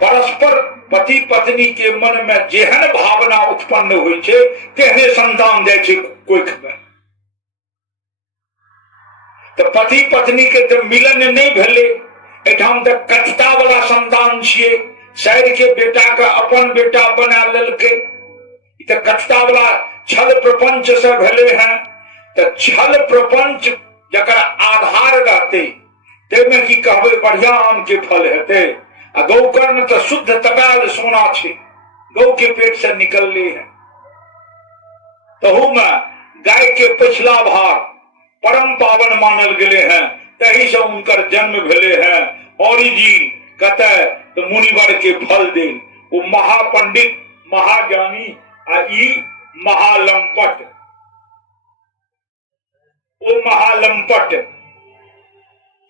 परस्पर पति पत्नी के मन में जेहन भावना उत्पन्न हुई छे, तेहने संतान जाय छे कोख में। तो पति पत्नी के तो मिलन नहीं भेले, एठाम तो कटता वाला संतान छिए। शायद के बेटा का अपन बेटा बना ललके, तो कटता वाला छल प्रपंच से भेले हैं। तो छल प्रपंच जकर आधार रहते, तेमे की कहबे बढ़िया आम के फल हेते। गौकर्ण तो शुद्ध तबाल सोना छे, गौ के पेट से निकलले हैं। तहु में गाय के पिछला भाग परम पावन मानल गए हैं, तही से उनकर जन्म भेले हैं। ओरिजिन कतः तो मुनिवर के फल दे। वो महापंडित महाज्ञानी आई महालंपट। वो महालंपट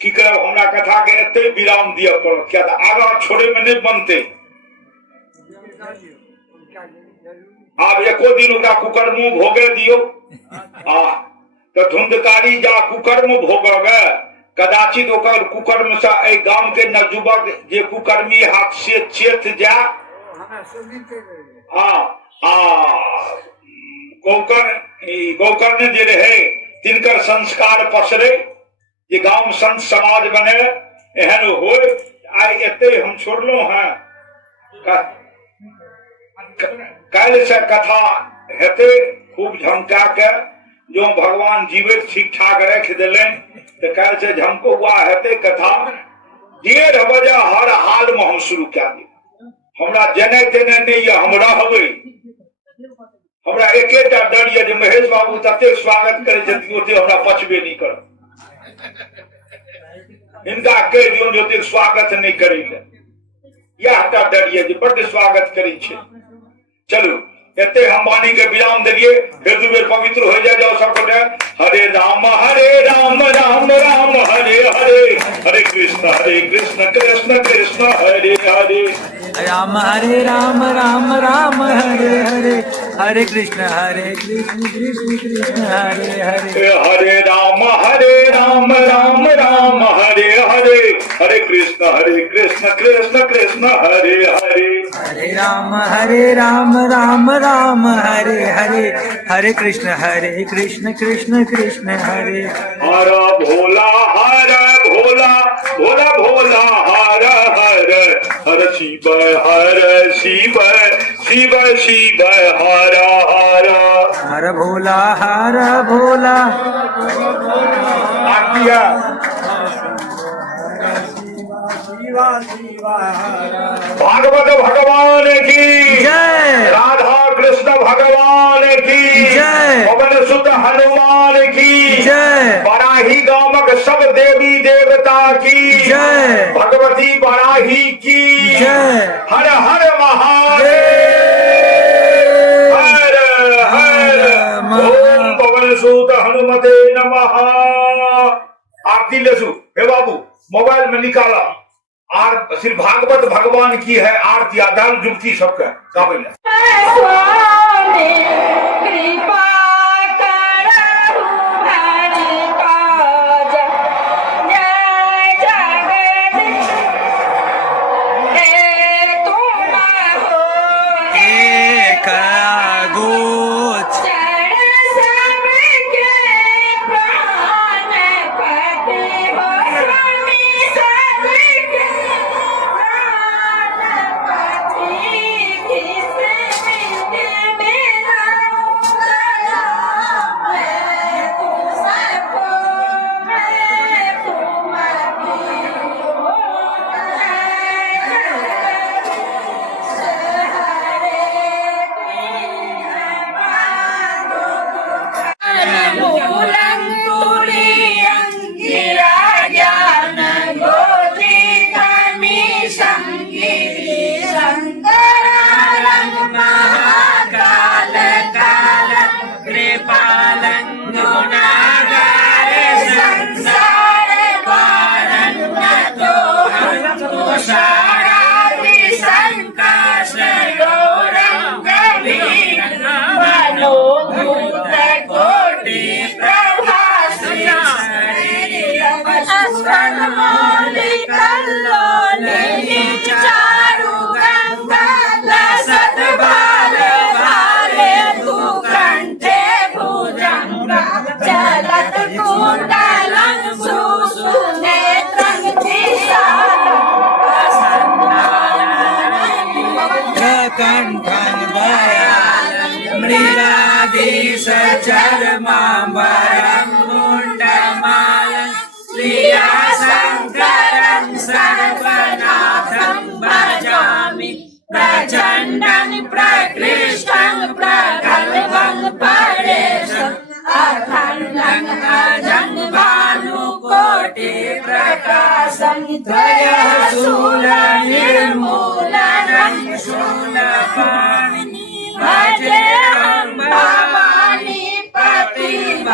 की करब हमरा कथा के एते विराम दिया पड़त, क्या आगा छोड़े में नहीं बनते। आप एको दिन ओकरा कुकर्म भोगे दियो। तो धुंधकारी जा कुकर्म भोगोगे, कदाचित ओकर कुकर्म से ए गांव के नवजुवक जे कुकर्मी हाथ से चेत जा। गौकर्ण जे रहे तिनकर संस्कार पसरे, जे गांव संत समाज बने एहन हो। आई एते हम छोड़लो हैं, कल से कथा हेते खूब झमका के। जो भगवान जीवित ठीक ठाक रख दिले तो कल से झमको हुआ हेते कथा। 1:30 बजे हर हाल में हम शुरू क्या दी। हमरा जने तेने नहीं है, हम रहबे। हमरा एकेटा डर ये जे महेश बाबू तते स्वागत करे छथिन ओते हमरा पछबे नहीं कर। इनका कह दियो जे ओते स्वागत नहीं करै ले, यहटा डर ये जे बड़ स्वागत करै छे। चलो एते हम वाणी के विराम दिए, फिर दू बेर पवित्र हो जाओ सब गोटे। हरे राम राम राम हरे हरे, हरे कृष्ण कृष्ण कृष्ण हरे हरे। राम हरे राम राम हरे हरे, हरे कृष्ण कृष्ण कृष्ण हरे हरे। हरे राम राम राम हरे हरे, हरे कृष्ण कृष्ण कृष्ण हरे हरे। हरे राम राम हरे हरे, हरे कृष्ण कृष्ण कृष्ण हरे। हर भोला भोला भोला हर हर, हर शिव शिव शिव हर हर। हर भोला आज्ञा भागवत भगवान की जय, राधा कृष्ण भगवान की जय, पवन सुत हनुमान की जय, बराही गामक सब देवी देवता की जय, भगवती बराही की जय। हर हर महादेव, हर हर। ओम पवन सुत हनुमते नमः। आरती लेसु हे बाबू मोबाइल में निकाला। और श्री भागवत भगवान की है आरती आदान जुगती सबका गावे ला। स्वामी कृपा करहु हरि काज जय जगदीश हे तुम हो एक गोच चरण सबके प्राणपति हो स्वामी सबके प्राणपति किस विधि मिलाऊं मैं तुझको मैं तुम्हारी चलत कुंडलं सुनेत्रं कंठं दयालं मृगाधीश चर्माम्बरं मुण्डमालं श्रिया शङ्करं सर्वनाथं भजामि प्रचण्डं प्रकृष्टं प्रगल्भं परेशम् अखण्डं अजं भानुकोटि प्रकाशं त्रयः शूलनिर्मूलनं शूलपाणि भजेऽहं भवानी पतिभावगम्यं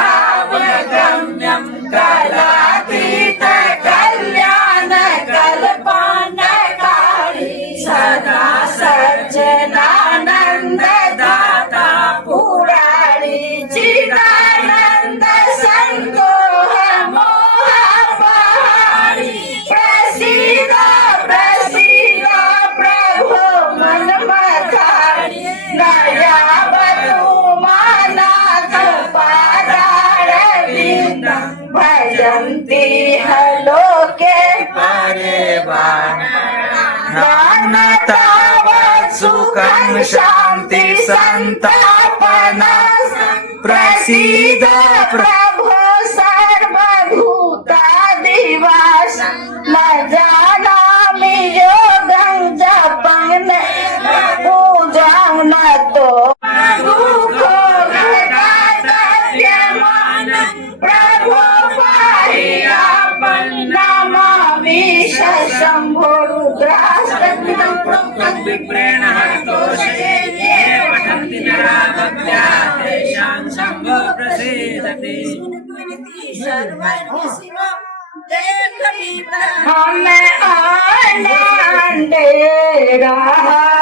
कलातीत कल्याण कल्पनकारि सदा सज्जनानन्द दाता पुरारी चिदानन्द संतोष मोहपहारी प्रसीद प्रसीद प्रभो मन मथारी दयावतु मानाथ पादारविन्द भजन्ति लोके तावत् सुखं शान्ति सन्तापना प्रसीद प्रभो सर्वभूतादिवास न जानामि योगं जपं पूजां न तो दुःखो गदाद्यमानं प्रभो पाहि नमामि शम्भो रुद्राष्टकं विप्रेण हर्तोषे ये पठन्ति नरा भक्त्या तेषां शम्भो प्रसीदति। हमें आनंद रहा